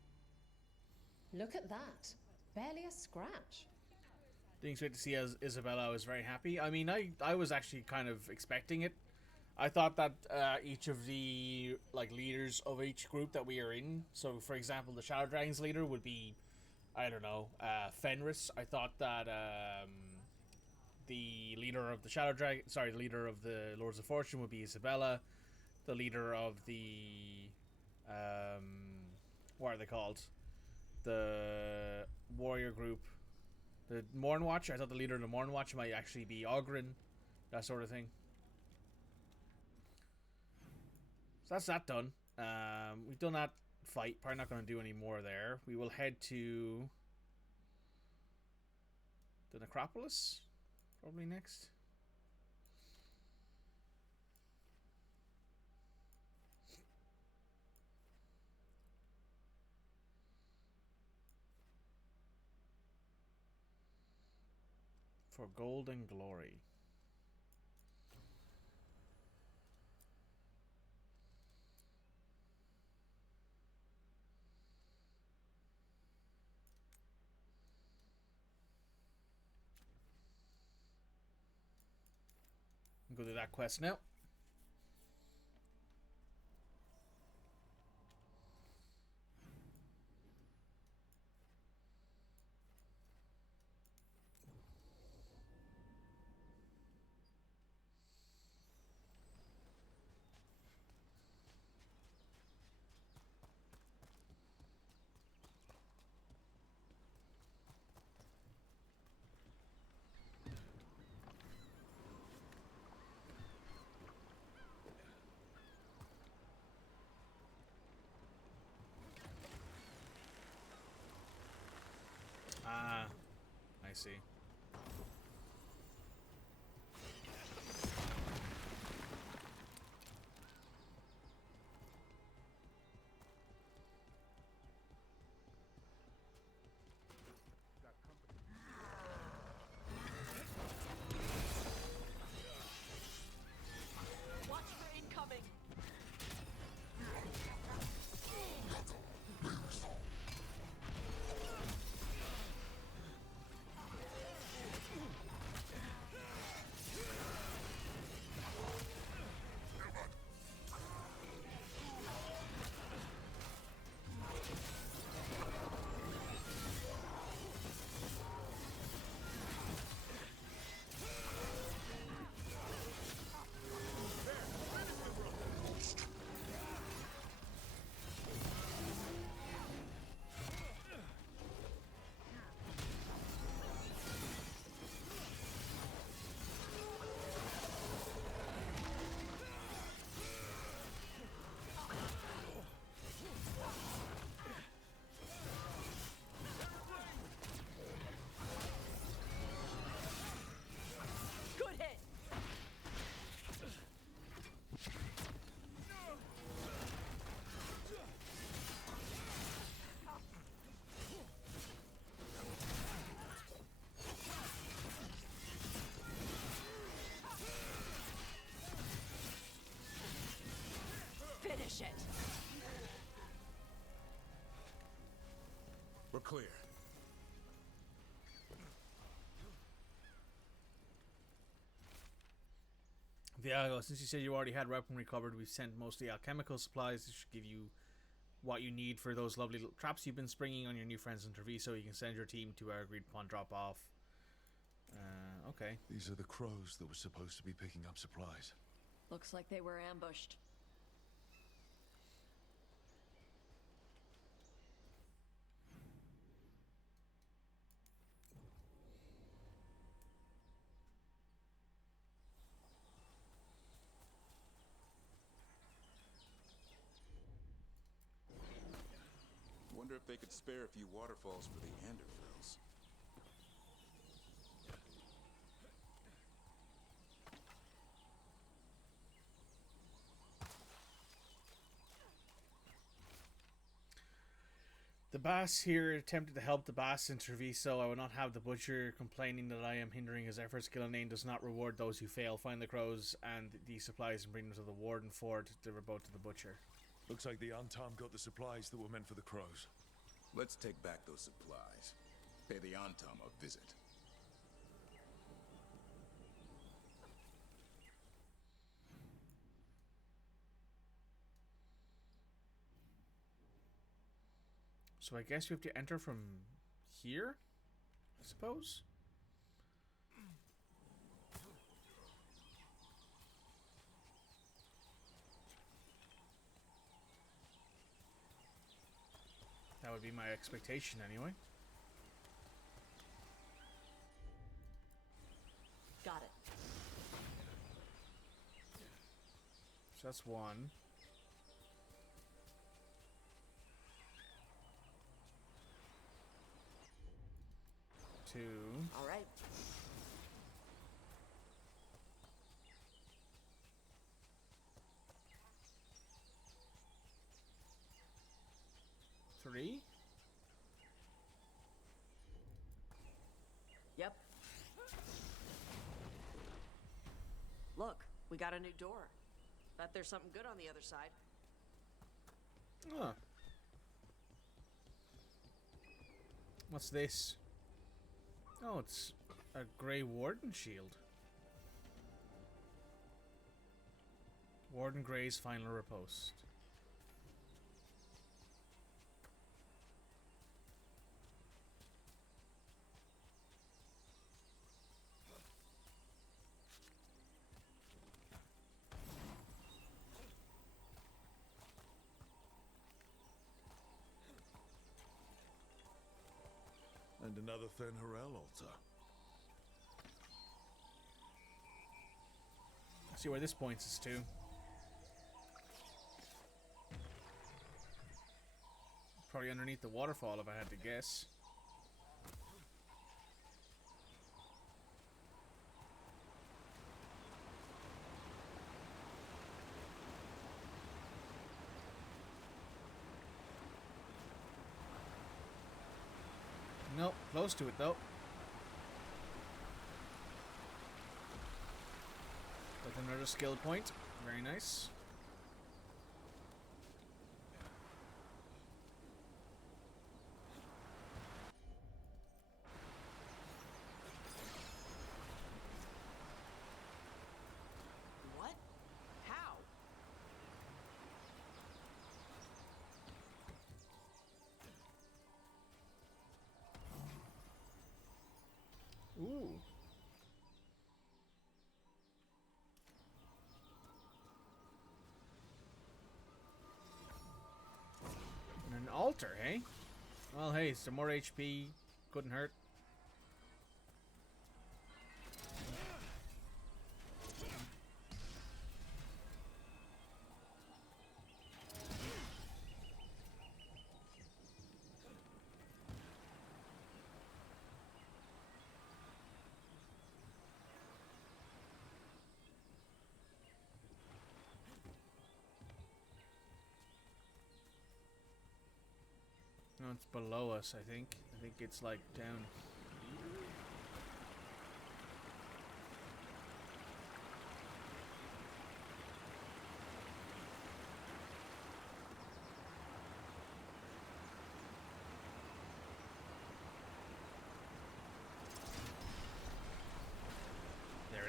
Look at that. Barely a scratch. Didn't expect to see Isabella. I was very happy. I mean, I was actually kind of expecting it. I thought that each of the leaders of each group that we are in, so for example, the Shadow Dragons leader would be, I don't know, Fenris. I thought that the leader of the the leader of the Lords of Fortune would be Isabella. The leader of the what are they called? The warrior group, the Mornwatch. I thought the leader of the Mornwatch might actually be Ogren, that sort of thing. So that's that done. We've done that fight. Probably not going to do any more there. We will head to the Necropolis, probably next. For gold and glory. Go do that quest now. Ah, I see. Watch for incoming. We're clear. Viago, since you said you already had weaponry covered, we've sent mostly alchemical supplies. This should give you what you need for those lovely little traps you've been springing on your new friends in Treviso. You can send your team to our agreed upon drop off. Okay. These are the crows that were supposed to be picking up supplies. Looks like they were ambushed. Wonder if they could spare a few waterfalls for the Anderfels. The Bass here attempted to help the Bass in Treviso. I will not have the Butcher complaining that I am hindering his efforts. Gillenane does not reward those who fail. Find the crows and the supplies and bring them to the Warden Fort. Deliver both to the Butcher. Looks like the Antam got the supplies that were meant for the crows. Let's take back those supplies. Pay the Antam a visit. So I guess you have to enter from here, I suppose? That would be my expectation anyway. Got it. So that's one. Two. All right. Three. Yep. Look, we got a new door. Bet there's something good on the other side. Huh. What's this? Oh, it's a grey Warden shield. Warden Grey's final riposte. And another Fen'Harel altar. See where this points us to. Probably underneath the waterfall if I had to guess. Nope, close to it though. With another skill point. Very nice. What? How? Ooh. And an altar, hey? Well, hey, some more HP couldn't hurt. No, it's below us, I think. I think it's like down.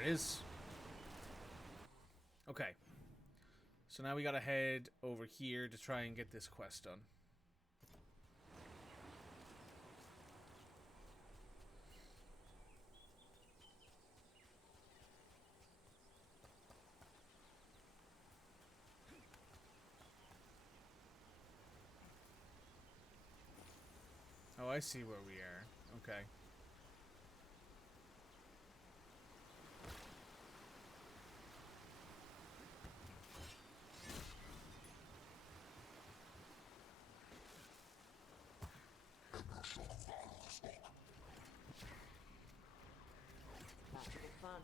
it is. Okay. So now we gotta head over here to try and get this quest done. Oh, I see where we are. Okay. About to be fun.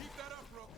Keep that up, Rook.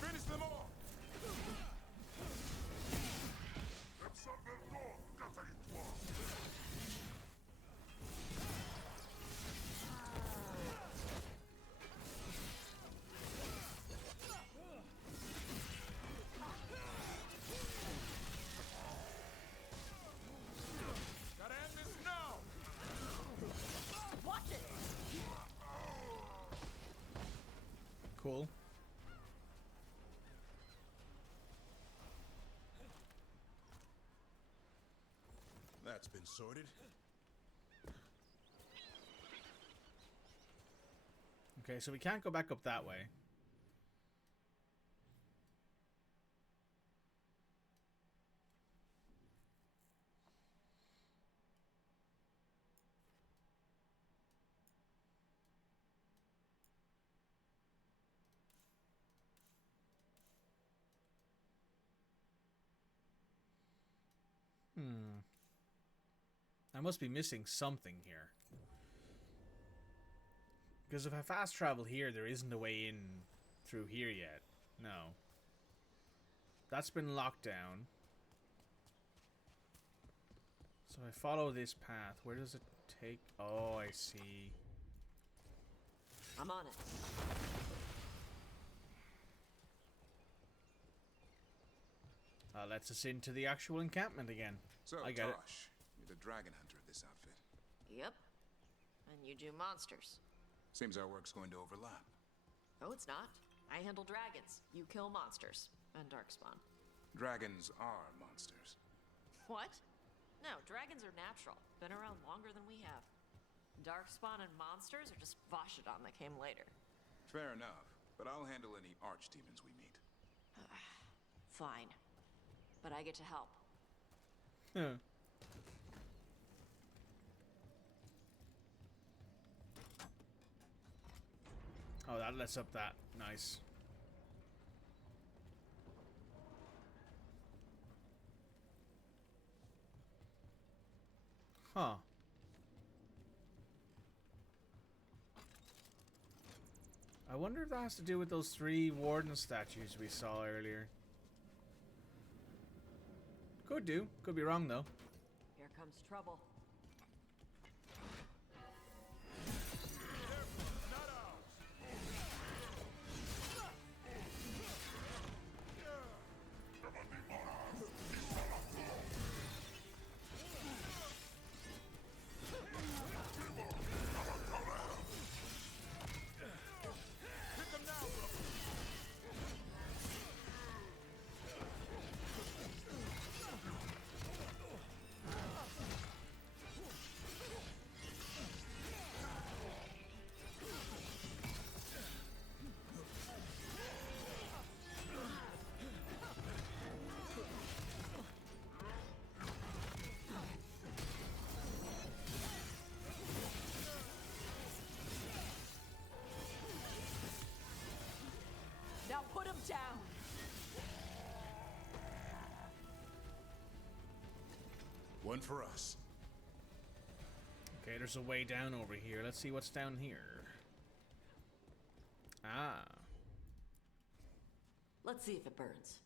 Finish them all. Gotta end this now. Watch it! Cool. That's been sorted. Okay, so we can't go back up that way. I must be missing something here. Because if I fast travel here, there isn't a way in through here yet. No. That's been locked down. So I follow this path. Where does it take? Oh, I see. I'm on it. Lets us into the actual encampment again. So, I get it. Tosh, you're the dragon hunter of this outfit. Yep. And you do monsters. Seems our work's going to overlap. No, it's not. I handle dragons. You kill monsters. And darkspawn. Dragons are monsters. What? No, dragons are natural. Been around longer than we have. Darkspawn and monsters are just Vashidon that came later. Fair enough, but I'll handle any archdemons we meet. Fine. But I get to help. Huh. Oh, that lets up that. Nice. Huh. I wonder if that has to do with those 3 Warden statues we saw earlier. Could do. Could be wrong, though. Here comes trouble. them down! One for us. Okay, there's a way down over here. Let's see what's down here. Ah. Let's see if it burns.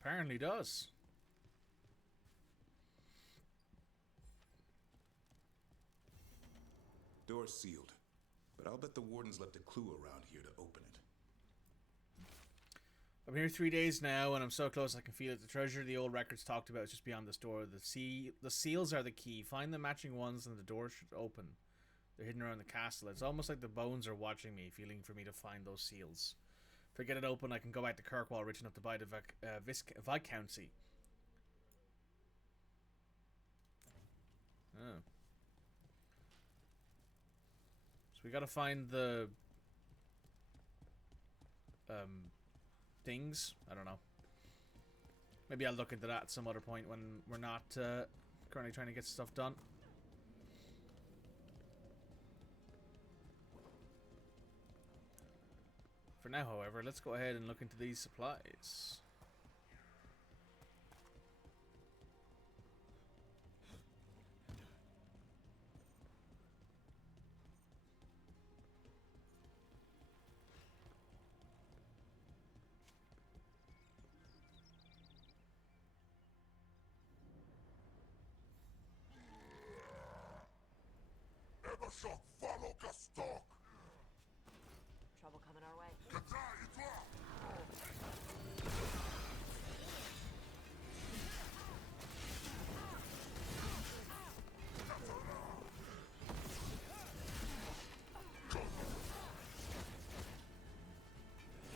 Apparently does. Door's sealed, but I'll bet the Warden's left a clue around here to open it. I'm here 3 days now, and I'm so close I can feel it. The treasure the old records talked about is just beyond this door. The seals are the key. Find the matching ones, and the door should open. They're hidden around the castle. It's almost like the bones are watching me, feeling for me to find those seals. If I get it open, I can go back to Kirkwall, rich enough to buy the Viscountcy. Oh. So we gotta find the things. I don't know. Maybe I'll look into that at some other point when we're not currently trying to get stuff done. For now, however, let's go ahead and look into these supplies. Trouble coming our way.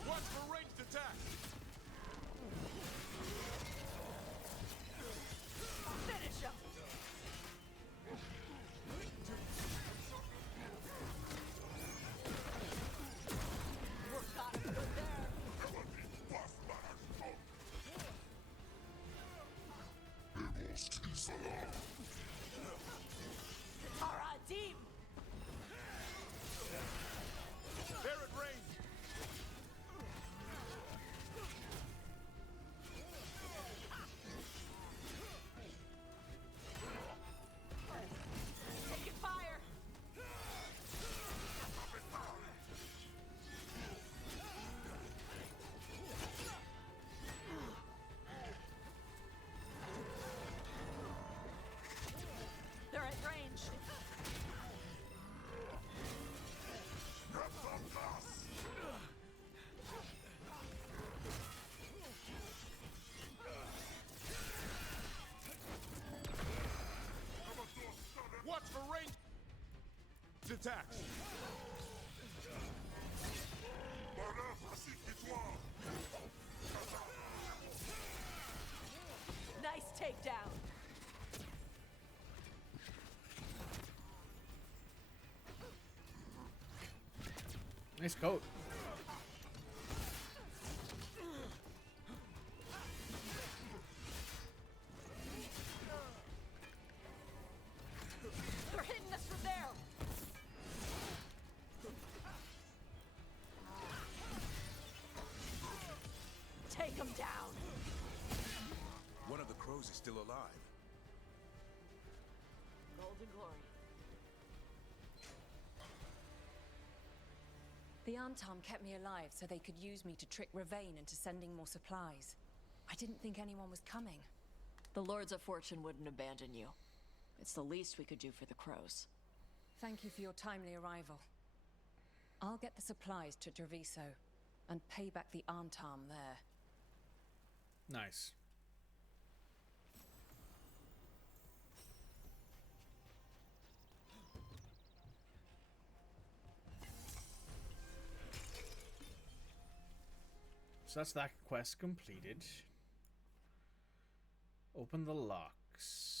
Watch for ranged attack! Finish him! Deep. They're at range! Taking fire. They're at range. Watch for ranged attacks! Nice takedown. Nice coat. They're hitting us from there. Take them down. One of the crows is still alive. Golden glory. The Antom kept me alive so they could use me to trick Ravain into sending more supplies. I didn't think anyone was coming. The Lords of Fortune wouldn't abandon you. It's the least we could do for the crows. Thank you for your timely arrival. I'll get the supplies to Treviso and pay back the Antom there. Nice. So that's that quest completed. Open the locks.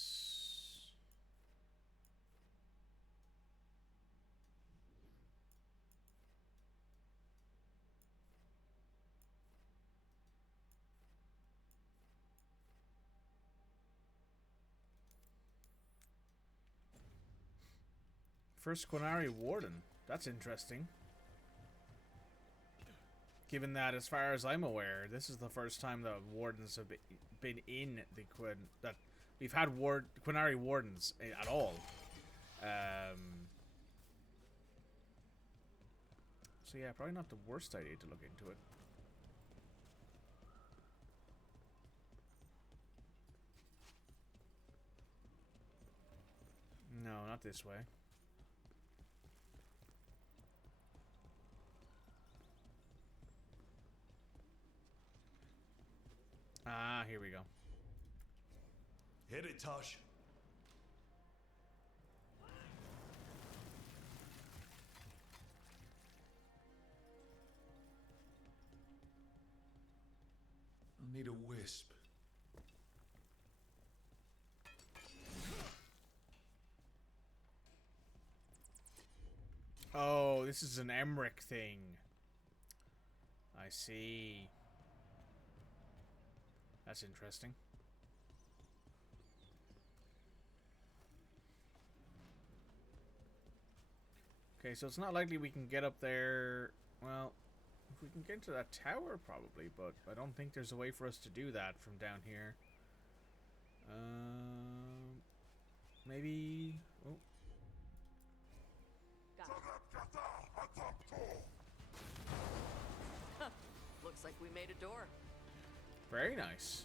First Qunari Warden. That's interesting. Given that, as far as I'm aware, this is the first time the Wardens have been in the that we've had Qunari Wardens at all. So yeah, probably not the worst idea to look into it. No, not this way. Ah, here we go. Hit it, Tosh. I need a wisp. Oh, this is an Emmerich thing. I see. That's interesting. Okay, so it's not likely we can get up there. Well, if we can get to that tower, probably, but I don't think there's a way for us to do that from down here. Maybe. Oh. Looks like we made a door. Very nice.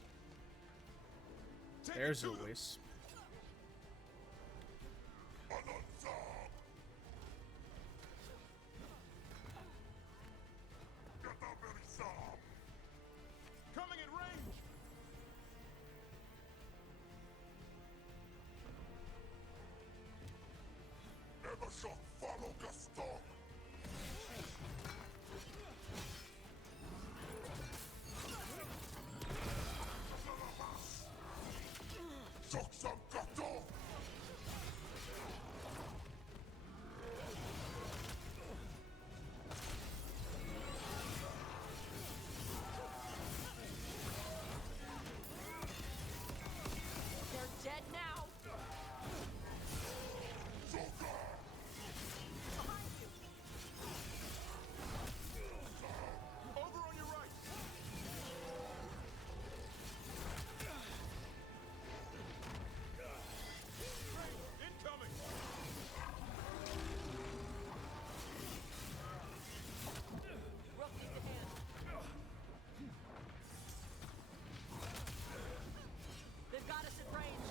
There's a wisp. Coming in range. Never shall follow Gaston. They're dead now. Over on your right. Incoming. Rook in your hand. They've got us at range.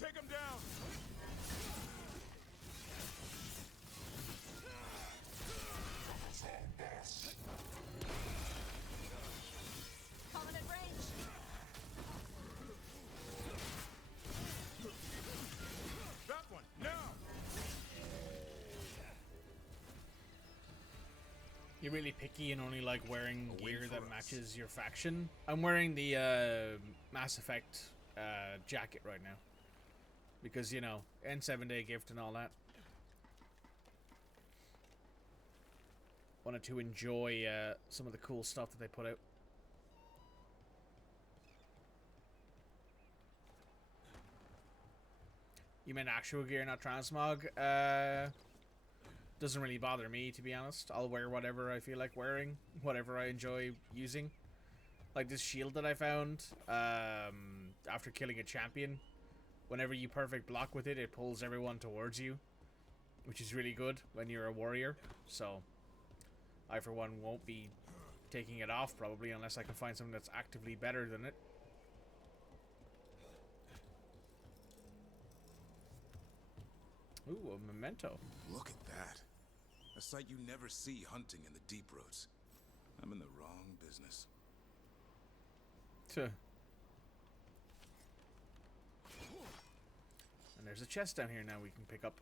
Take him down. Coming at range. That one now. You're really picky and only like wearing gear that matches your faction. I'm wearing the Mass Effect jacket right now. Because, you know, N7-day gift and all that. Wanted to enjoy some of the cool stuff that they put out. You meant actual gear, not transmog? Doesn't really bother me, to be honest. I'll wear whatever I feel like wearing, whatever I enjoy using. Like this shield that I found after killing a champion. Whenever you perfect block with it, it pulls everyone towards you, which is really good when you're a warrior. So I, for one, won't be taking it off probably unless I can find something that's actively better than it. Ooh, a memento. Look at that. A sight you never see hunting in the deep roads. I'm in the wrong business. Tuh. And there's a chest down here now we can pick up.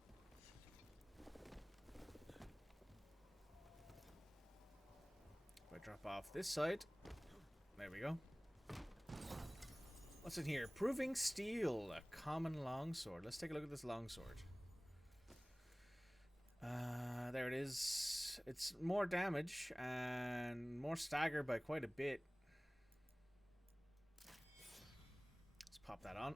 If I drop off this side. There we go. What's in here? Proving steel. A common longsword. Let's take a look at this longsword. There it is. It's more damage and more stagger by quite a bit. Let's pop that on.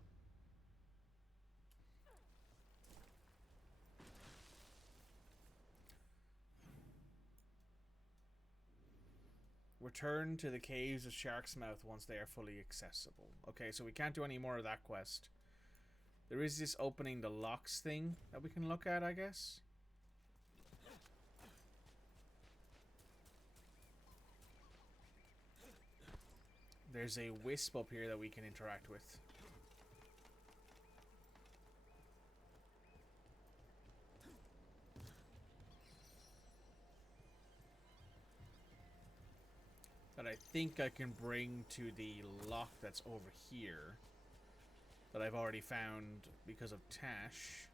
Return to the caves of Shark's Mouth once they are fully accessible. Okay, so we can't do any more of that quest. There is this opening the locks thing that we can look at, I guess. There's a wisp up here that we can interact with. That I think I can bring to the lock that's over here. That I've already found because of Tash.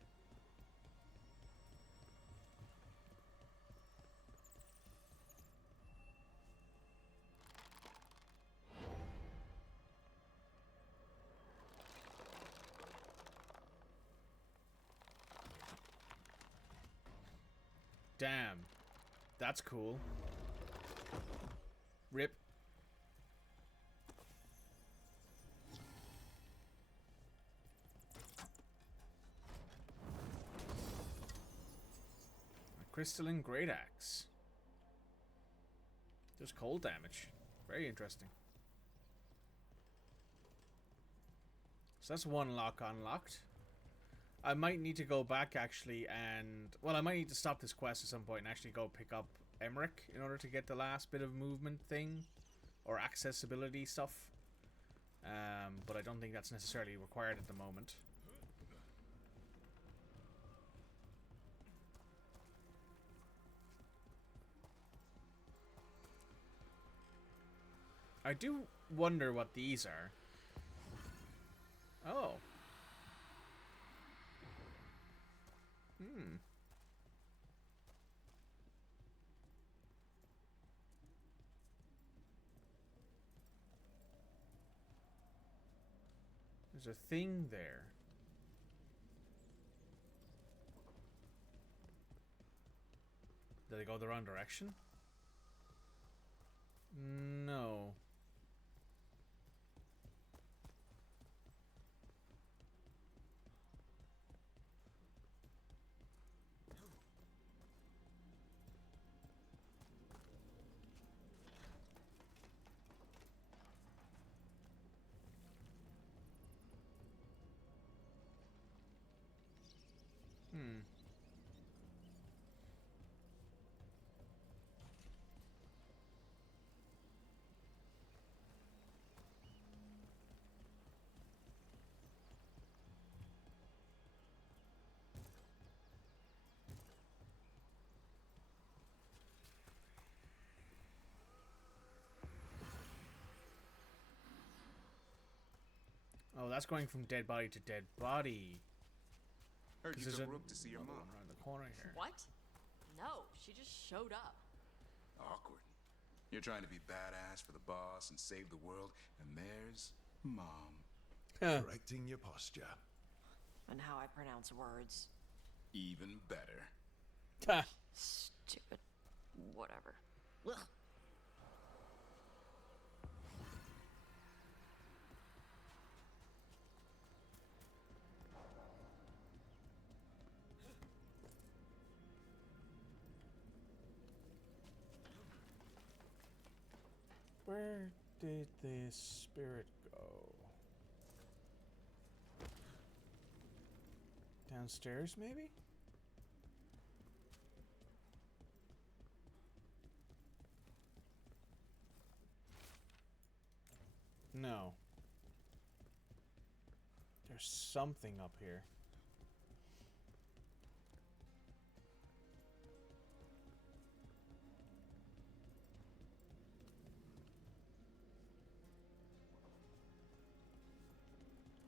Damn. That's cool. Rip. A crystalline great axe. There's cold damage. Very interesting. So that's one lock unlocked. I might need to go back actually and... Well, I might need to stop this quest at some point and actually go pick up Emmerich in order to get the last bit of movement thing. Or accessibility stuff. But I don't think that's necessarily required at the moment. I do wonder what these are. Oh. Hmm. There's a thing there. Did I go the wrong direction? No. Hmm. Oh, that's going from dead body to dead body. Heard you 'Cause took there's Rook to see your another mom. one around the corner here. What? No, she just showed up. Awkward. You're trying to be badass for the boss and save the world, and there's Mom. Correcting your posture. And how I pronounce words. Even better. Stupid. Whatever. Ugh. Where did this spirit go? Downstairs, maybe? No. There's something up here.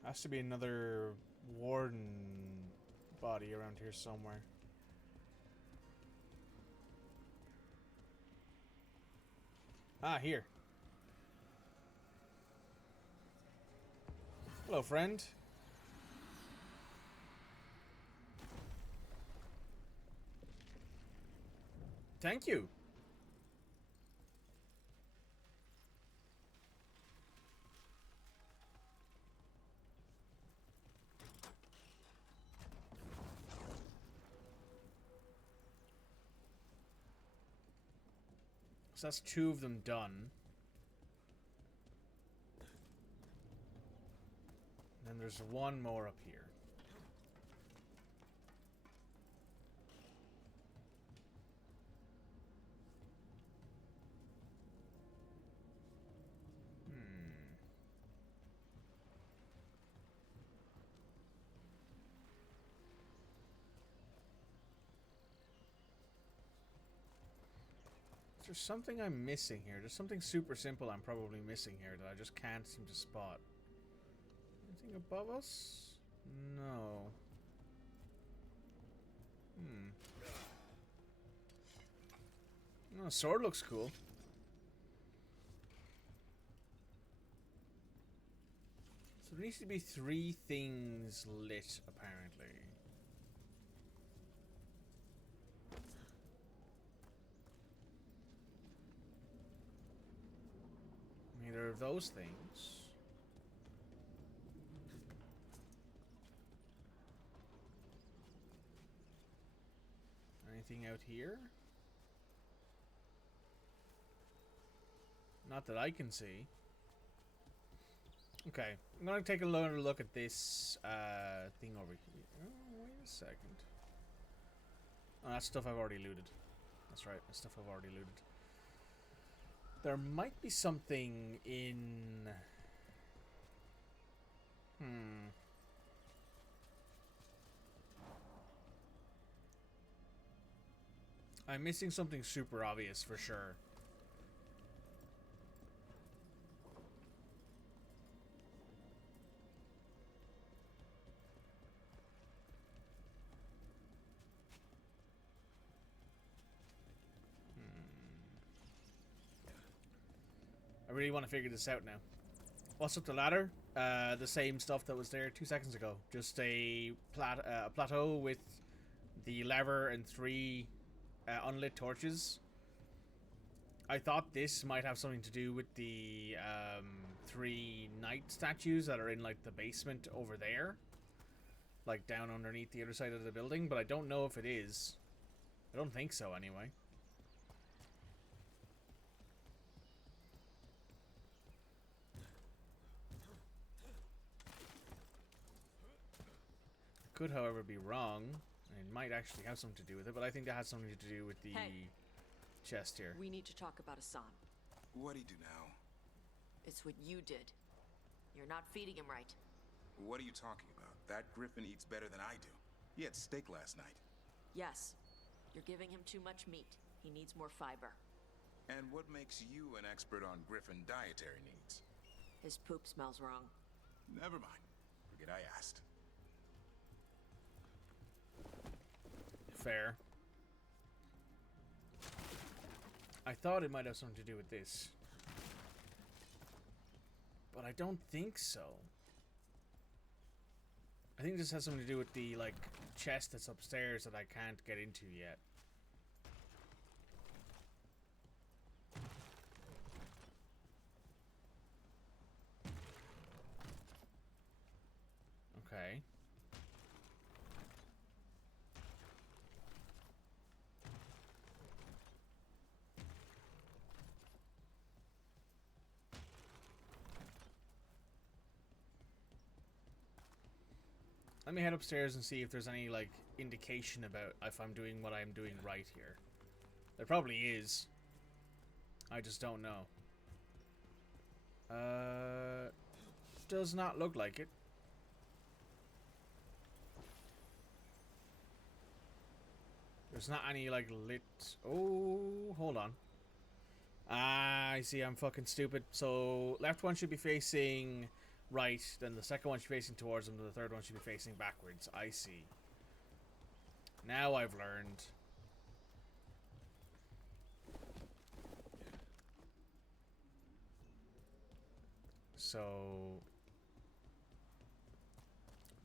Has to be another Warden body around here somewhere. Ah, here. Hello, friend. Thank you. So that's 2 of them done. And then there's 1 more up here. There's something I'm missing here. There's something super simple I'm probably missing here that I just can't seem to spot. Anything above us? No. Oh, sword looks cool. So there needs to be 3 things lit, apparently. Either of those things. Anything out here? Not that I can see. Okay, I'm gonna take another look at this thing over here. Oh, wait a second. Oh, that's stuff I've already looted. That's right, that's stuff I've already looted. There might be something in... I'm missing something super obvious for sure. I really want to figure this out now. What's up the ladder? The same stuff that was there 2 seconds ago. Just a plateau with the lever and 3 unlit torches. I thought this might have something to do with the 3 knight statues that are in like the basement over there. Like down underneath the other side of the building, but I don't know if it is. I don't think so anyway. Could, however, be wrong. It might actually have something to do with it, but I think that has something to do with the chest here. We need to talk about Hassan. What'd he do now? It's what you did. You're not feeding him right. What are you talking about? That griffin eats better than I do. He had steak last night. Yes. You're giving him too much meat. He needs more fiber. And what makes you an expert on griffin dietary needs? His poop smells wrong. Never mind. Forget I asked. Fair. I thought it might have something to do with this. But I don't think so. I think this has something to do with the, like, chest that's upstairs that I can't get into yet. Okay. Let me head upstairs and see if there's any, like, indication about if I'm doing what I'm doing right here. There probably is. I just don't know. Does not look like it. There's not any, like, lit... Oh, hold on. Ah, I see, I'm fucking stupid. So, left one should be facing... right, then the second one should be facing towards them, then the third one should be facing backwards. I see. Now I've learned. So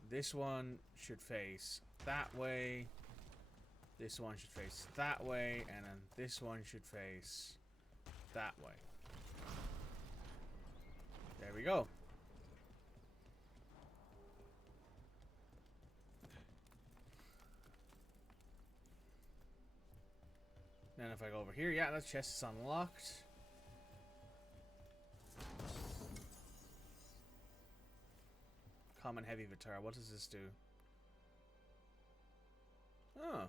this one should face that way. This one should face that way, and then this one should face that way. There we go. Then if I go over here, yeah, that chest is unlocked. Common heavy Vitar. What does this do? Oh.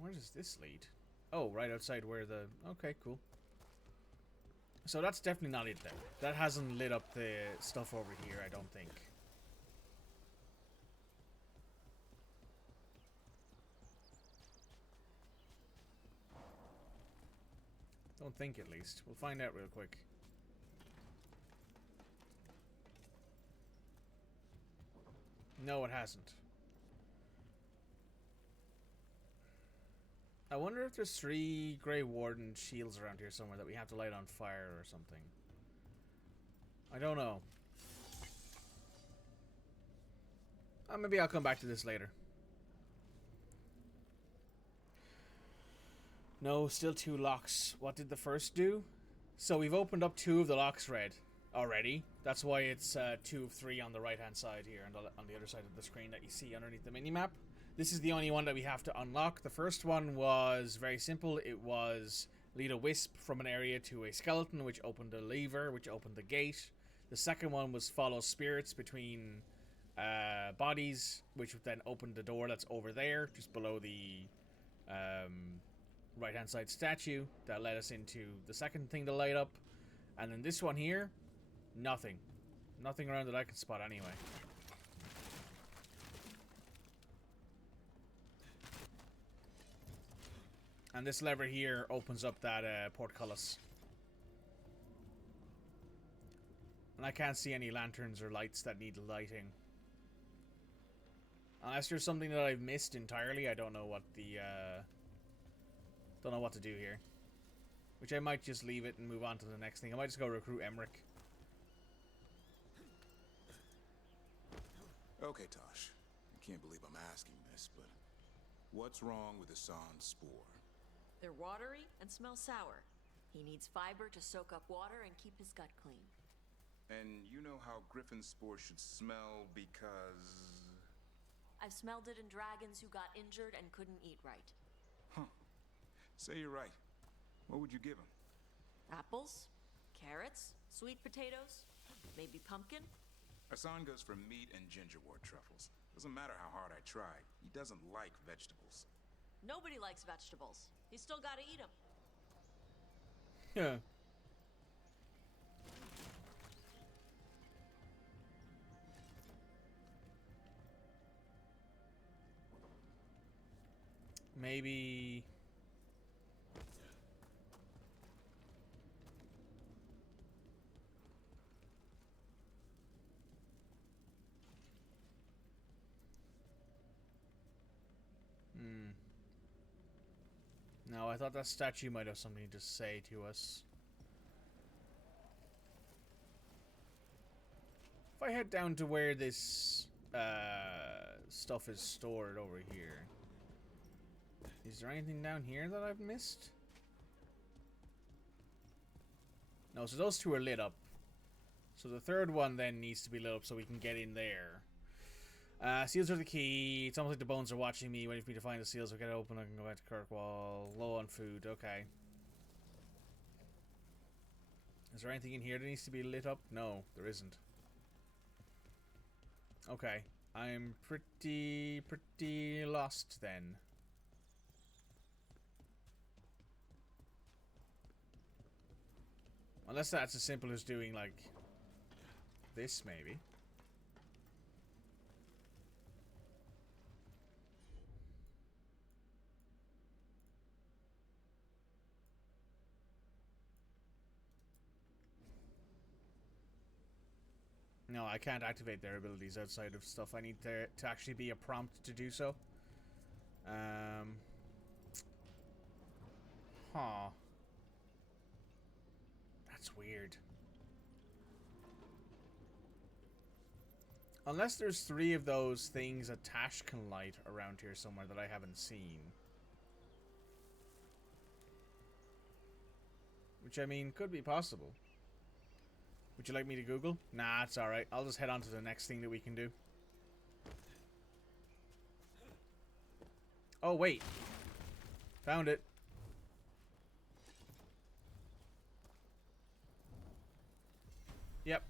Where does this lead? Oh, right outside where the... Okay, cool. So that's definitely not it there. That hasn't lit up the stuff over here, I don't think. Don't think, at least. We'll find out real quick. No, it hasn't. I wonder if there's 3 Grey Warden shields around here somewhere that we have to light on fire or something. I don't know. Maybe I'll come back to this later. No, still 2 locks. What did the first do? So we've opened up 2 of the locks red already. That's why it's 2 of 3 on the right hand side here and on the other side of the screen that you see underneath the minimap. This is the only one that we have to unlock. The first one was very simple. It was lead a wisp from an area to a skeleton, which opened a lever, which opened the gate. The second one was follow spirits between bodies, which then opened the door that's over there, just below the right-hand side statue. That led us into the second thing to light up. And then this one here, nothing. Nothing around that I can spot anyway. And this lever here opens up that portcullis. And I can't see any lanterns or lights that need lighting. Unless there's something that I've missed entirely, I don't know what the don't know what to do here. Which I might just leave it and move on to the next thing. I might just go recruit Emmerich. Okay, Tosh. I can't believe I'm asking this, but what's wrong with Hassan's spore? They're watery and smell sour. He needs fiber to soak up water and keep his gut clean. And you know how Griffin's spore should smell because... I've smelled it in dragons who got injured and couldn't eat right. Huh. Say you're right. What would you give him? Apples, carrots, sweet potatoes, maybe pumpkin. Hassan goes for meat and gingerwort truffles. Doesn't matter how hard I try. He doesn't like vegetables. Nobody likes vegetables. He's still gotta eat them. Yeah. Maybe... No, I thought that statue might have something to say to us. If I head down to where this stuff is stored over here, is there anything down here that I've missed? No, so those 2 are lit up. So the third one then needs to be lit up so we can get in there. Seals are the key. It's almost like the bones are watching me, waiting for me to find the seals. I'll get it open. I can go back to Kirkwall. Low on food. Okay. Is there anything in here that needs to be lit up? No, there isn't. Okay. I'm pretty lost then. Unless that's as simple as doing, like, this, maybe. No, I can't activate their abilities outside of stuff. I need there to actually be a prompt to do so. Huh. That's weird. Unless there's 3 of those things that Tash can light around here somewhere that I haven't seen. Which, I mean, could be possible. Would you like me to Google? Nah, it's alright. I'll just head on to the next thing that we can do. Oh, wait. Found it. Yep.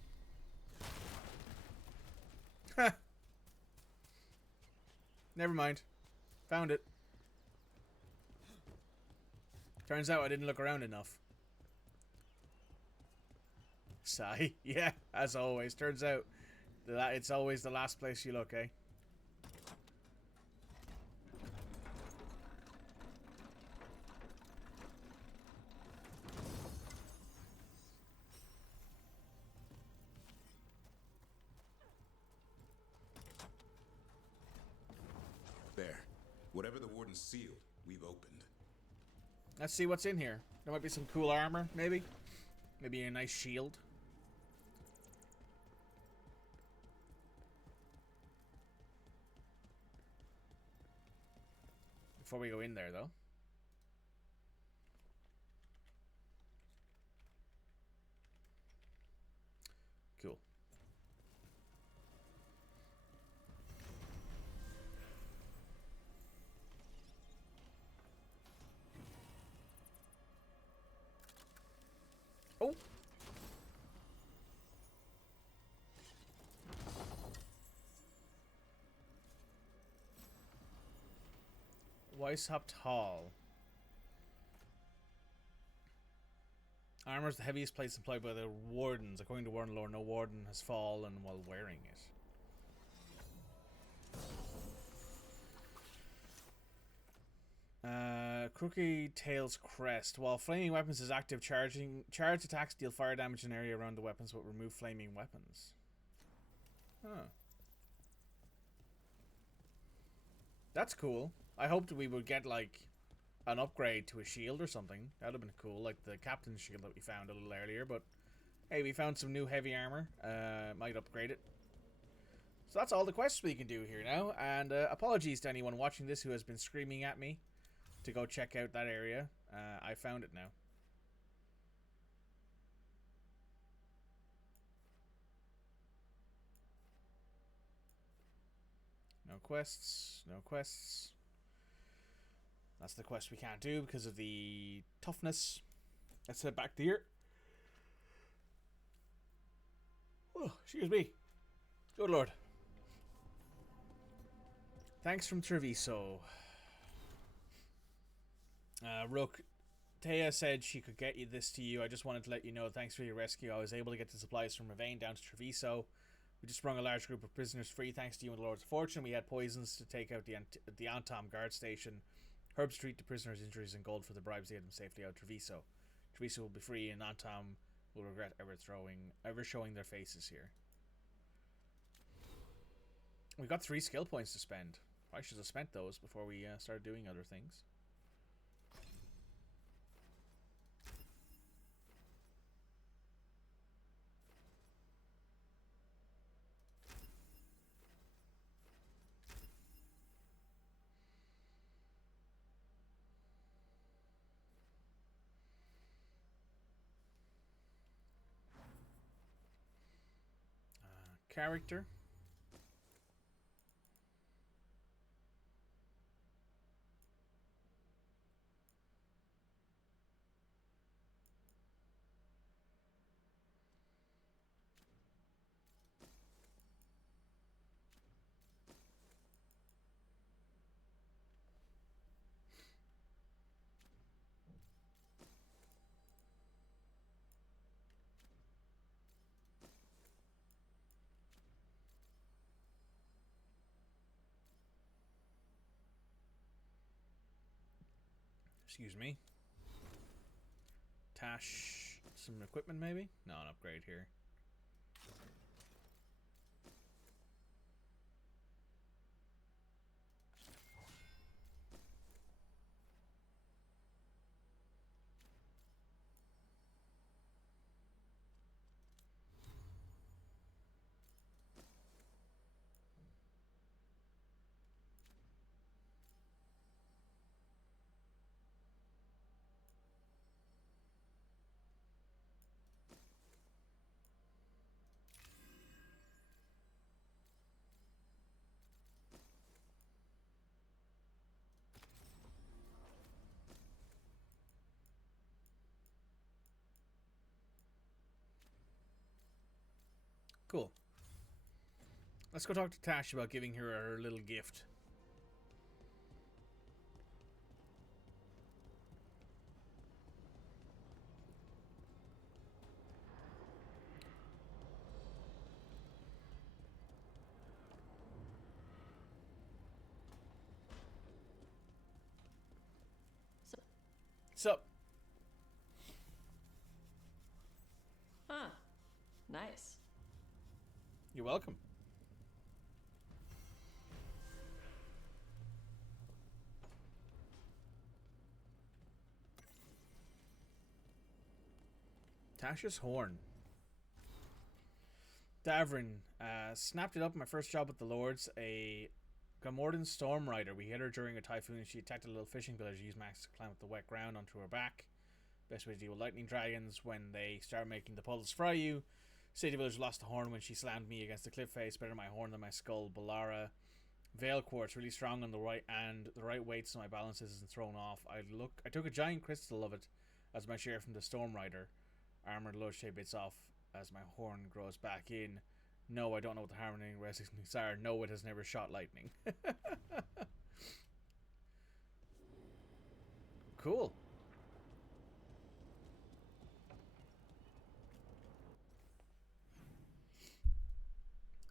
Never mind. Found it. Turns out I didn't look around enough. Sigh. Yeah, as always. Turns out that it's always the last place you look, eh? There. Whatever the Warden sealed, we've opened. Let's see what's in here. There might be some cool armor, maybe. Maybe a nice shield. Before we go in there, though. Cool. Oh! Weisshaupt Hall. Armor is the heaviest place employed by the wardens. According to Warden lore, no warden has fallen while wearing it. Crooked Tail's Crest. While flaming weapons is active, charged attacks deal fire damage in an area around the weapons but remove flaming weapons. Huh. That's cool. I hoped we would get, like, an upgrade to a shield or something. That would have been cool, like the captain's shield that we found a little earlier, but hey, we found some new heavy armor. Might upgrade it. So that's all the quests we can do here now, and apologies to anyone watching this who has been screaming at me to go check out that area. I found it now. No quests, no quests. That's the quest we can't do because of the toughness. Let's head back here. Oh, excuse me. Good lord. Thanks from Treviso. Rook, Taya said she could get this to you. I just wanted to let you know, thanks for your rescue. I was able to get the supplies from Ravane down to Treviso. We just sprung a large group of prisoners free thanks to you and the Lord's fortune. We had poisons to take out the Antom guard station. Herbs treat the prisoners' injuries and gold for the bribes to get them safely out of Treviso. Treviso will be free and Antom will regret ever showing their faces here. We got 3 skill points to spend. I should have spent those before we started doing other things. Character. Excuse me. Tash, some equipment maybe? No, an upgrade here. Cool. Let's go talk to Tash about giving her her little gift. Sup? Huh. Nice. You're welcome. Tasha's horn. Davrin snapped it up in my first job with the Lords. A Gamordan storm rider. We hit her during a typhoon and she attacked a little fishing village. Used Max to climb up the wet ground onto her back. Best way to deal with lightning dragons when they start making the puddles fry you. City village lost a horn when she slammed me against the cliff face. Better my horn than my skull. Balara. Veilguard, really strong on the right and the right weight so my balance isn't thrown off. I took a giant crystal of it as my share from the storm rider. Armored load shape bits off as my horn grows back in. No, I don't know what the harmony resistances are. No, it has never shot lightning. Cool.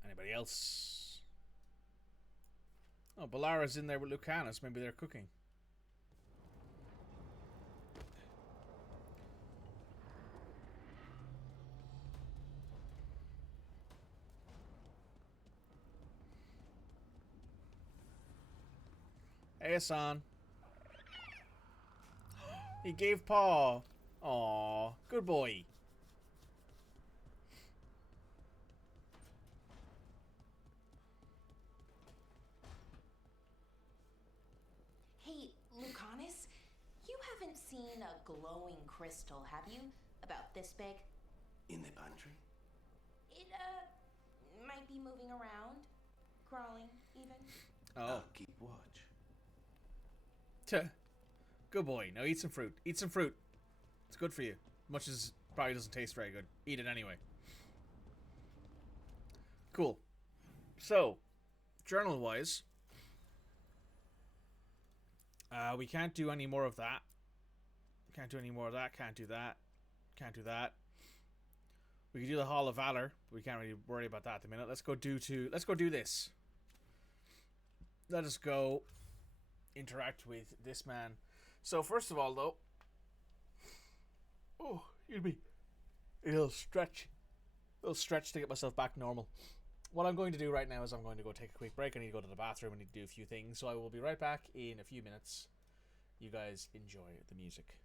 Anybody else? Oh, Balara's in there with Lucanus. Maybe they're cooking. Hey, Hassan. He gave paw. Aw, good boy. Hey, Lucanus, you haven't seen a glowing crystal, have you? About this big? In the pantry? It, might be moving around. Crawling, even. Oh. I'll keep watch. Tuh. Good boy. Now eat some fruit. Eat some fruit. It's good for you. Much as it probably doesn't taste very good. Eat it anyway. Cool. So, journal-wise, we can't do any more of that. Can't do any more of that. Can't do that. Can't do that. We can do the Hall of Valor, but we can't really worry about that at the minute. Let's go do this. Let us go interact with this man. So first of all, though, oh, excuse me, a little stretch to get myself back normal. What I'm going to do right now is I'm going to go take a quick break. I need to go to the bathroom. I need to do a few things, so I will be right back in a few minutes. You guys enjoy the music.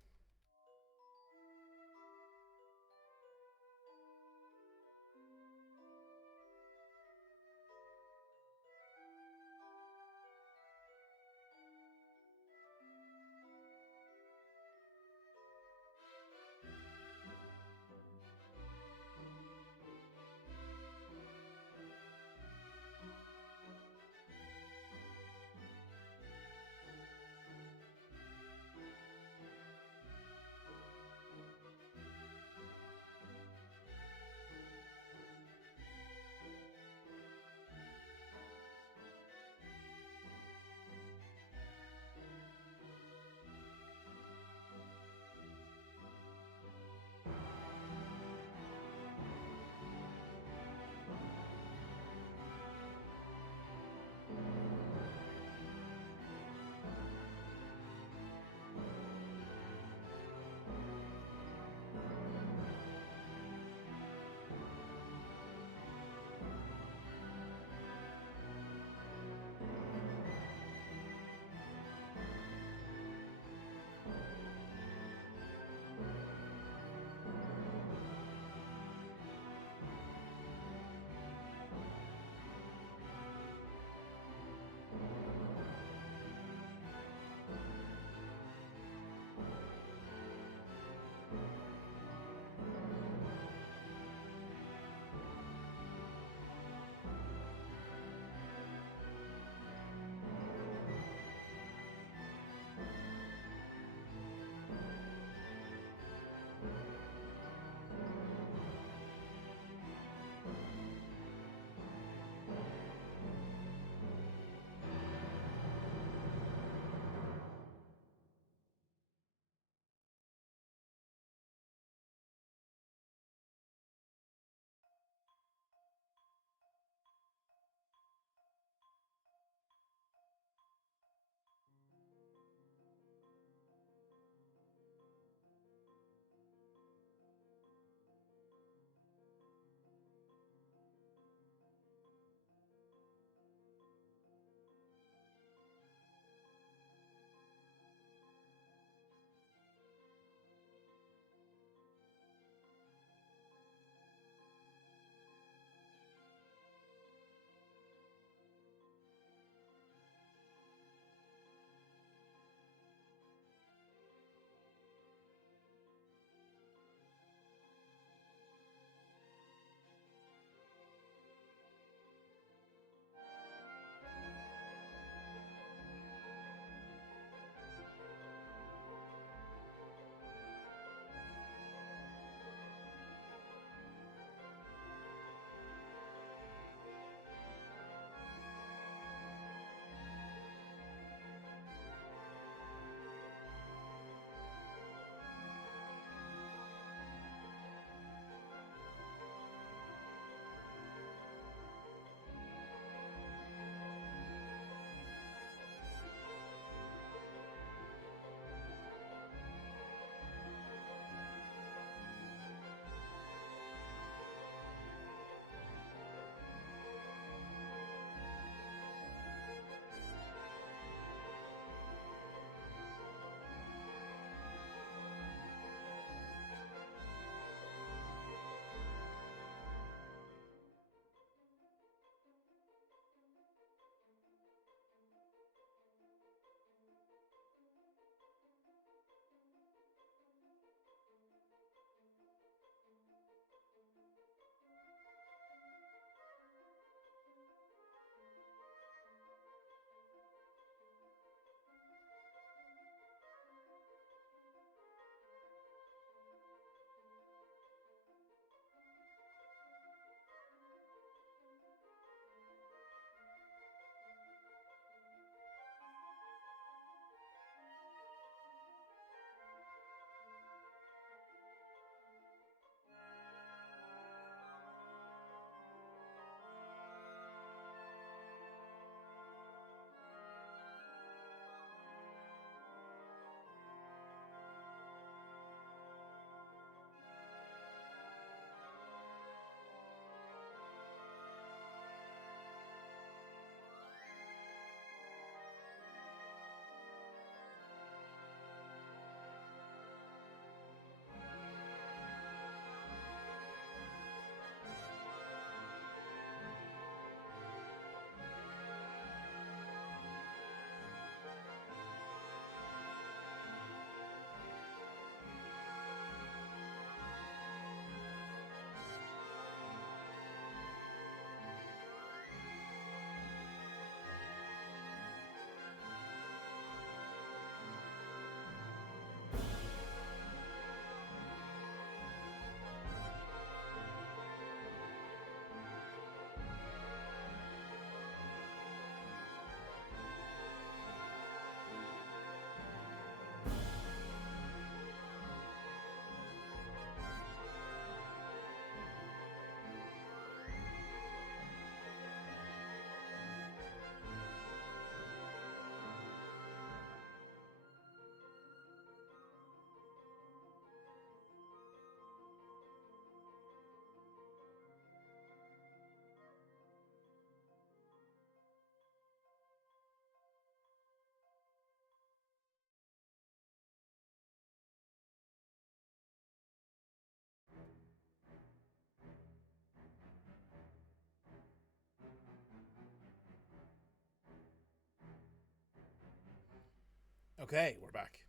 Okay, we're back.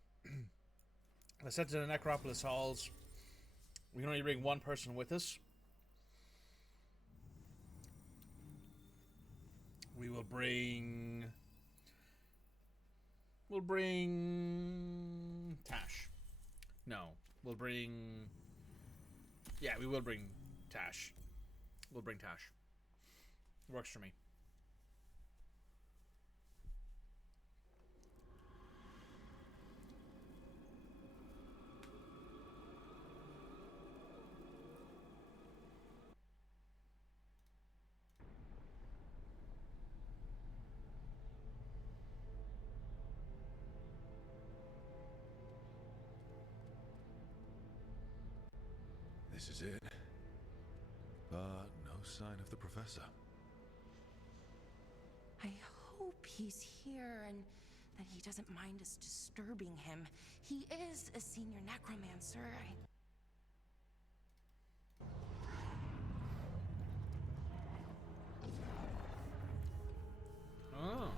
Let's head to the Necropolis halls. We can only bring one person with us. We'll bring Tash. No, we'll bring... Yeah, we will bring Tash. We'll bring Tash. Works for me. This is it. But no sign of the professor. I hope he's here and that he doesn't mind us disturbing him. He is a senior necromancer. Oh.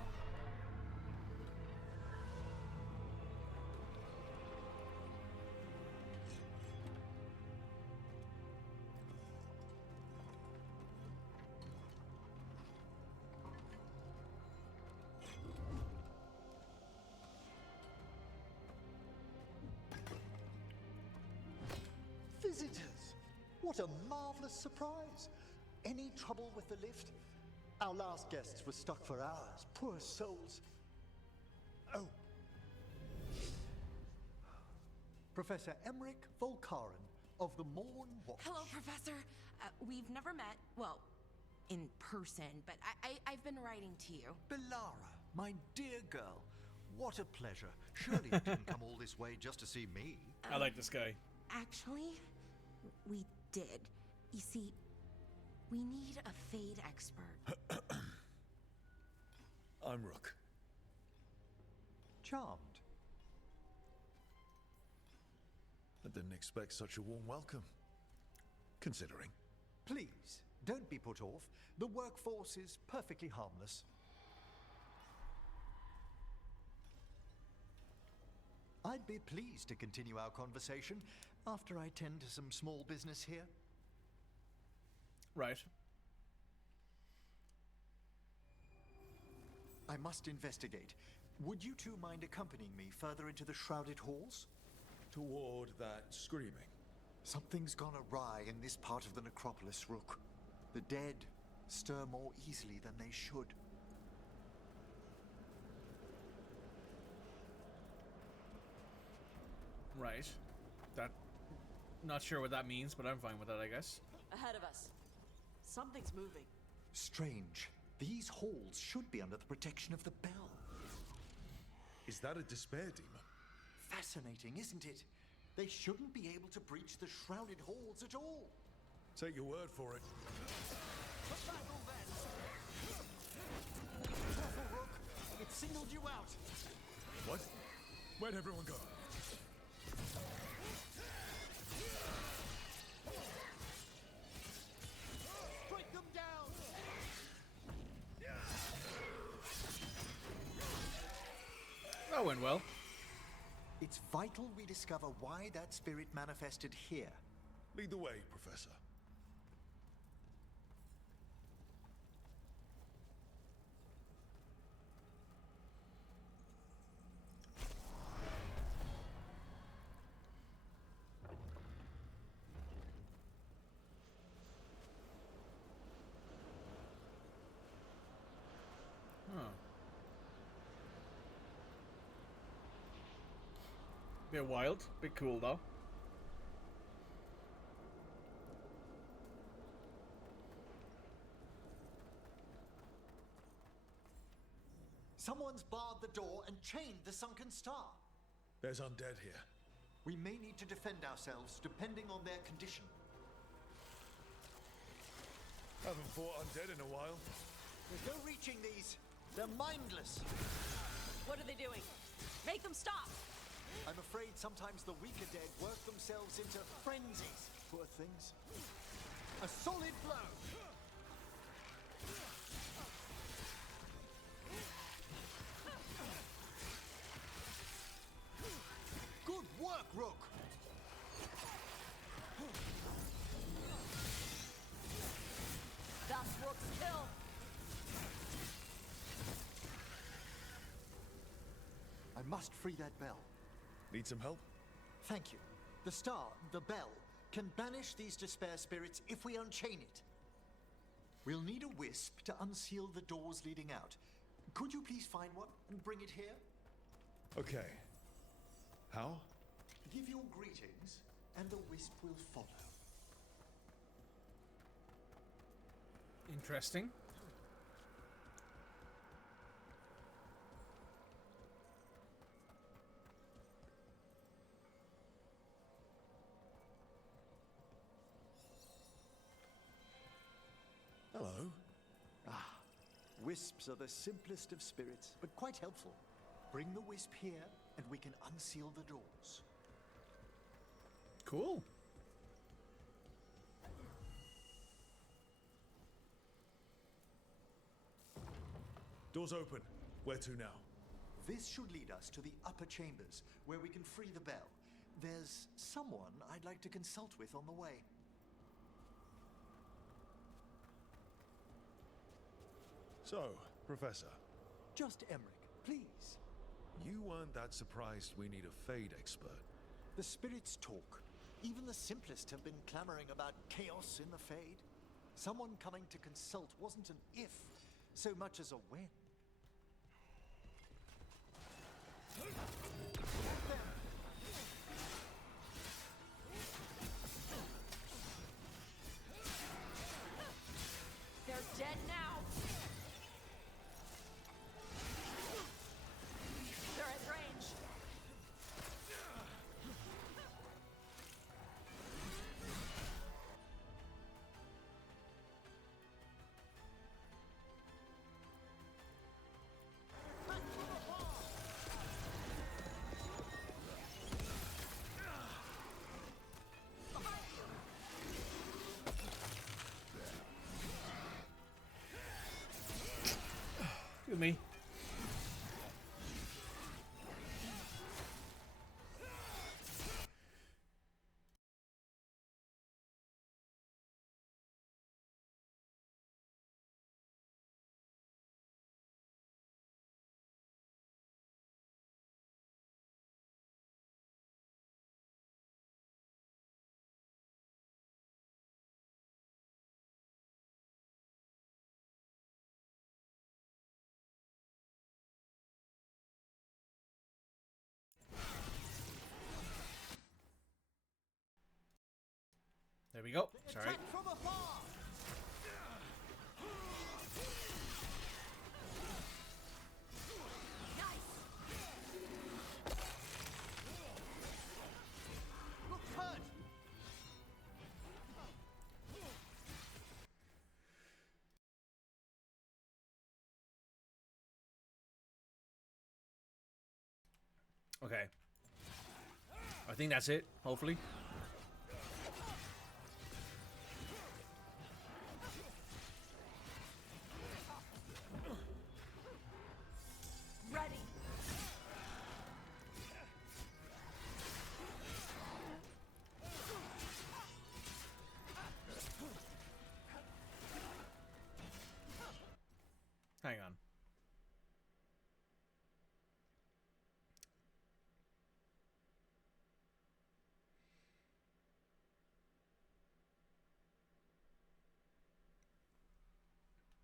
Visitors! What a marvelous surprise! Any trouble with the lift? Our last guests were stuck for hours. Poor souls. Oh. Professor Emmerich Volkaren of the Morn Watch. Hello, Professor. We've never met, well, in person, but I've been writing to you. Belara, my dear girl. What a pleasure. Surely you didn't come all this way just to see me. I like this guy. Actually, we did. You see, we need a Fade expert. I'm Rook. Charmed. I didn't expect such a warm welcome. Considering. Please, don't be put off. The workforce is perfectly harmless. I'd be pleased to continue our conversation after I tend to some small business here. Right. I must investigate. Would you two mind accompanying me further into the Shrouded Halls? Toward that screaming. Something's gone awry in this part of the necropolis, Rook. The dead stir more easily than they should. Right. Not sure what that means, but I'm fine with that, I guess. Ahead of us. Something's moving. Strange. These halls should be under the protection of the bell. Is that a despair demon? Fascinating, isn't it? They shouldn't be able to breach the Shrouded Halls at all. Take your word for it. For battle, then! Careful, Rook. It signaled you out. What? Where'd everyone go? Strike them down! That went well. It's vital we discover why that spirit manifested here. Lead the way, Professor. Huh. Bit wild, bit cool though. Someone's barred the door and chained the sunken star. There's undead here. We may need to defend ourselves depending on their condition. Haven't fought undead in a while. There's no reaching these. They're mindless. What are they doing? Make them stop! I'm afraid sometimes the weaker dead work themselves into frenzies. Poor things. A solid blow! must free that bell. Need some help? Thank you. The star, the bell, can banish these despair spirits if we unchain it. We'll need a wisp to unseal the doors leading out. Could you please find one and bring it here? Okay. How? Give your greetings, and the wisp will follow. Interesting. Hello. Wisps are the simplest of spirits, but quite helpful. Bring the wisp here, and we can unseal the doors. Cool. Doors open. Where to now? This should lead us to the upper chambers, where we can free the bell. There's someone I'd like to consult with on the way. So, Professor. Just Emmerich, please. You weren't that surprised we need a Fade expert. The spirits talk. Even the simplest have been clamoring about chaos in the Fade. Someone coming to consult wasn't an if, so much as a when. They're dead now. They're at range. Excuse me. There we go. Sorry. Okay. I think that's it, hopefully. Ready. Hang on.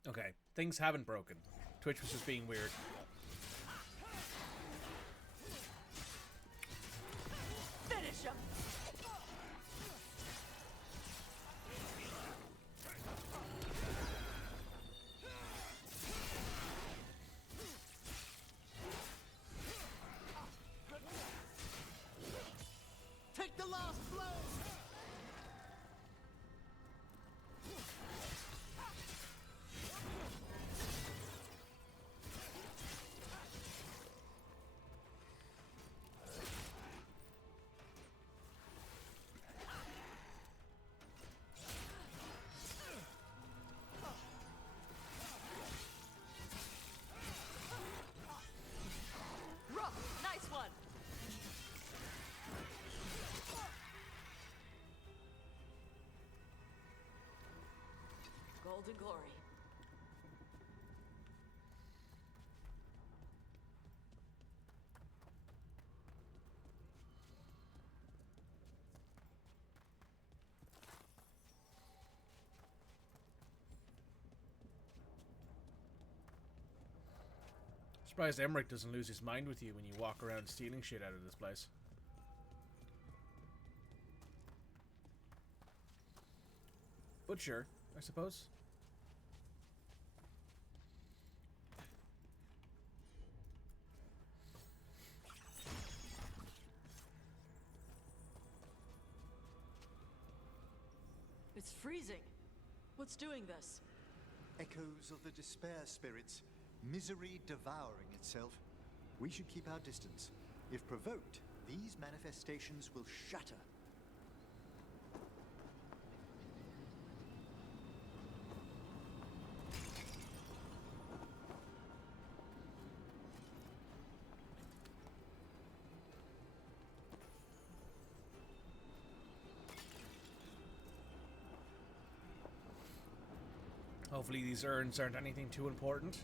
Okay, things haven't broken. Twitch was just being weird. Finish him. Take the last blow! Rook, nice one. Golden glory. Surprised Emmerich doesn't lose his mind with you when you walk around stealing shit out of this place. But sure, I suppose. It's freezing. What's doing this? Echoes of the despair spirits, misery devouring itself. We should keep our distance. If provoked, these manifestations will shatter. Hopefully these urns aren't anything too important.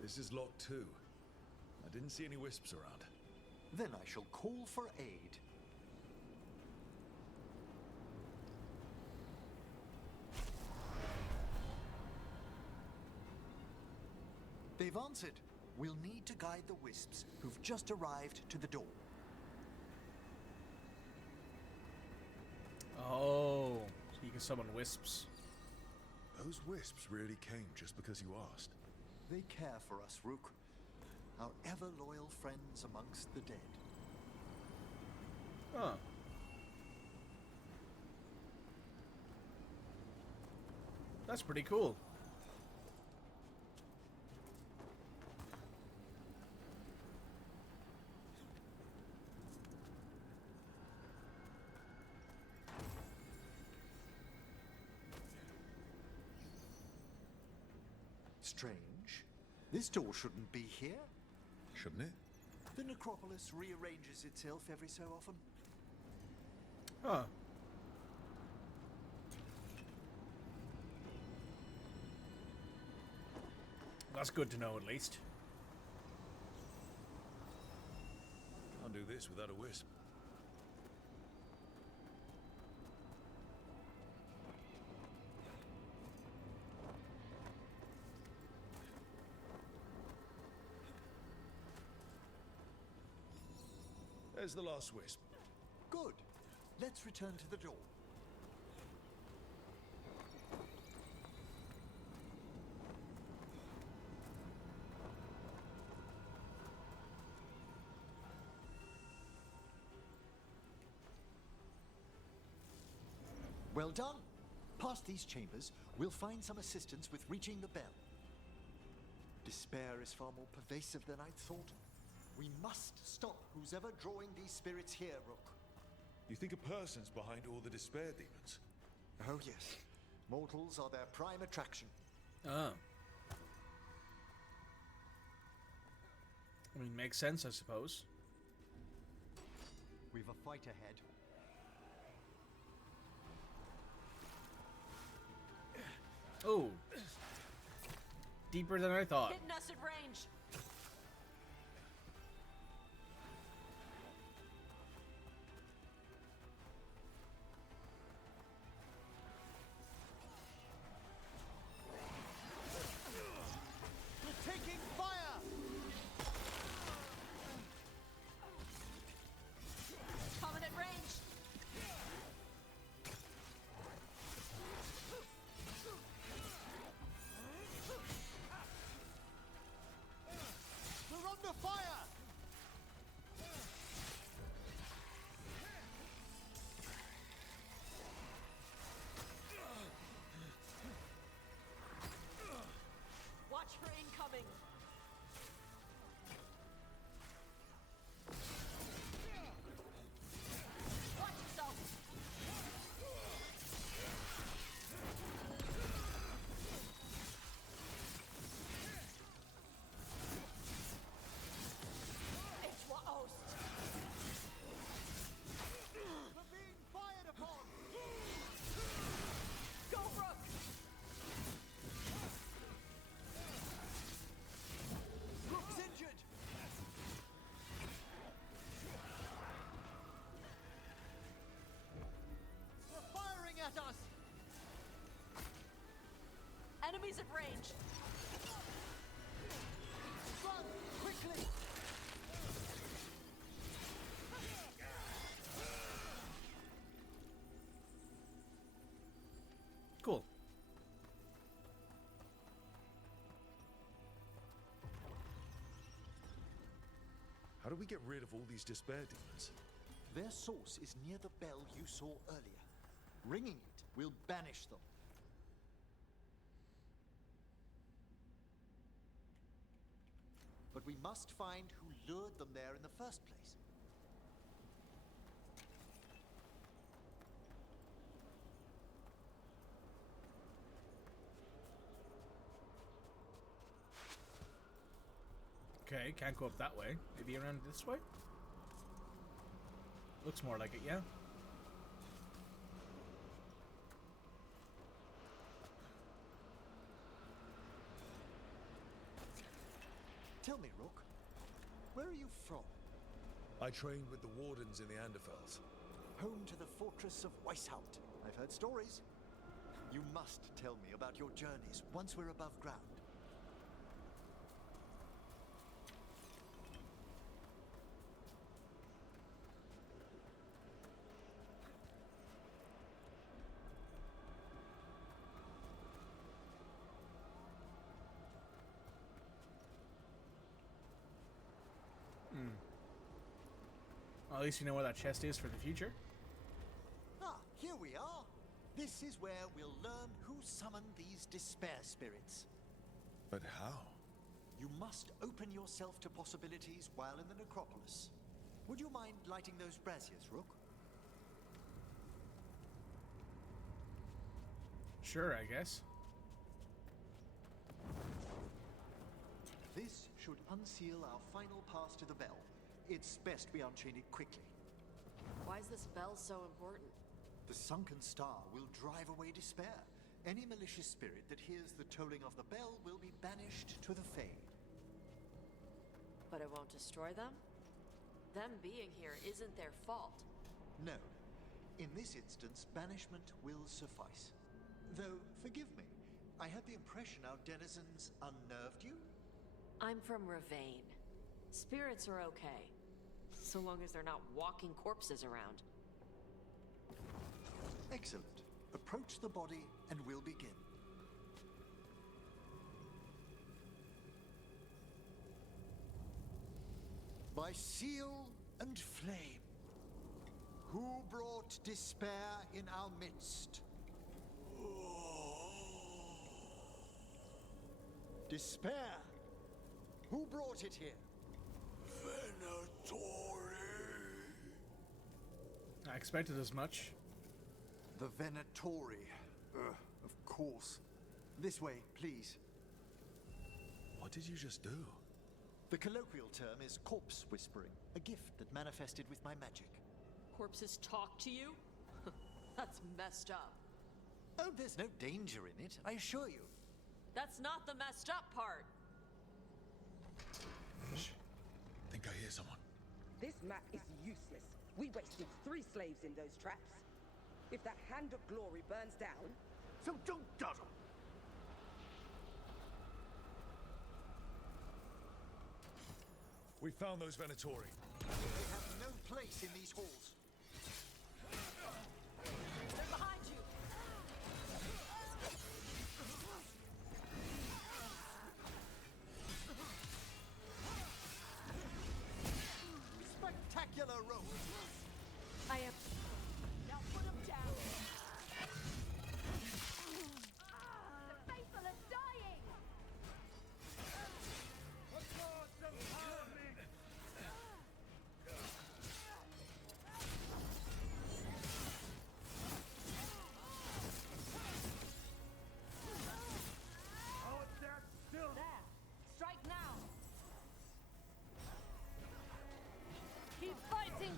This is locked too. I didn't see any wisps around. Then I shall call for aid. They've answered. We'll need to guide the wisps who've just arrived to the door. Oh, so you can summon wisps. Those wisps really came just because you asked. They care for us, Rook. Our ever-loyal friends amongst the dead. Huh. That's pretty cool. Strange. This door shouldn't be here. Shouldn't it? The necropolis rearranges itself every so often. Huh. That's good to know, at least. Can't do this without a wisp. There's the last wisp. Good. Let's return to the door. Well done. Past these chambers, we'll find some assistance with reaching the bell. Despair is far more pervasive than I'd thought. We must stop who's ever drawing these spirits here, Rook. You think a person's behind all the despair demons? Oh, yes. Mortals are their prime attraction. Ah. I mean, makes sense, I suppose. We've a fight ahead. Oh. Deeper than I thought. Hitting us at range. We're taking fire! Coming at range. enemies at range. Run, quickly! Cool. How do we get rid of all these despair demons? Their source is near the bell you saw earlier. Ringing it will banish them. But we must find who lured them there in the first place. Okay, can't go up that way. Maybe around this way? Looks more like it, yeah. Tell me, Rook, where are you from? I trained with the Wardens in the Anderfels. Home to the fortress of Weishaupt. I've heard stories. You must tell me about your journeys once we're above ground. Well, at least you know where that chest is for the future. Ah, here we are. This is where we'll learn who summoned these despair spirits. But how? You must open yourself to possibilities while in the necropolis. Would you mind lighting those braziers, Rook? Sure, I guess. This should unseal our final pass to the bell. It's best we unchain it quickly. Why is this bell so important? The sunken star will drive away despair. Any malicious spirit that hears the tolling of the bell will be banished to the Fade. But it won't destroy them? Them being here isn't their fault. No. In this instance, banishment will suffice. Though, forgive me, I had the impression our denizens unnerved you? I'm from Ravain. Spirits are okay, so long as they're not walking corpses around. Excellent. Approach the body and we'll begin. By seal and flame, who brought despair in our midst? Despair! Who brought it here? I expected as much. The Venatori. Of course. This way, please. What did you just do? The colloquial term is corpse whispering, a gift that manifested with my magic. Corpses talk to you? That's messed up. Oh, there's no danger in it, I assure you. That's not the messed up part. Shh. Think I hear someone. This map is useless. We wasted 3 slaves in those traps. If that Hand of Glory burns down... So don't dawdle! We found those Venatori. They have no place in these halls. They're behind you! Spectacular rope! I am... Now put him down! The faithful are dying! There! Strike now! Keep fighting!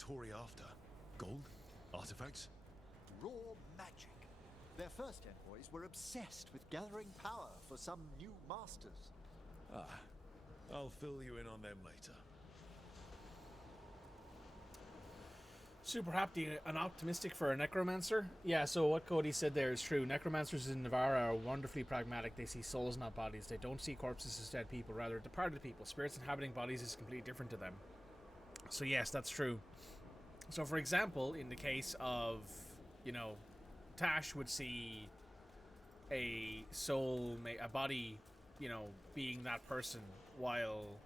Venatori after? Gold? Artifacts? Raw magic. Their first envoys were obsessed with gathering power for some new masters. Ah, I'll fill you in on them later. Super happy and optimistic for a necromancer. Yeah, so what Cody said there is true. Necromancers in Navarra are wonderfully pragmatic. They see souls, not bodies. They don't see corpses as dead people, rather departed people. Spirits inhabiting bodies is completely different to them. So yes, that's true. So for example, in the case of, you know, Tash would see a soul, a body, you know, being that person, while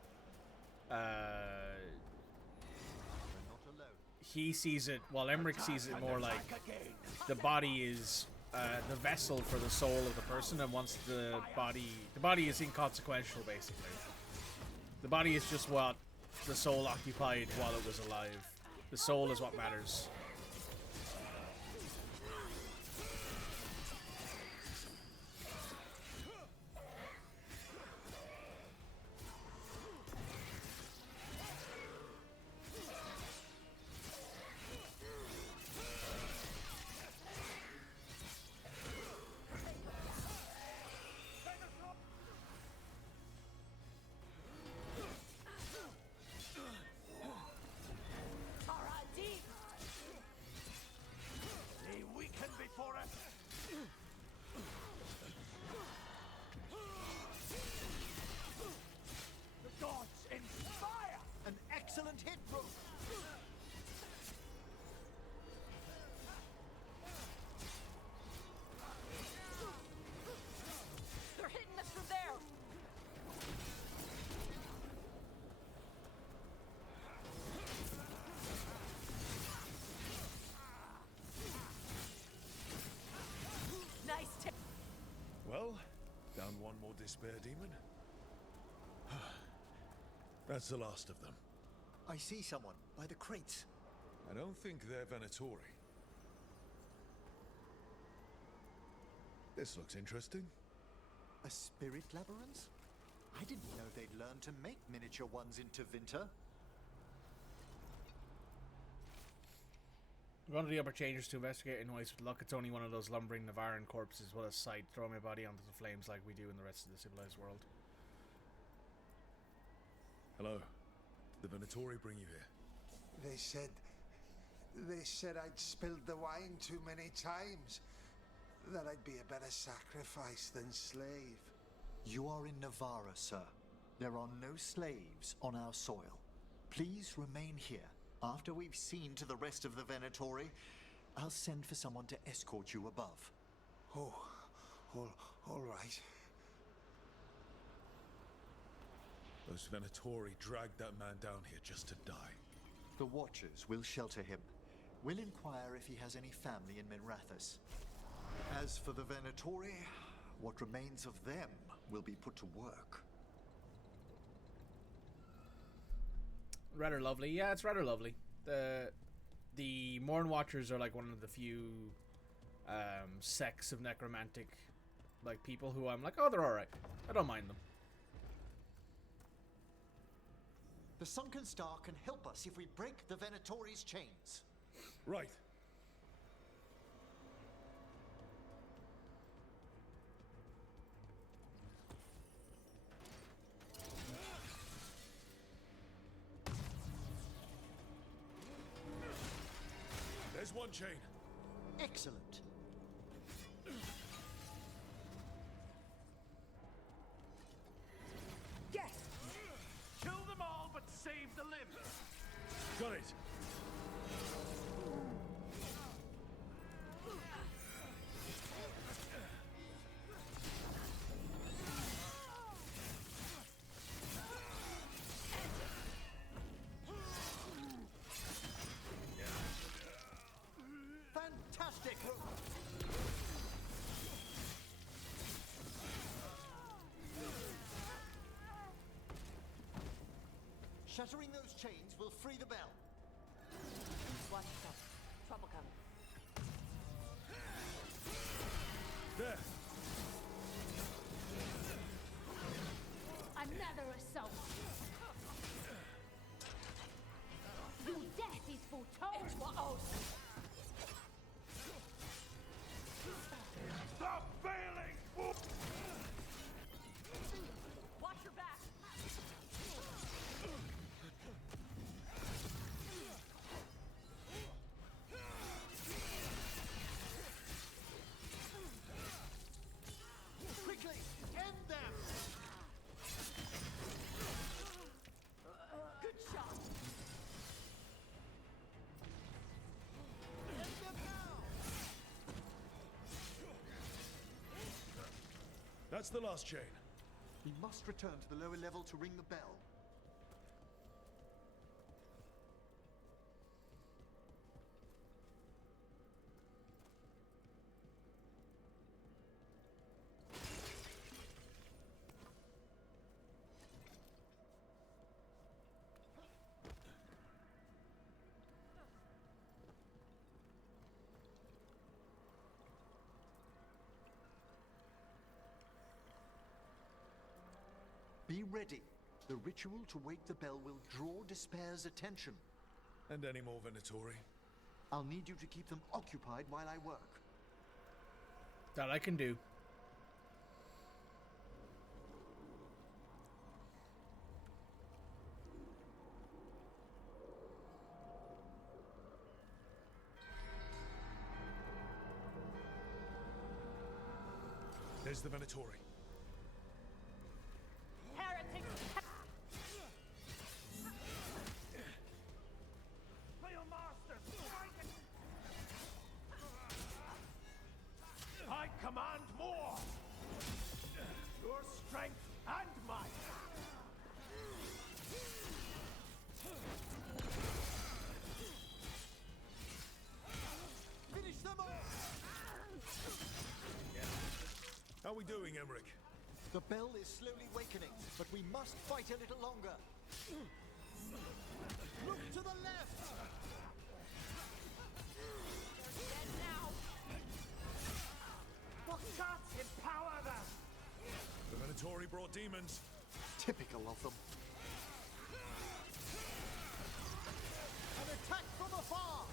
he sees it, while Emmerich sees it more like the body is the vessel for the soul of the person, and once the body is inconsequential, basically. The body is just what the soul occupied while it was alive. The soul is what matters. Excellent hit, Rook! They're hitting us from there! Nice tip! Well, down one more despair demon. That's the last of them. I see someone by the crates. I don't think they're Venatori. This looks interesting. A spirit labyrinth? I didn't know they'd learned to make miniature ones in Tevinter. We're going to the upper chambers to investigate a noise. With luck, it's only one of those lumbering Navaran corpses. What a sight. Throw my body onto the flames like we do in the rest of the civilized world. Hello. Did the Venatori bring you here? They said I'd spilled the wine too many times. That I'd be a better sacrifice than slave. You are in Navarra, sir. There are no slaves on our soil. Please remain here. After we've seen to the rest of the Venatori, I'll send for someone to escort you above. Oh, all right. Those Venatori dragged that man down here just to die. The Watchers will shelter him. We'll inquire if he has any family in Minrathous. As for the Venatori, what remains of them will be put to work. Rather lovely. Yeah, it's rather lovely. The Morn Watchers are like one of the few sects of necromantic like people who I'm like, oh, they're alright. I don't mind them. The Sunken Star can help us if we break the Venatori's chains. Right. There's one chain. Excellent. Yes! Kill them all, but save the limbs! Got it. Fantastic! Shattering those chains will free the bell. Watch yourself. Trouble coming. There. Another assault. Your death is faithful told. It's what else? Stop failing! Watch your back. Quickly, end them! Good shot. End them now! That's the last chain. We must return to the lower level to ring the bell. Be ready. The ritual to wake the bell will draw Despair's attention. And any more Venatori? I'll need you to keep them occupied while I work. That I can do. There's the Venatori. Heretics! For your masters, strike it! I command more! Your strength and might! Finish them all! How are we doing, Emmerich? The bell is slowly wakening, but we must fight a little longer. Look to the left! They're dead now. The gods empower them! The Venatori brought demons. Typical of them. An attack from afar!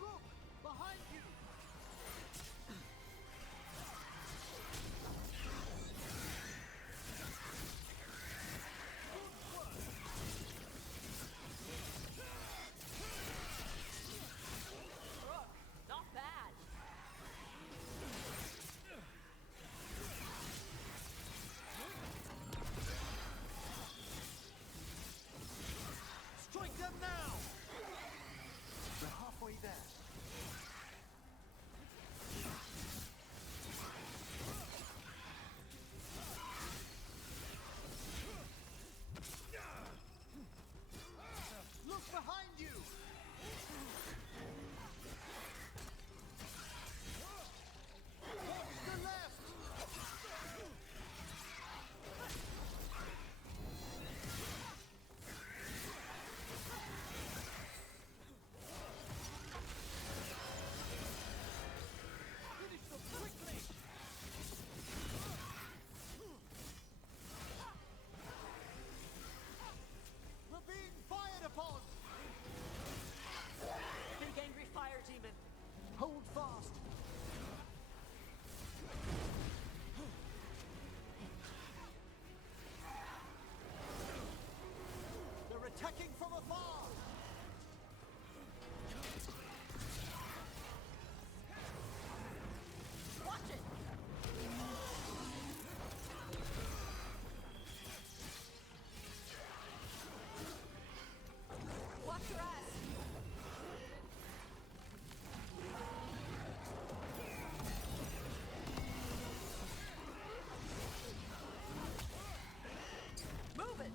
Rook, behind you! Good work! Rook, not bad. Strike them now! We're halfway there. Look behind you! Watch the left! Finish them quickly! We're being fired upon! Big angry fire demon. Hold fast! They're attacking from afar! Watch it. Watch your ass. Move it.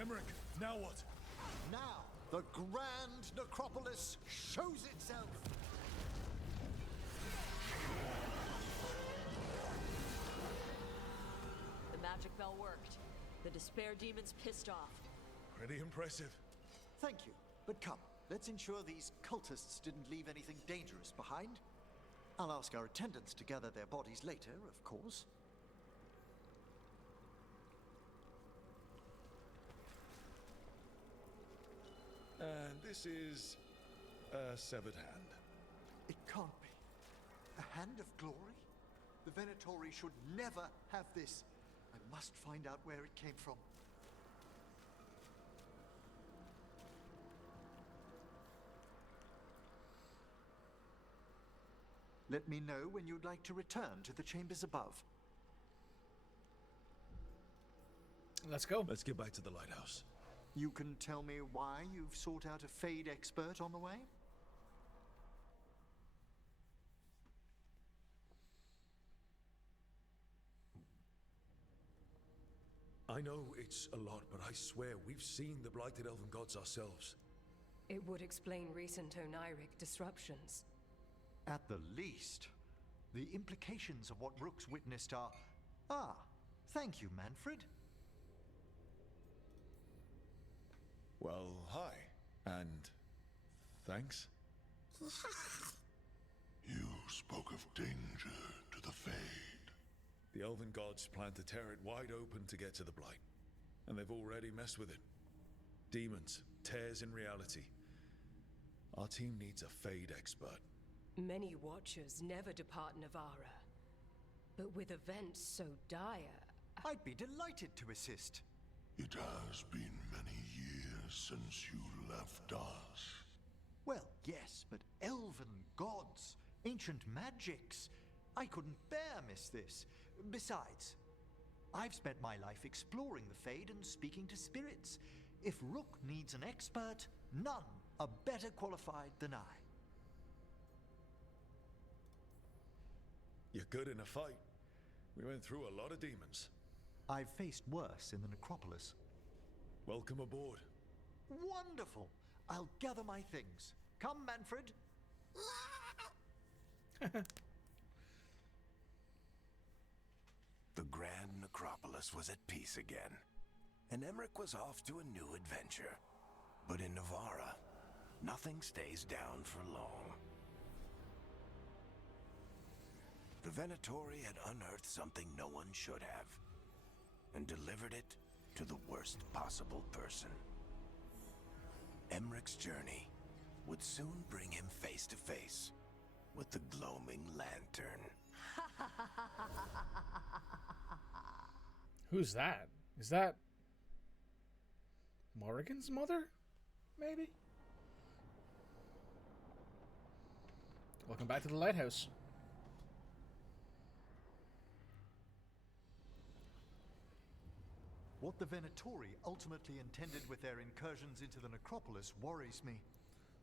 Emmerich, now what? Now, the grand necropolis shows itself! The magic bell worked. The despair demon's pissed off. Pretty impressive. Thank you, but come, Let's ensure these cultists didn't leave anything dangerous behind. I'll ask our attendants to gather their bodies later, of course. And this is a severed hand. It can't be. A hand of glory? The Venatori should never have this. I must find out where it came from. Let me know when you'd like to return to the chambers above. Let's go. Let's get back to the lighthouse. You can tell me why you've sought out a Fade expert on the way? I know it's a lot, but I swear we've seen the blighted elven gods ourselves. It would explain recent Qunari disruptions. At the least, the implications of what Rook's witnessed are... Ah, thank you, Manfred. Well, hi. And thanks. You spoke of danger to the Fade. The elven gods plan to tear it wide open to get to the Blight. And they've already messed with it. Demons, tears in reality. Our team needs a Fade expert. Many Watchers never depart Navarra. But with events so dire... I'd be delighted to assist. It has been many years since you left us. Well, yes, but elven gods, ancient magics. I couldn't bear miss this. Besides, I've spent my life exploring the Fade and speaking to spirits. If Rook needs an expert, none are better qualified than I. You're good in a fight. We went through a lot of demons. I've faced worse in the necropolis. Welcome aboard. Wonderful! I'll gather my things. Come, Manfred. The Grand Necropolis was at peace again, and Emmerich was off to a new adventure. But in Navarra, nothing stays down for long. The Venatori had unearthed something no one should have, and delivered it to the worst possible person. Emmerich's journey would soon bring him face to face with the gloaming lantern. Who's that? Is that Morrigan's mother? Maybe? Welcome back to the lighthouse. What the Venatori ultimately intended with their incursions into the necropolis worries me.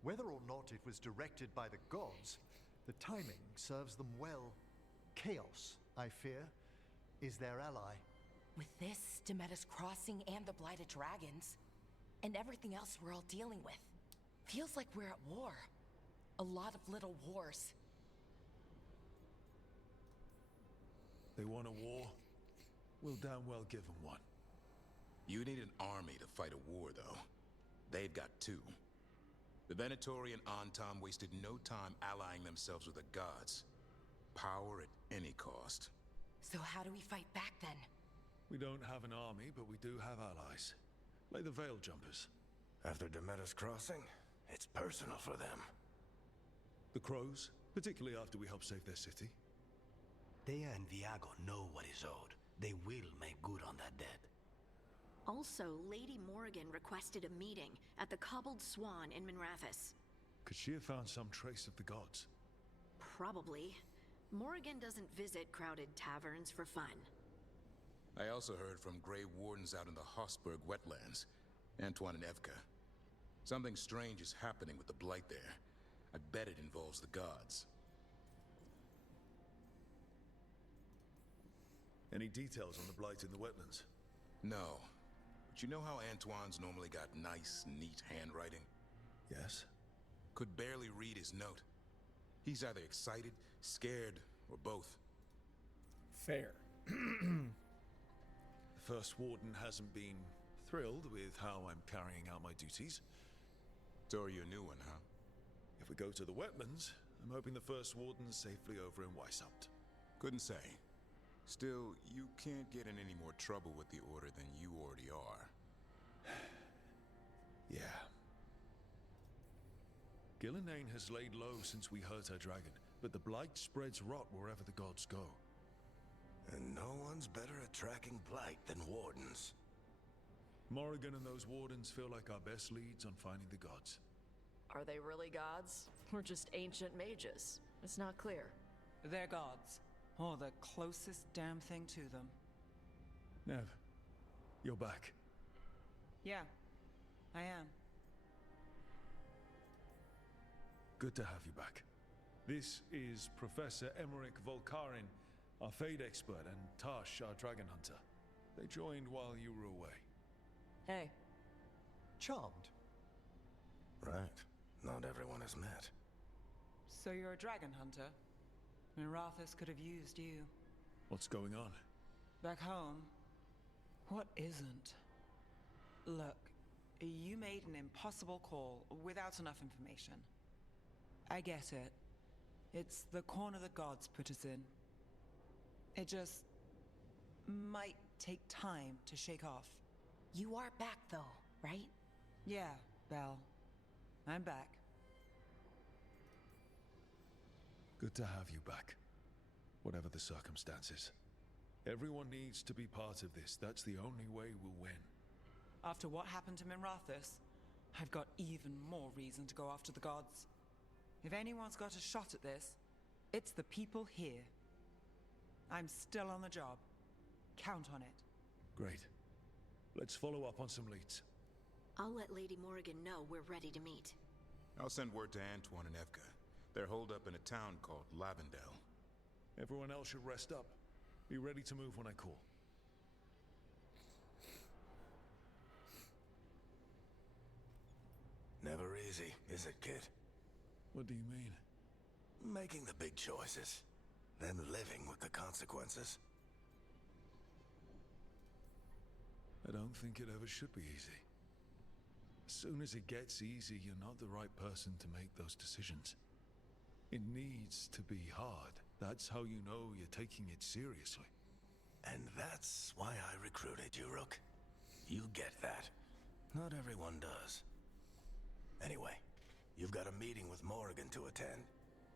Whether or not it was directed by the gods, the timing serves them well. Chaos, I fear, is their ally. With this, Demeter's Crossing and the Blighted Dragons, and everything else we're all dealing with, feels like we're at war. A lot of little wars. They want a war? We'll damn well give them one. You need an army to fight a war, though. They've got two. The Venatori and Antam wasted no time allying themselves with the gods. Power at any cost. So how do we fight back then? We don't have an army, but we do have allies. Like the Veil Jumpers. After Demeter's Crossing, it's personal for them. The Crows, particularly after we helped save their city. Thea and Viago know what is owed. They will make good on that debt. Also, Lady Morrigan requested a meeting at the Cobbled Swan in Minrathous. Could she have found some trace of the gods? Probably. Morrigan doesn't visit crowded taverns for fun. I also heard from Grey Wardens out in the Hossberg wetlands, Antoine and Evka. Something strange is happening with the Blight there. I bet it involves the gods. Any details on the Blight in the wetlands? No. But you know how Antoine's normally got nice, neat handwriting? Yes. Could barely read his note. He's either excited, scared, or both. Fair. The first Warden hasn't been thrilled with how I'm carrying out my duties. So are you a new one, huh? If we go to the wetlands, I'm hoping the first Warden's safely over in Weishaupt. Couldn't say. Still, you can't get in any more trouble with the Order than you already are. Yeah. Gillenane has laid low since we hurt her dragon, but the blight spreads rot wherever the gods go. And no one's better at tracking blight than Wardens. Morrigan and those Wardens feel like our best leads on finding the gods. Are they really gods? Or just ancient mages? It's not clear. They're gods. Or the closest damn thing to them. Nev, you're back. Yeah, I am. Good to have you back. This is Professor Emmerich Volkarin, our Fade expert, and Tash, our dragon hunter. They joined while you were away. Hey. Charmed. Right. Not everyone has met. So you're a dragon hunter? Mirathus could have used you. What's going on? Back home, what isn't? Look, you made an impossible call without enough information. I get it. It's the corner the gods put us in. It just might take time to shake off. You are back though, right? Yeah, Belle. I'm back. Good to have you back, whatever the circumstances. Everyone needs to be part of this. That's the only way we'll win. After what happened to Mirathus, I've got even more reason to go after the gods. If anyone's got a shot at this, it's the people here. I'm still on the job. Count on it. Great. Let's follow up on some leads. I'll let Lady Morrigan know we're ready to meet. I'll send word to Antoine and Evka. They're holed up in a town called Lavendale. Everyone else should rest up. Be ready to move when I call. Never easy, is it, kid? What do you mean? Making the big choices, then living with the consequences. I don't think it ever should be easy. As soon as it gets easy, you're not the right person to make those decisions. It needs to be hard. That's how you know you're taking it seriously. And that's why I recruited you, Rook. You get that. Not everyone does. Anyway, you've got a meeting with Morrigan to attend,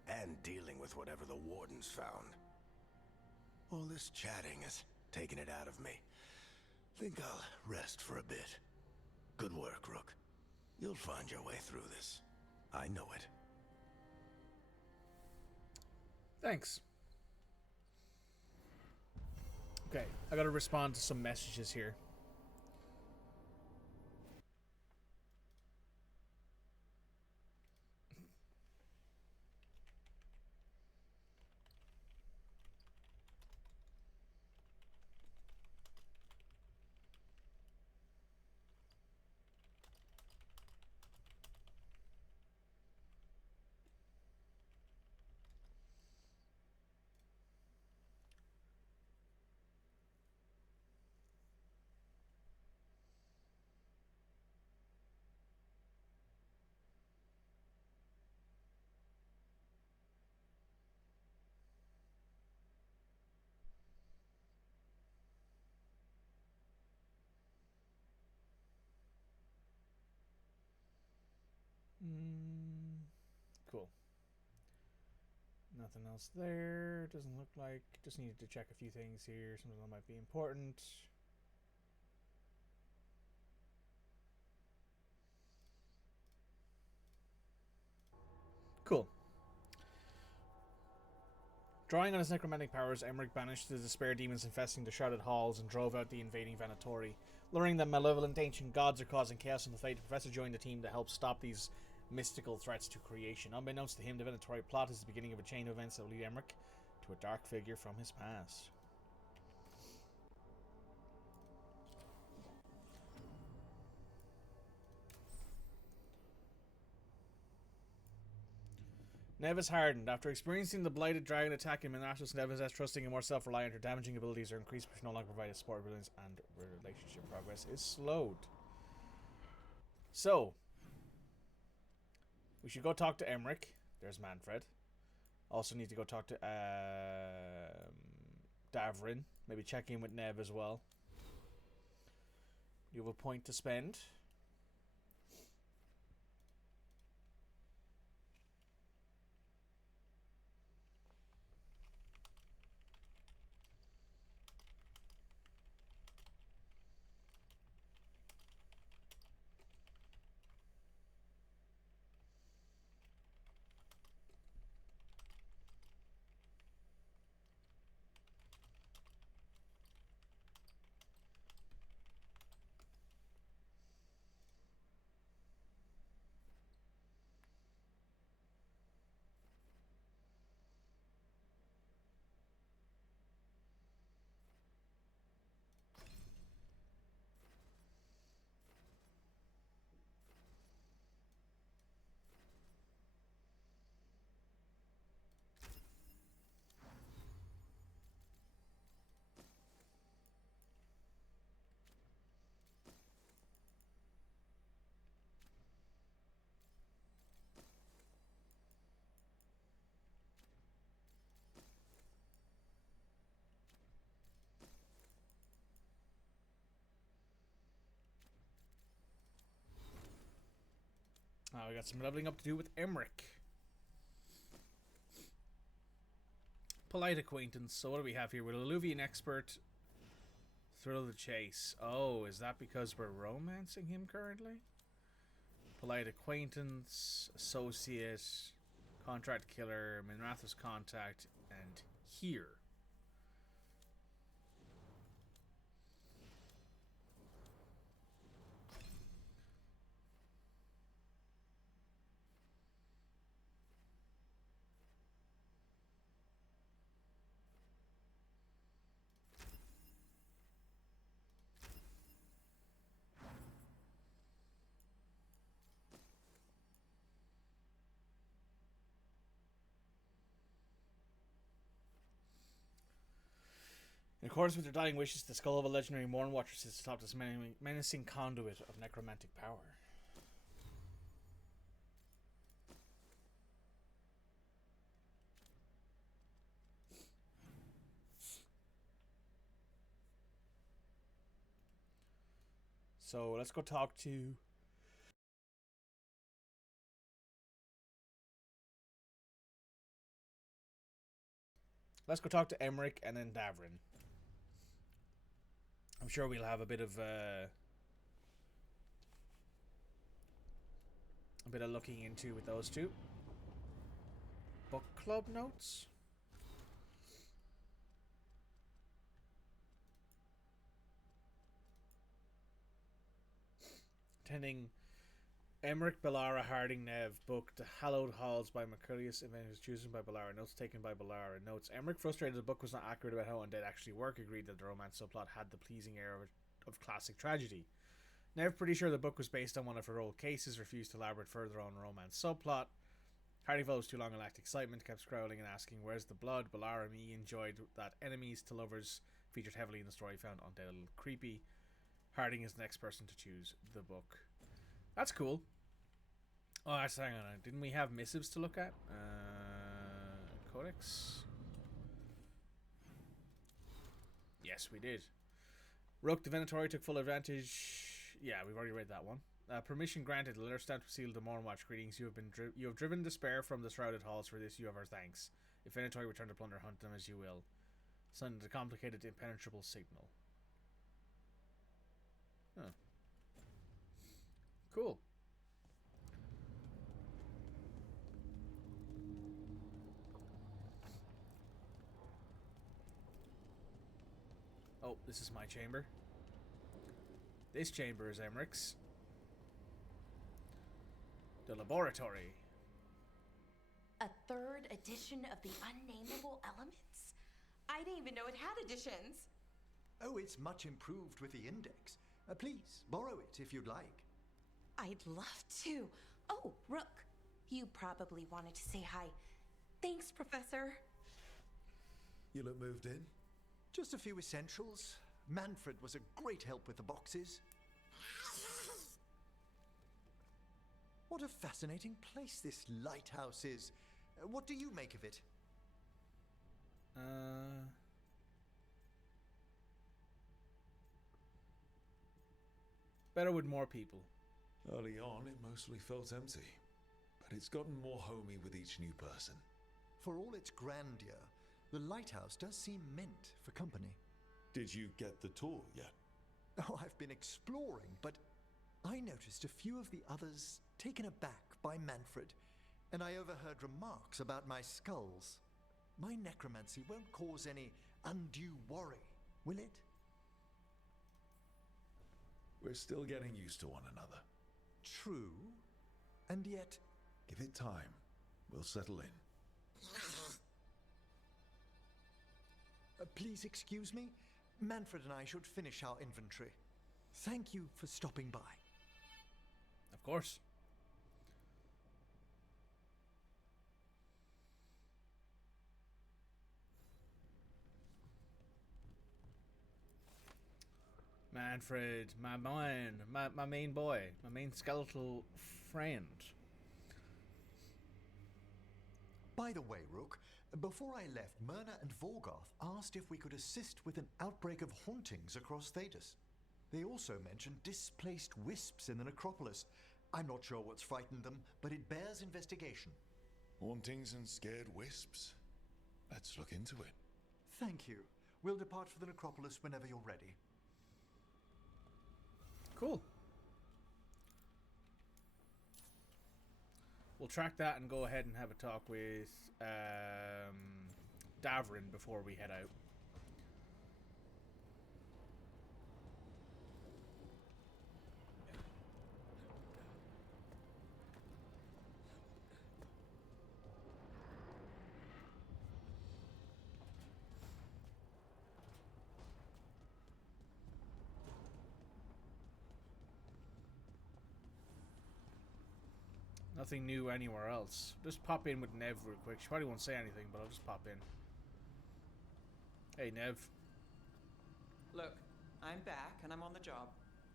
and dealing with whatever the Warden's found. All this chatting has taken it out of me. Think I'll rest for a bit. Good work, Rook. You'll find your way through this. I know it. Thanks. Okay, I gotta respond to some messages here. Cool. Nothing else there. Doesn't look like. Just needed to check a few things here. Something that might be important. Cool. Drawing on his necromantic powers, Emmerich banished the despair demons infesting the shrouded halls and drove out the invading Venatori. Luring the malevolent ancient gods are causing chaos in the fate, the professor joined the team to help stop these mystical threats to creation. Unbeknownst to him, the Venatori plot is the beginning of a chain of events that will lead Emmerich to a dark figure from his past. Nevis hardened. After experiencing the blighted dragon attack in Manassas, Nevis is trusting and more self-reliant. Her damaging abilities are increased, which no longer provide a support resilience, and relationship progress is slowed. So, We should go talk to Emmerich. There's Manfred. Also need to go talk to Davrin. Maybe check in with Nev as well. You have a point to spend. We got some leveling up to do with Emmerich. Polite acquaintance. So what do we have here? We're Illuvian expert. Thrill of the chase. Oh, is that because we're romancing him currently? Polite acquaintance, associate, contract killer, Minrath's contact, and here. In accordance with their dying wishes, the skull of a legendary Morn Watcher sits atop this menacing conduit of necromantic power. So let's go talk to... Let's go talk to Emmerich and then Davrin. I'm sure we'll have a bit of looking into with those two. Book club notes. Attending Emmerich, Bellara, Harding, Nev. Book The Hallowed Halls by Mercurius. Event is chosen by Bellara. Notes taken by Bellara. Notes. Emmerich, frustrated the book was not accurate about how undead actually work, agreed that the romance subplot had the pleasing air of classic tragedy. Nev, pretty sure the book was based on one of her old cases, refused to elaborate further on romance subplot. Harding felt it was too long and lacked excitement, kept scrolling and asking, where's the blood? Bellara and me enjoyed that enemies to lovers featured heavily in the story, found undead a little creepy. Harding is the next person to choose the book. That's cool. Oh, hang on. Didn't we have missives to look at? Codex? Yes, we did. Rook, the Venatori, took full advantage. Yeah, we've already read that one. Permission granted. Letter stamped sealed to Mornwatch. Greetings. You have driven despair from the shrouded halls. For this, you have our thanks. If Venatori return to plunder, hunt them as you will. Send a complicated, impenetrable signal. Huh. Cool. Oh, this is my chamber. This chamber is Emmerich's. The laboratory. A third edition of the Unnameable Elements? I didn't even know it had editions. Oh, it's much improved with the index. Please, borrow it if you'd like. I'd love to. Oh, Rook, you probably wanted to say hi. Thanks, Professor. You look moved in. Just a few essentials. Manfred was a great help with the boxes. What a fascinating place this lighthouse is. What do you make of it? Better with more people. Early on, it mostly felt empty, but it's gotten more homey with each new person. For all its grandeur, the lighthouse does seem meant for company. Did you get the tour yet? Oh, I've been exploring, but I noticed a few of the others taken aback by Manfred, and I overheard remarks about my skulls. My necromancy won't cause any undue worry, will it? We're still getting used to one another. True, and yet... Give it time. We'll settle in. Please excuse me. Manfred and I should finish our inventory. Thank you for stopping by. Of course. Manfred, my main boy, my main skeletal friend. By the way, Rook, before I left, Myrna and Veilguard asked if we could assist with an outbreak of hauntings across Thedas. They also mentioned displaced wisps in the necropolis. I'm not sure what's frightened them, but it bears investigation. Hauntings and scared wisps? Let's look into it. Thank you. We'll depart for the necropolis whenever you're ready. Cool. We'll track that and go ahead and have a talk with Davrin before we head out. Nothing new anywhere else. Just pop in with Nev real quick. She probably won't say anything, but I'll just pop in. Hey, Nev. Look, I'm back and I'm on the job.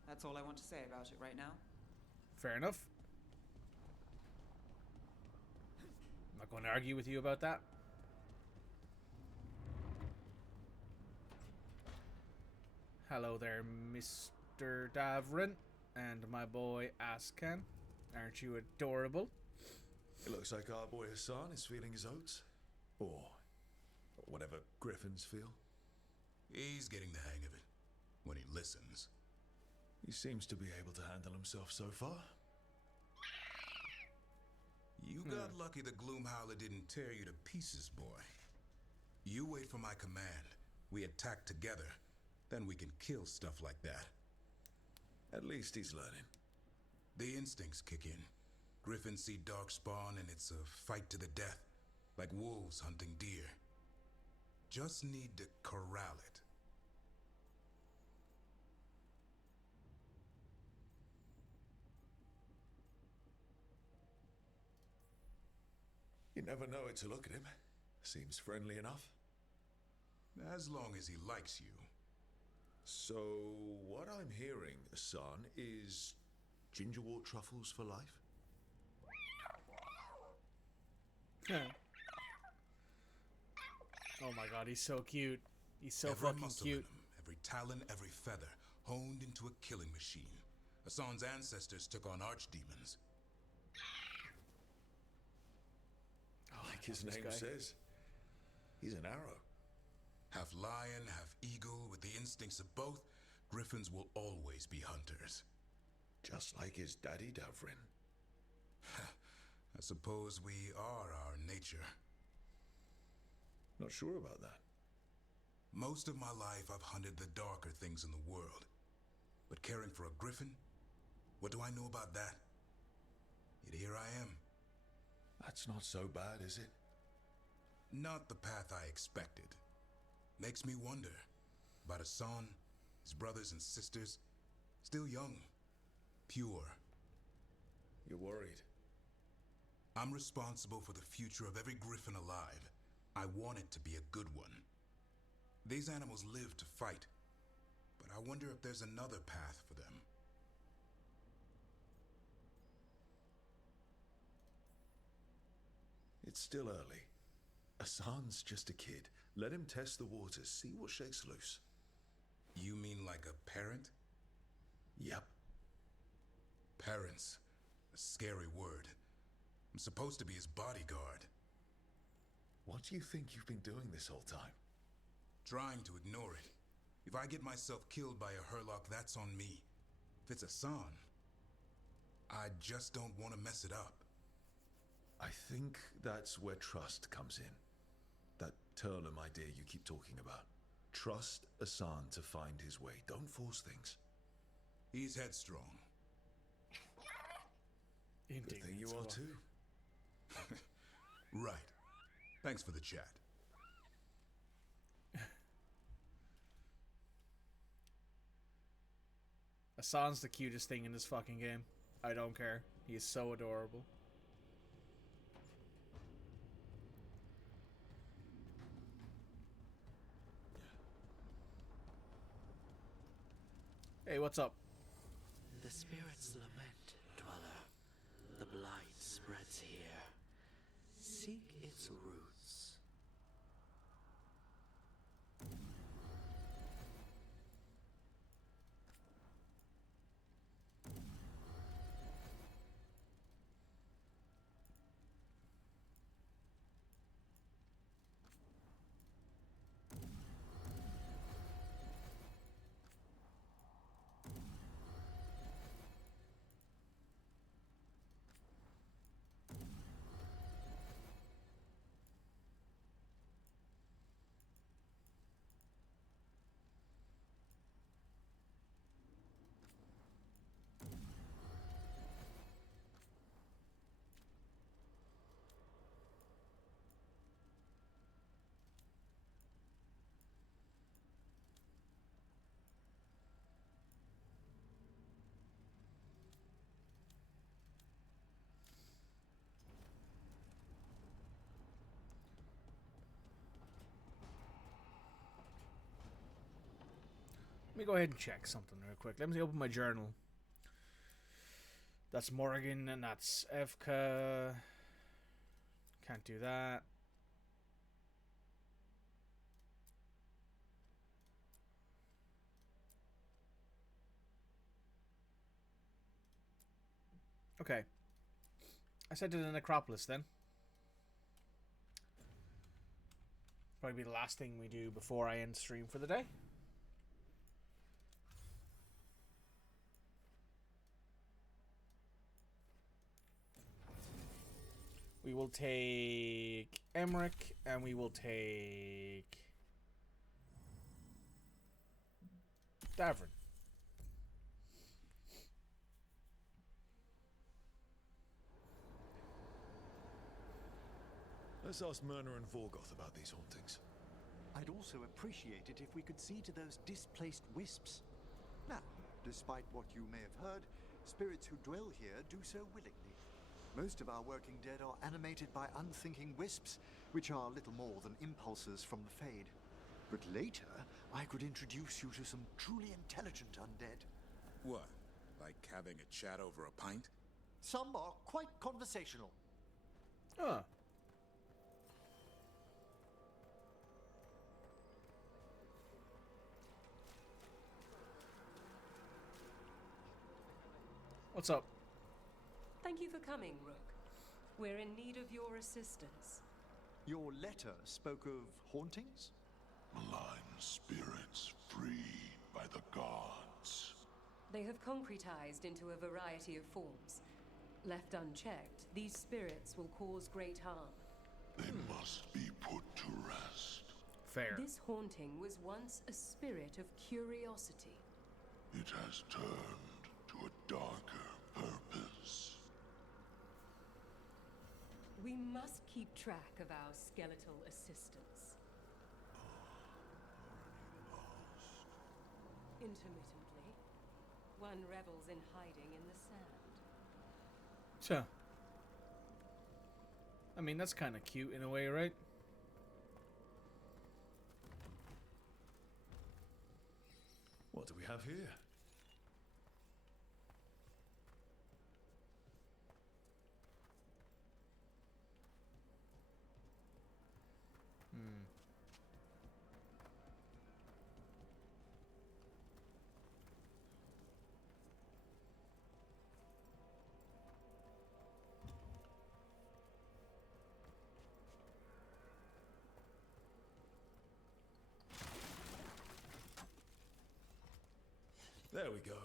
That's all I want to say about it right now. Fair enough. I'm not going to argue with you about that. Hello there, Mr. Davrin, and my boy Ascan. Aren't you adorable? It looks like our boy Hassan is feeling his oats. Or whatever griffins feel. He's getting the hang of it. When he listens. He seems to be able to handle himself so far. You got lucky the Gloomhowler didn't tear you to pieces, boy. You wait for my command. We attack together. Then we can kill stuff like that. At least he's learning. The instincts kick in. Griffins see darkspawn and it's a fight to the death. Like wolves hunting deer. Just need to corral it. You never know it to look at him. Seems friendly enough. As long as he likes you. So, what I'm hearing, son, is gingerwort truffles for life? Oh my god, he's so cute. He's so every fucking muscle cute. in him, every talon, every feather, honed into a killing machine. Hassan's ancestors took on archdemons. Like his name says, he's an arrow. Half lion, half eagle, with the instincts of both, griffins will always be hunters. Just like his daddy, Davrin. I suppose we are our nature. Not sure about that. Most of my life I've hunted the darker things in the world. But caring for a griffin? What do I know about that? Yet here I am. That's not so bad, is it? Not the path I expected. Makes me wonder about Hassan, his brothers and sisters, still young, pure. You're worried? I'm responsible for the future of every griffin alive. I want it to be a good one. These animals live to fight, but I wonder if there's another path for them. It's still early. Hassan's just a kid. Let him test the waters, see what shakes loose. You mean like a parent? Yep. Parents. A scary word. I'm supposed to be his bodyguard. What do you think you've been doing this whole time? Trying to ignore it. If I get myself killed by a Herlock, that's on me. If it's Hassan, I just don't want to mess it up. I think that's where trust comes in. That Turlum idea you keep talking about. Trust Hassan to find his way. Don't force things. He's headstrong. Good thing you are too. Right. Thanks for the chat. Hassan's the cutest thing in this fucking game. I don't care. He is so adorable. Hey, what's up? The spirits lament, dweller. The blight spreads here. Seek its roots. Let me go ahead and check something real quick. Let me open my journal. That's Morgan and that's Evka. Can't do that. Okay. I said to the necropolis then. Probably be the last thing we do before I end stream for the day. We will take Emmerich, and we will take Davrin. Let's ask Myrna and Vorgoth about these hauntings. I'd also appreciate it if we could see to those displaced wisps. Now, despite what you may have heard, spirits who dwell here do so willingly. Most of our working dead are animated by unthinking wisps, which are little more than impulses from the Fade. But later, I could introduce you to some truly intelligent undead. What? Like having a chat over a pint? Some are quite conversational. Huh. What's up? Thank you for coming, Rook. We're in need of your assistance. Your letter spoke of hauntings? Malign spirits freed by the gods. They have concretized into a variety of forms. Left unchecked, these spirits will cause great harm. They must be put to rest. Fair. This haunting was once a spirit of curiosity. It has turned to a darker purpose. We must keep track of our skeletal assistants. Intermittently, one revels in hiding in the sand. Sure. I mean, that's kind of cute in a way, right? What do we have here? There we go.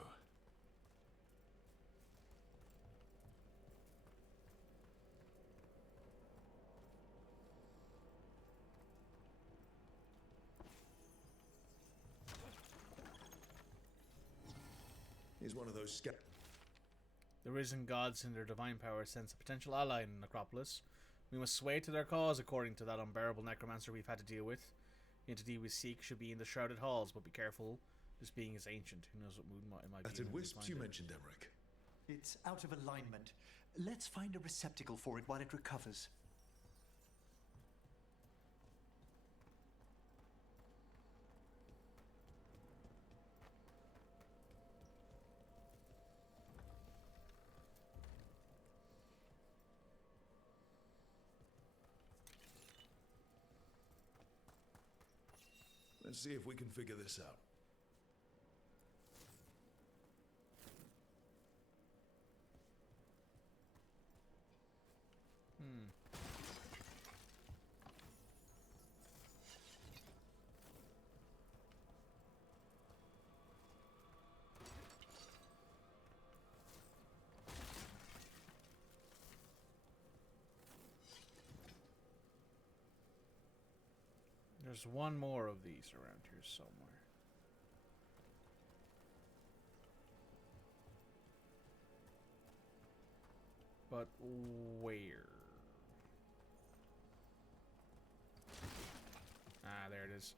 He's one of those The risen gods in their divine power sense a potential ally in Necropolis. We must sway to their cause according to that unbearable necromancer we've had to deal with. The entity we seek should be in the shrouded halls, but be careful. This being is ancient. Who knows what mood it might be. That wisps you mentioned, Emmerich. It's out of alignment. Let's find a receptacle for it while it recovers. Let's see if we can figure this out. There's one more of these around here somewhere. But where? Ah, there it is.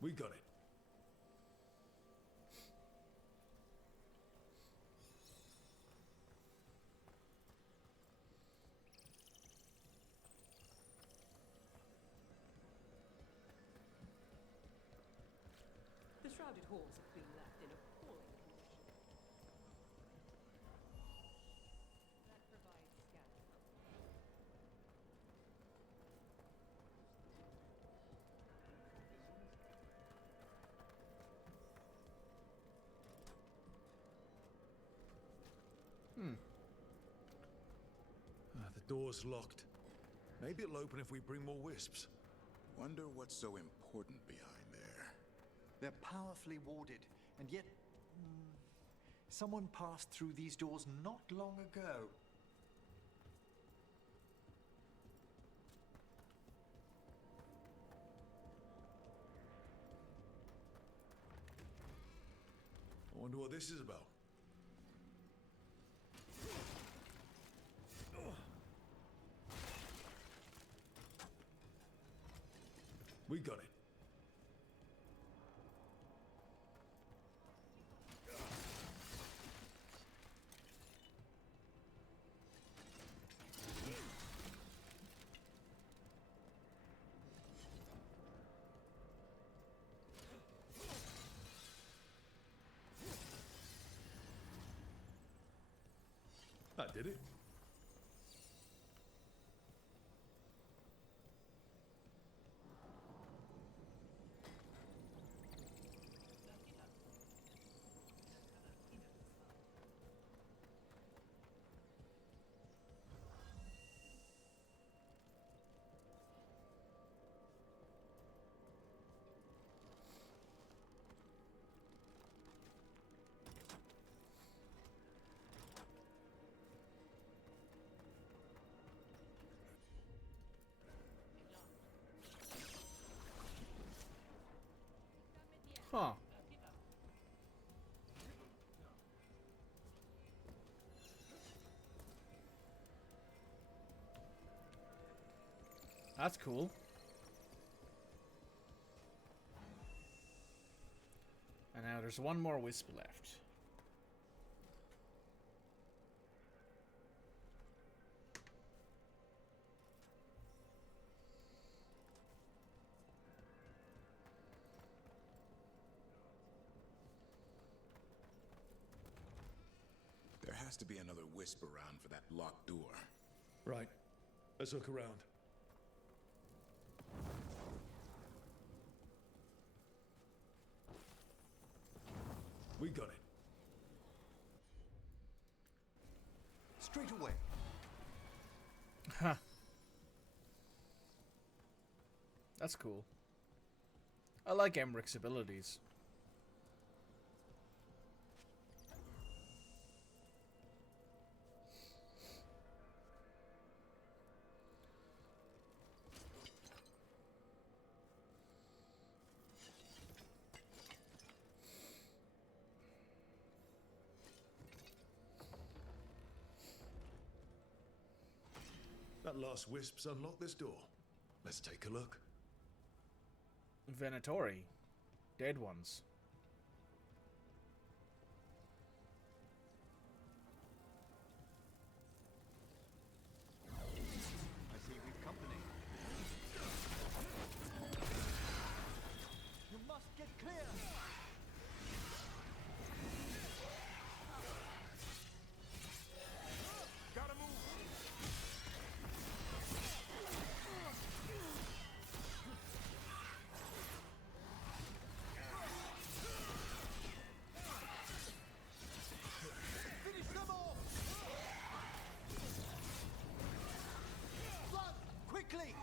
We got it. The shrouded halls have been left in appalling condition. That provides scanning. The door's locked. Maybe it'll open if we bring more wisps. Wonder what's so important behind there. They're powerfully warded, and yet someone passed through these doors not long ago. I wonder what this is about. We got it. That did it. Huh. That's cool. And now there's one more wisp left. There has to be another wisp around for that locked door. Right. Let's look around. We got it. Straight away. Huh. That's cool. I like Emmerich's abilities. That last wisp's unlocked this door. Let's take a look. Venatori. Dead ones. I see we've company. You must get clear! Gotta move! Finish them off! Run! Quickly!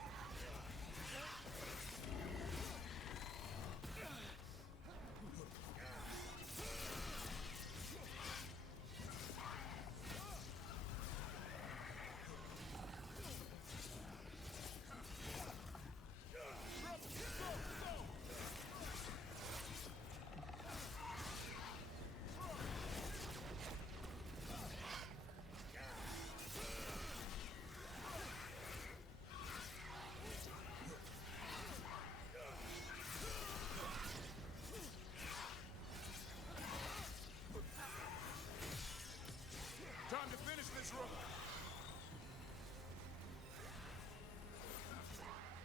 Time to finish this, Rook!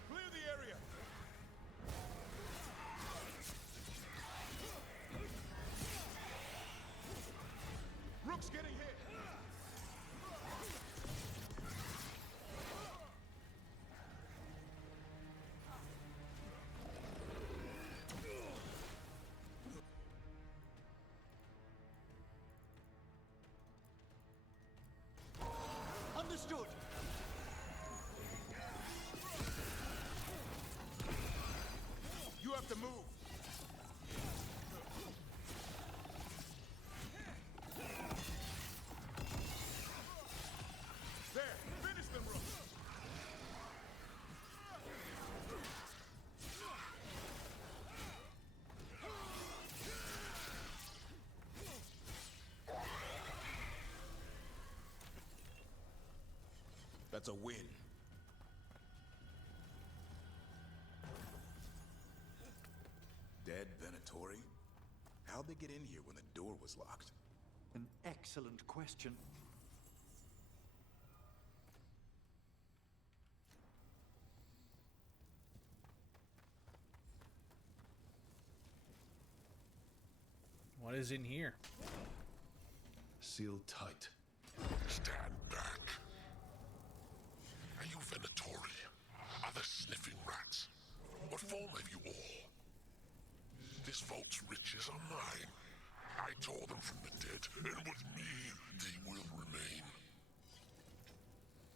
Clear the area! Rook's getting hit! Understood! You have to move! There! Finish them, Rook! That's a win. Dead Venatori? How'd they get in here when the door was locked? An excellent question. What is in here? Sealed tight. Stand back. Are you Venatori? Other sniffing rats? What form have you all? This vault's riches are mine. I tore them from the dead, and with me, they will remain.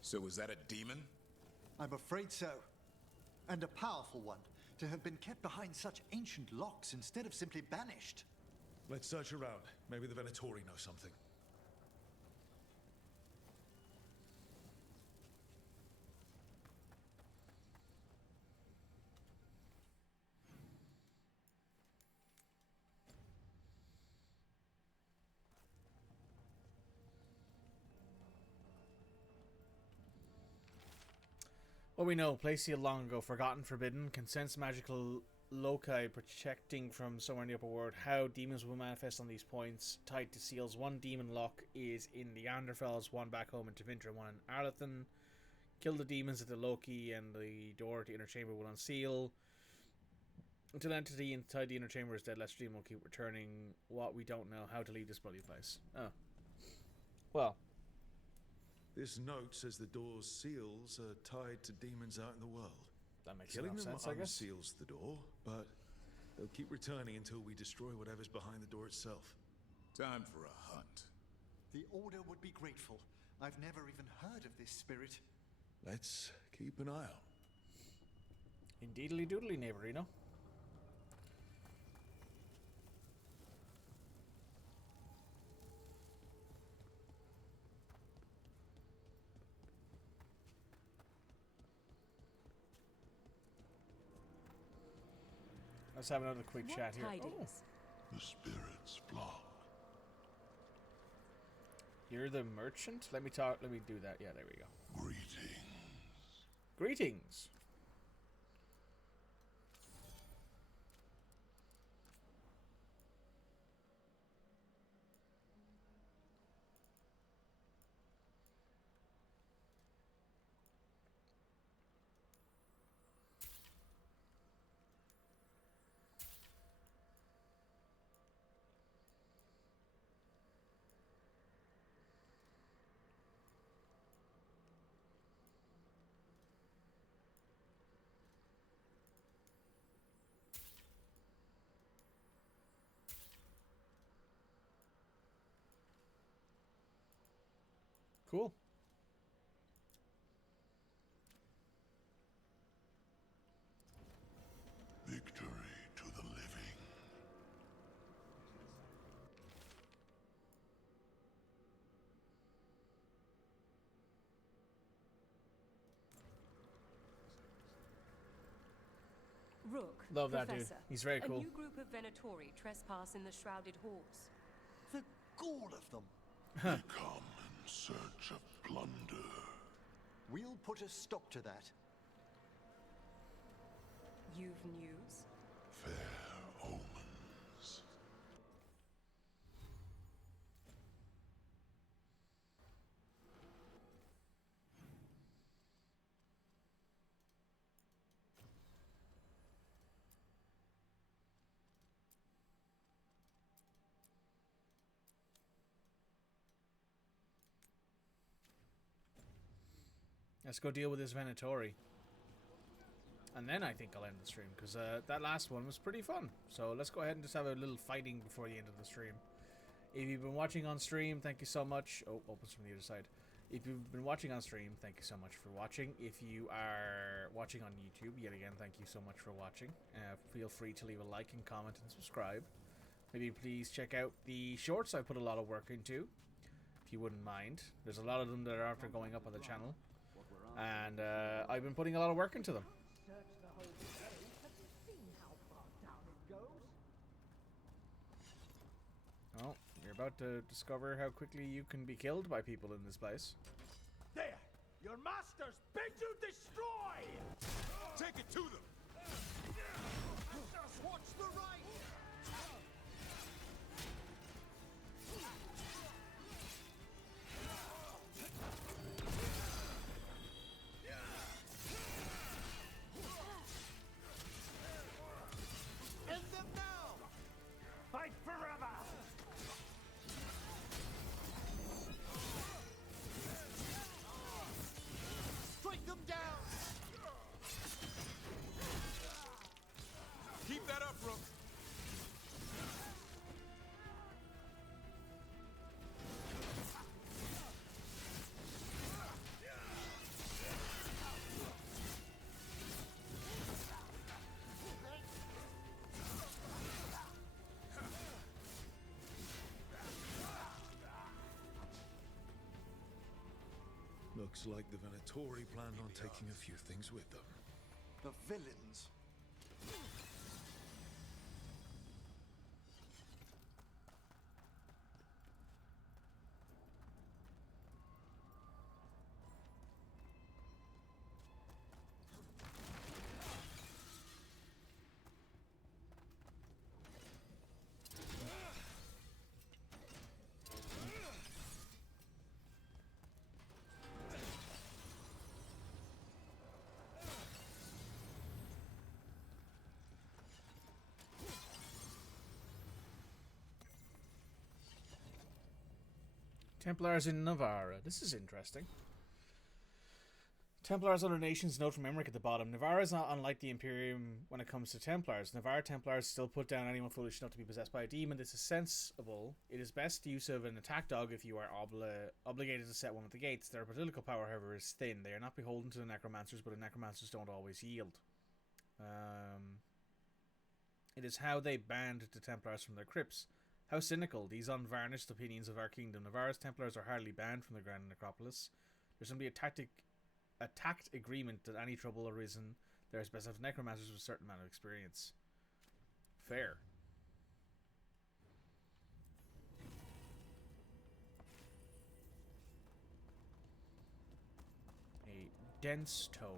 So is that a demon? I'm afraid so. And a powerful one, to have been kept behind such ancient locks instead of simply banished. Let's search around. Maybe the Venatori know something. What we know, place sealed long ago, forgotten, forbidden, can sense magical loci projecting from somewhere in the upper world. How demons will manifest on these points, tied to seals. One demon lock is in the Anderfels, one back home in Tevinter, one in Arlathan. Kill the demons at the Loki and the door to inner chamber will unseal. Until entity inside the inner chamber is dead, Let's Dream will keep returning what we don't know, how to leave this bloody place. Oh. Well. This note says the door's seals are tied to demons out in the world. That makes Killing them sense, I guess. unseals the door, but they'll keep returning until we destroy whatever's behind the door itself. Time for a hunt. The Order would be grateful. I've never even heard of this spirit. Let's keep an eye out. Indeedly doodly, neighborino. Let's have another quick chat here. The spirits flock. You're the merchant? Let me do that. Yeah, there we go. Greetings. Greetings. Cool. Victory to the living. Rook, Love that Professor, dude. He's very cool. A new group of Venatori trespass in the shrouded halls. The gall of them. They come in search of plunder. We'll put a stop to that. You've news? Fair omens. Let's go deal with this Venatori. And then I think I'll end the stream, because that last one was pretty fun. So let's go ahead and just have a little fighting before the end of the stream. If you've been watching on stream, thank you so much. Oh, opens from the other side. If you've been watching on stream, thank you so much for watching. If you are watching on YouTube, yet again, thank you so much for watching. Feel free to leave a like and comment and subscribe. Maybe please check out the shorts I put a lot of work into, if you wouldn't mind. There's a lot of them that are after going up on the channel. And I've been putting a lot of work into them. Oh, you're about to discover how quickly you can be killed by people in this place. There! Your masters bid you destroy! Take it to them! Watch the right! End them now! Fight forever! Strike them down! Keep that up, Rook! Looks like the Venatori planned on taking a few things with them. The villains. Templars in Navarra. This is interesting. Templars other nations note from Emmerich at the bottom. Navarra is not unlike the Imperium when it comes to Templars. Navarra Templars still put down anyone foolish enough to be possessed by a demon. This is sensible. It is best use of an attack dog if you are obligated to set one at the gates. Their political power, however, is thin. They are not beholden to the necromancers, but the necromancers don't always yield. It is how they banned the Templars from their crypts. How cynical, these unvarnished opinions of our kingdom. Navarra's Templars are hardly banned from the Grand Necropolis. There's simply a tact agreement that any trouble arisen, there is best of necromancers with a certain amount of experience. Fair. dense tome.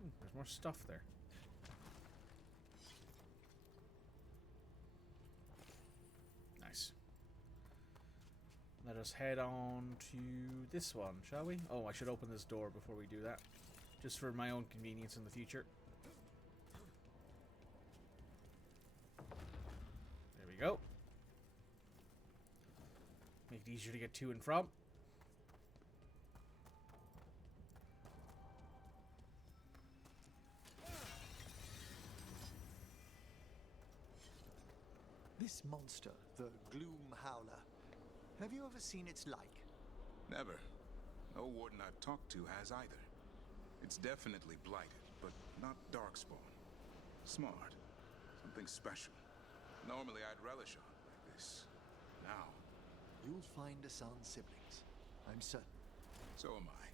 Ooh, there's more stuff there. Nice. Let us head on to this one, shall we? Oh, I should open this door before we do that. Just for my own convenience in the future. There we go. Make it easier to get to and from. This monster, the Gloom Howler, have you ever seen its like? Never. No warden I've talked to has either. It's definitely blighted, but not darkspawn. Smart. Something special. Normally I'd relish on like this. Now... You'll find Asan's siblings. I'm certain. So am I.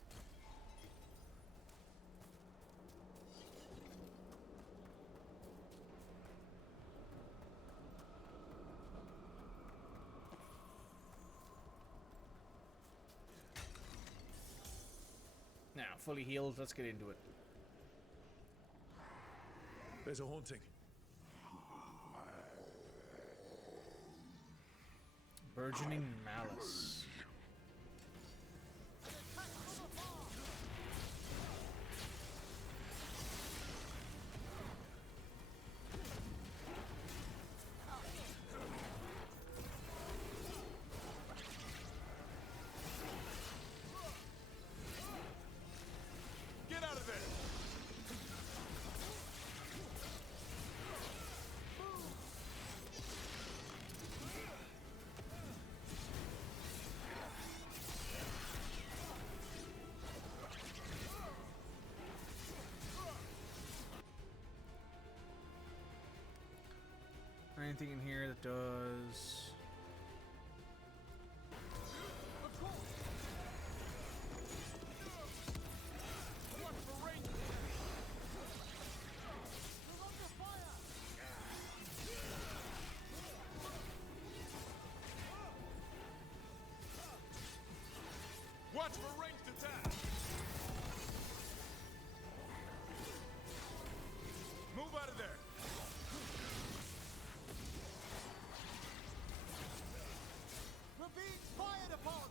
Now, fully healed, let's get into it. There's a haunting. Burgeoning malice. Get out of there! Anything in here that does... Watch for ranged attack! Move out of there! Ravines fired upon!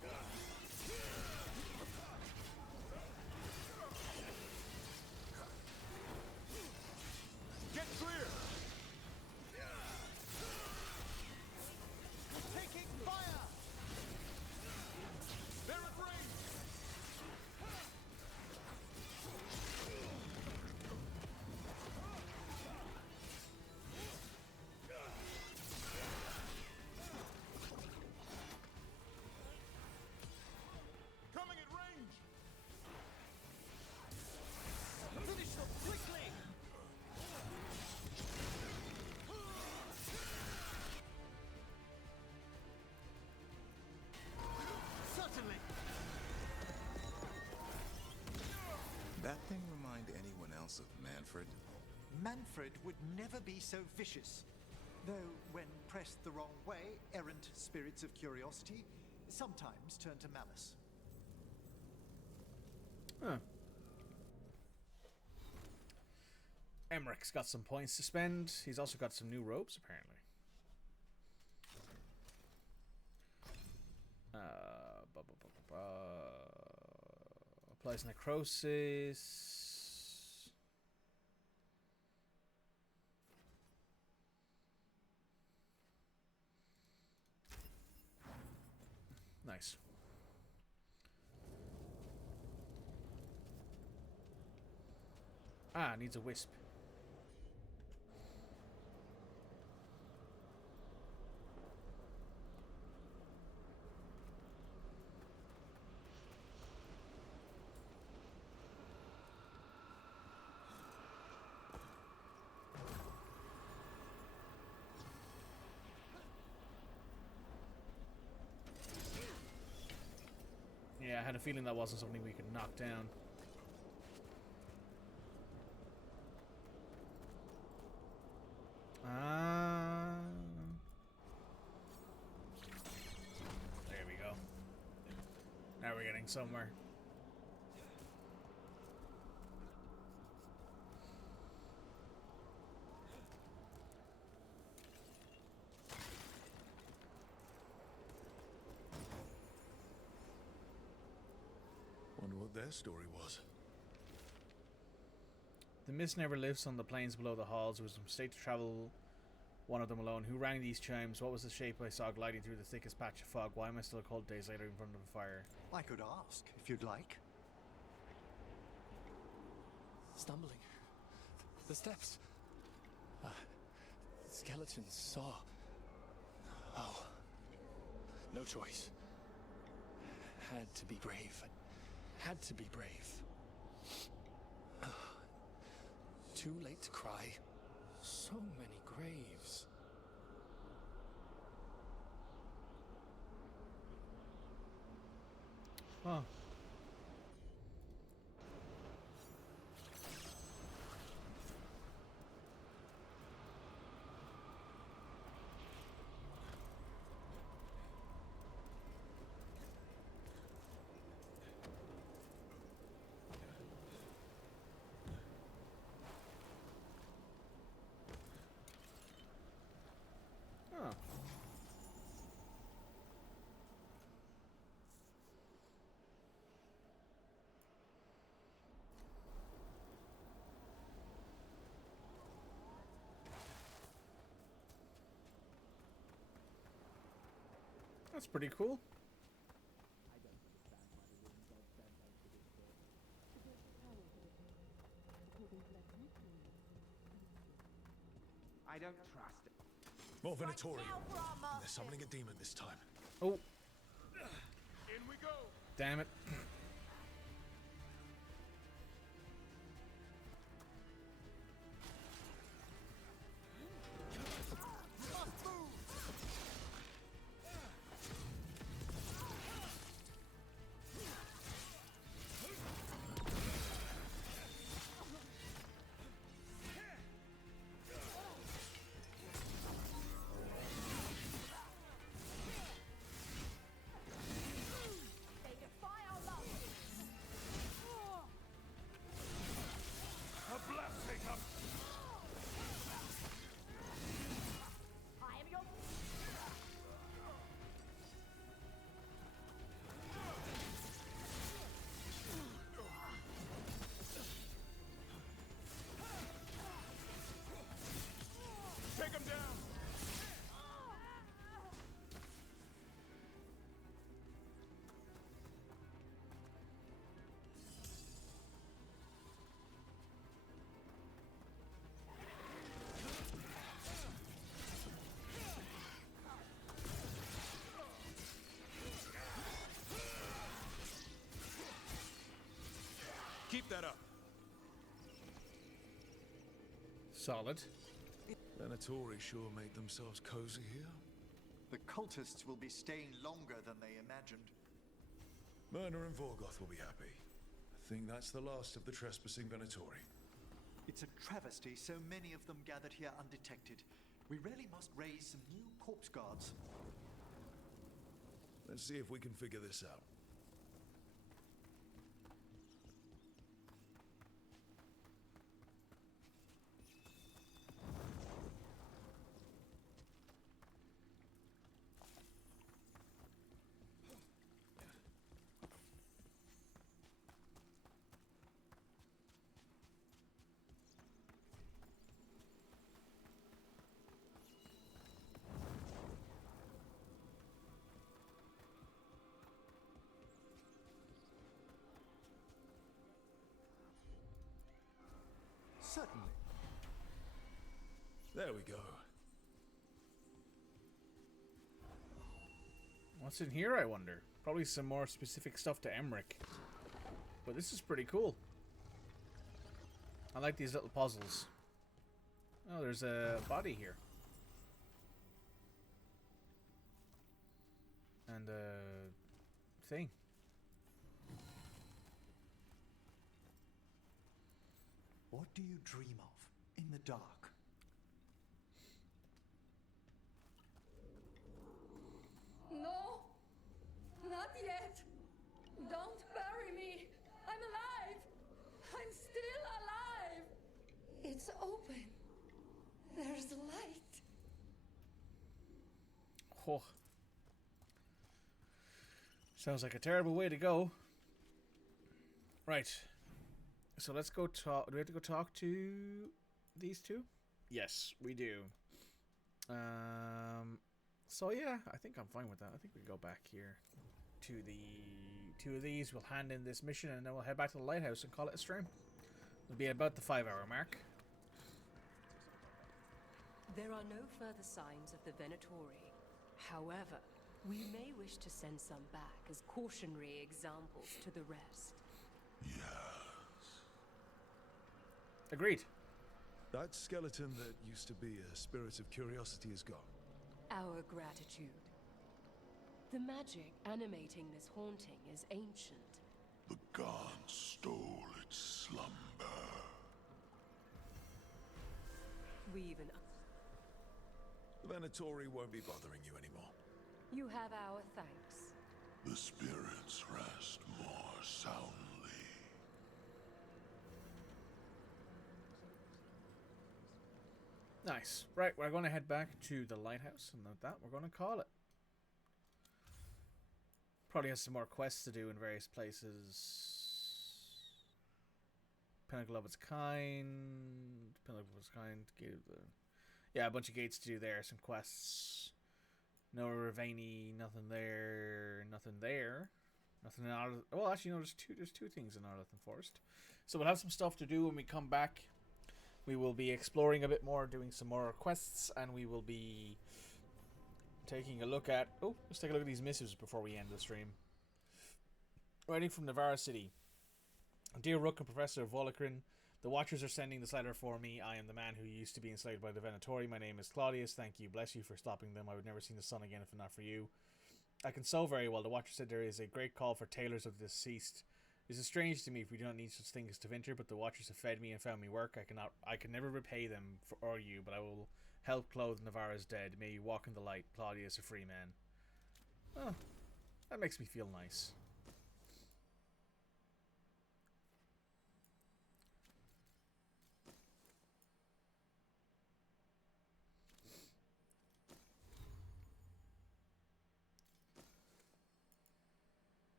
Get clear! Taking fire! They're at range! Coming at range! Finish them quickly! Certainly! That thing remind anyone else of Manfred? Manfred would never be so vicious. Though, when pressed the wrong way, errant spirits of curiosity sometimes turn to malice. Huh. Emmeric's got some points to spend. He's also got some new robes, apparently. Applies necrosis. Nice. Ah, needs a wisp. Yeah, I had a feeling that wasn't something we could knock down. There we go. Now we're getting somewhere. Wonder what their story was. The mist never lifts on the plains below the halls. It was a mistake to travel one of them alone. Who rang these chimes? What was the shape I saw gliding through the thickest patch of fog? Why am I still a cold days later in front of a fire? I could ask, if you'd like. Stumbling. The steps. Skeletons saw. Oh. No choice. Had to be brave. Had to be brave. Too late to cry. So many graves. Huh. Huh. That's pretty cool. I don't trust it. More Venatori. They're summoning a demon this time. Oh, In we go. damn it. They defy our love. A blessing of I am your. take him down. Keep that up. Solid. Venatori sure made themselves cozy here. The cultists will be staying longer than they imagined. Myrna and Vorgoth will be happy. I think that's the last of the trespassing Venatori. It's a travesty so many of them gathered here undetected. We really must raise some new corpse guards. Let's see if we can figure this out. Certainly. There we go. What's in here, I wonder? Probably some more specific stuff to Emmerich. But this is pretty cool. I like these little puzzles. Oh, there's a body here. And a thing. What do you dream of in the dark? No, not yet. Don't It's open. There's light. Oh. Sounds like a terrible way to go. Right. So let's go talk. Do we have to go talk to these two? Yes, we do. So yeah, I think I'm fine with that. I think we go back here to the two of these. We'll hand in this mission and then we'll head back to the lighthouse and call it a stream. It'll be about the 5-hour mark. There are no further signs of the Venatori. However, we may wish to send some back as cautionary examples to the rest. Yes. Agreed. That skeleton that used to be a spirit of curiosity is gone. Our gratitude. The magic animating this haunting is ancient. The gods stole its slumber. We even... The Venatori won't be bothering you anymore. You have our thanks. The spirits rest more soundly. Nice. Right, we're going to head back to the lighthouse, and with that, we're going to call it. Probably has some more quests to do in various places. Pinnacle of its kind. Pinnacle of its kind. Yeah, a bunch of gates to do there. Some quests. No Ravani, nothing there. Nothing there. Nothing in Arleth. Well, actually, no, there's two things in Arleth Forest. So we'll have some stuff to do when we come back. We will be exploring a bit more, doing some more quests, and we will be taking a look at... Oh, let's take a look at these missives before we end the stream. Writing from Navarra City. Dear Rook and Professor Volokrin, the Watchers are sending this letter for me. I am the man who used to be enslaved by the Venatori. My name is Claudius. Thank you. Bless you for stopping them. I would never see the sun again if not for you. I can sew very well. The Watcher said there is a great call for tailors of the deceased. This is strange to me, if we do not need such things to Vinter, but the Watchers have fed me and found me work. I can never repay them or you, but I will help clothe Navarra's dead. May you walk in the light. Claudius, a free man. Oh, that makes me feel nice.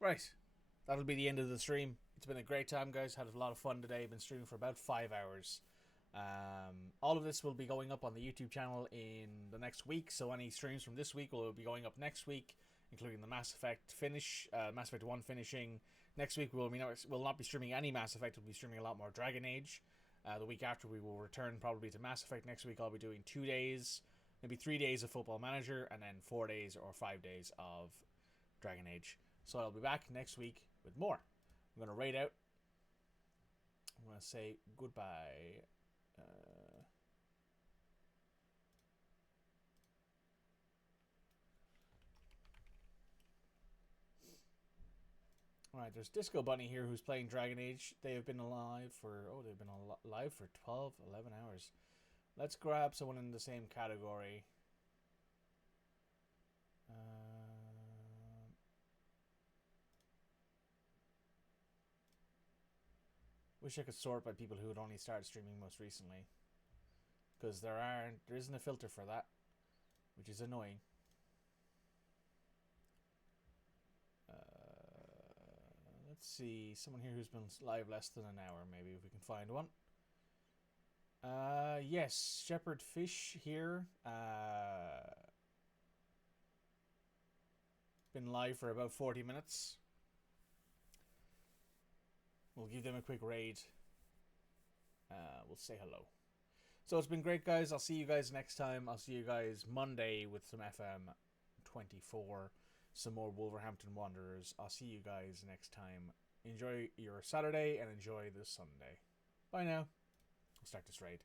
Right, that'll be the end of the stream. It's been a great time, guys. Had a lot of fun today. Been streaming for about 5 hours. All of this will be going up on the YouTube channel in the next week. So any streams from this week will be going up next week, including the Mass Effect Mass Effect 1 finishing. Next week we'll not be streaming any Mass Effect. We'll be streaming a lot more Dragon Age. The week after we will return probably to Mass Effect. Next week I'll be doing 2 days, maybe 3 days of Football Manager, and then 4 days or 5 days of Dragon Age. So I'll be back next week with more. I'm going to raid out. I'm going to say goodbye. Alright, there's Disco Bunny here who's playing Dragon Age. They have been alive for... Oh, they've been alive for 12, 11 hours. Let's grab someone in the same category. Wish I could sort by people who had only started streaming most recently, because there isn't a filter for that, which is annoying. Let's see, someone here who's been live less than an hour, maybe if we can find one. Yes, Shepherd Fish here. Been live for about 40 minutes. We'll give them a quick raid. We'll say hello. So it's been great, guys. I'll see you guys next time. I'll see you guys Monday with some FM 24, some more Wolverhampton Wanderers. I'll see you guys next time. Enjoy your Saturday and enjoy this Sunday. Bye now. I'll start this raid.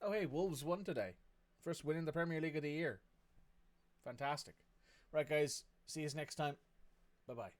Oh hey, Wolves won today. First win in the Premier League of the year. Fantastic. Right, guys. See you next time. Bye-bye.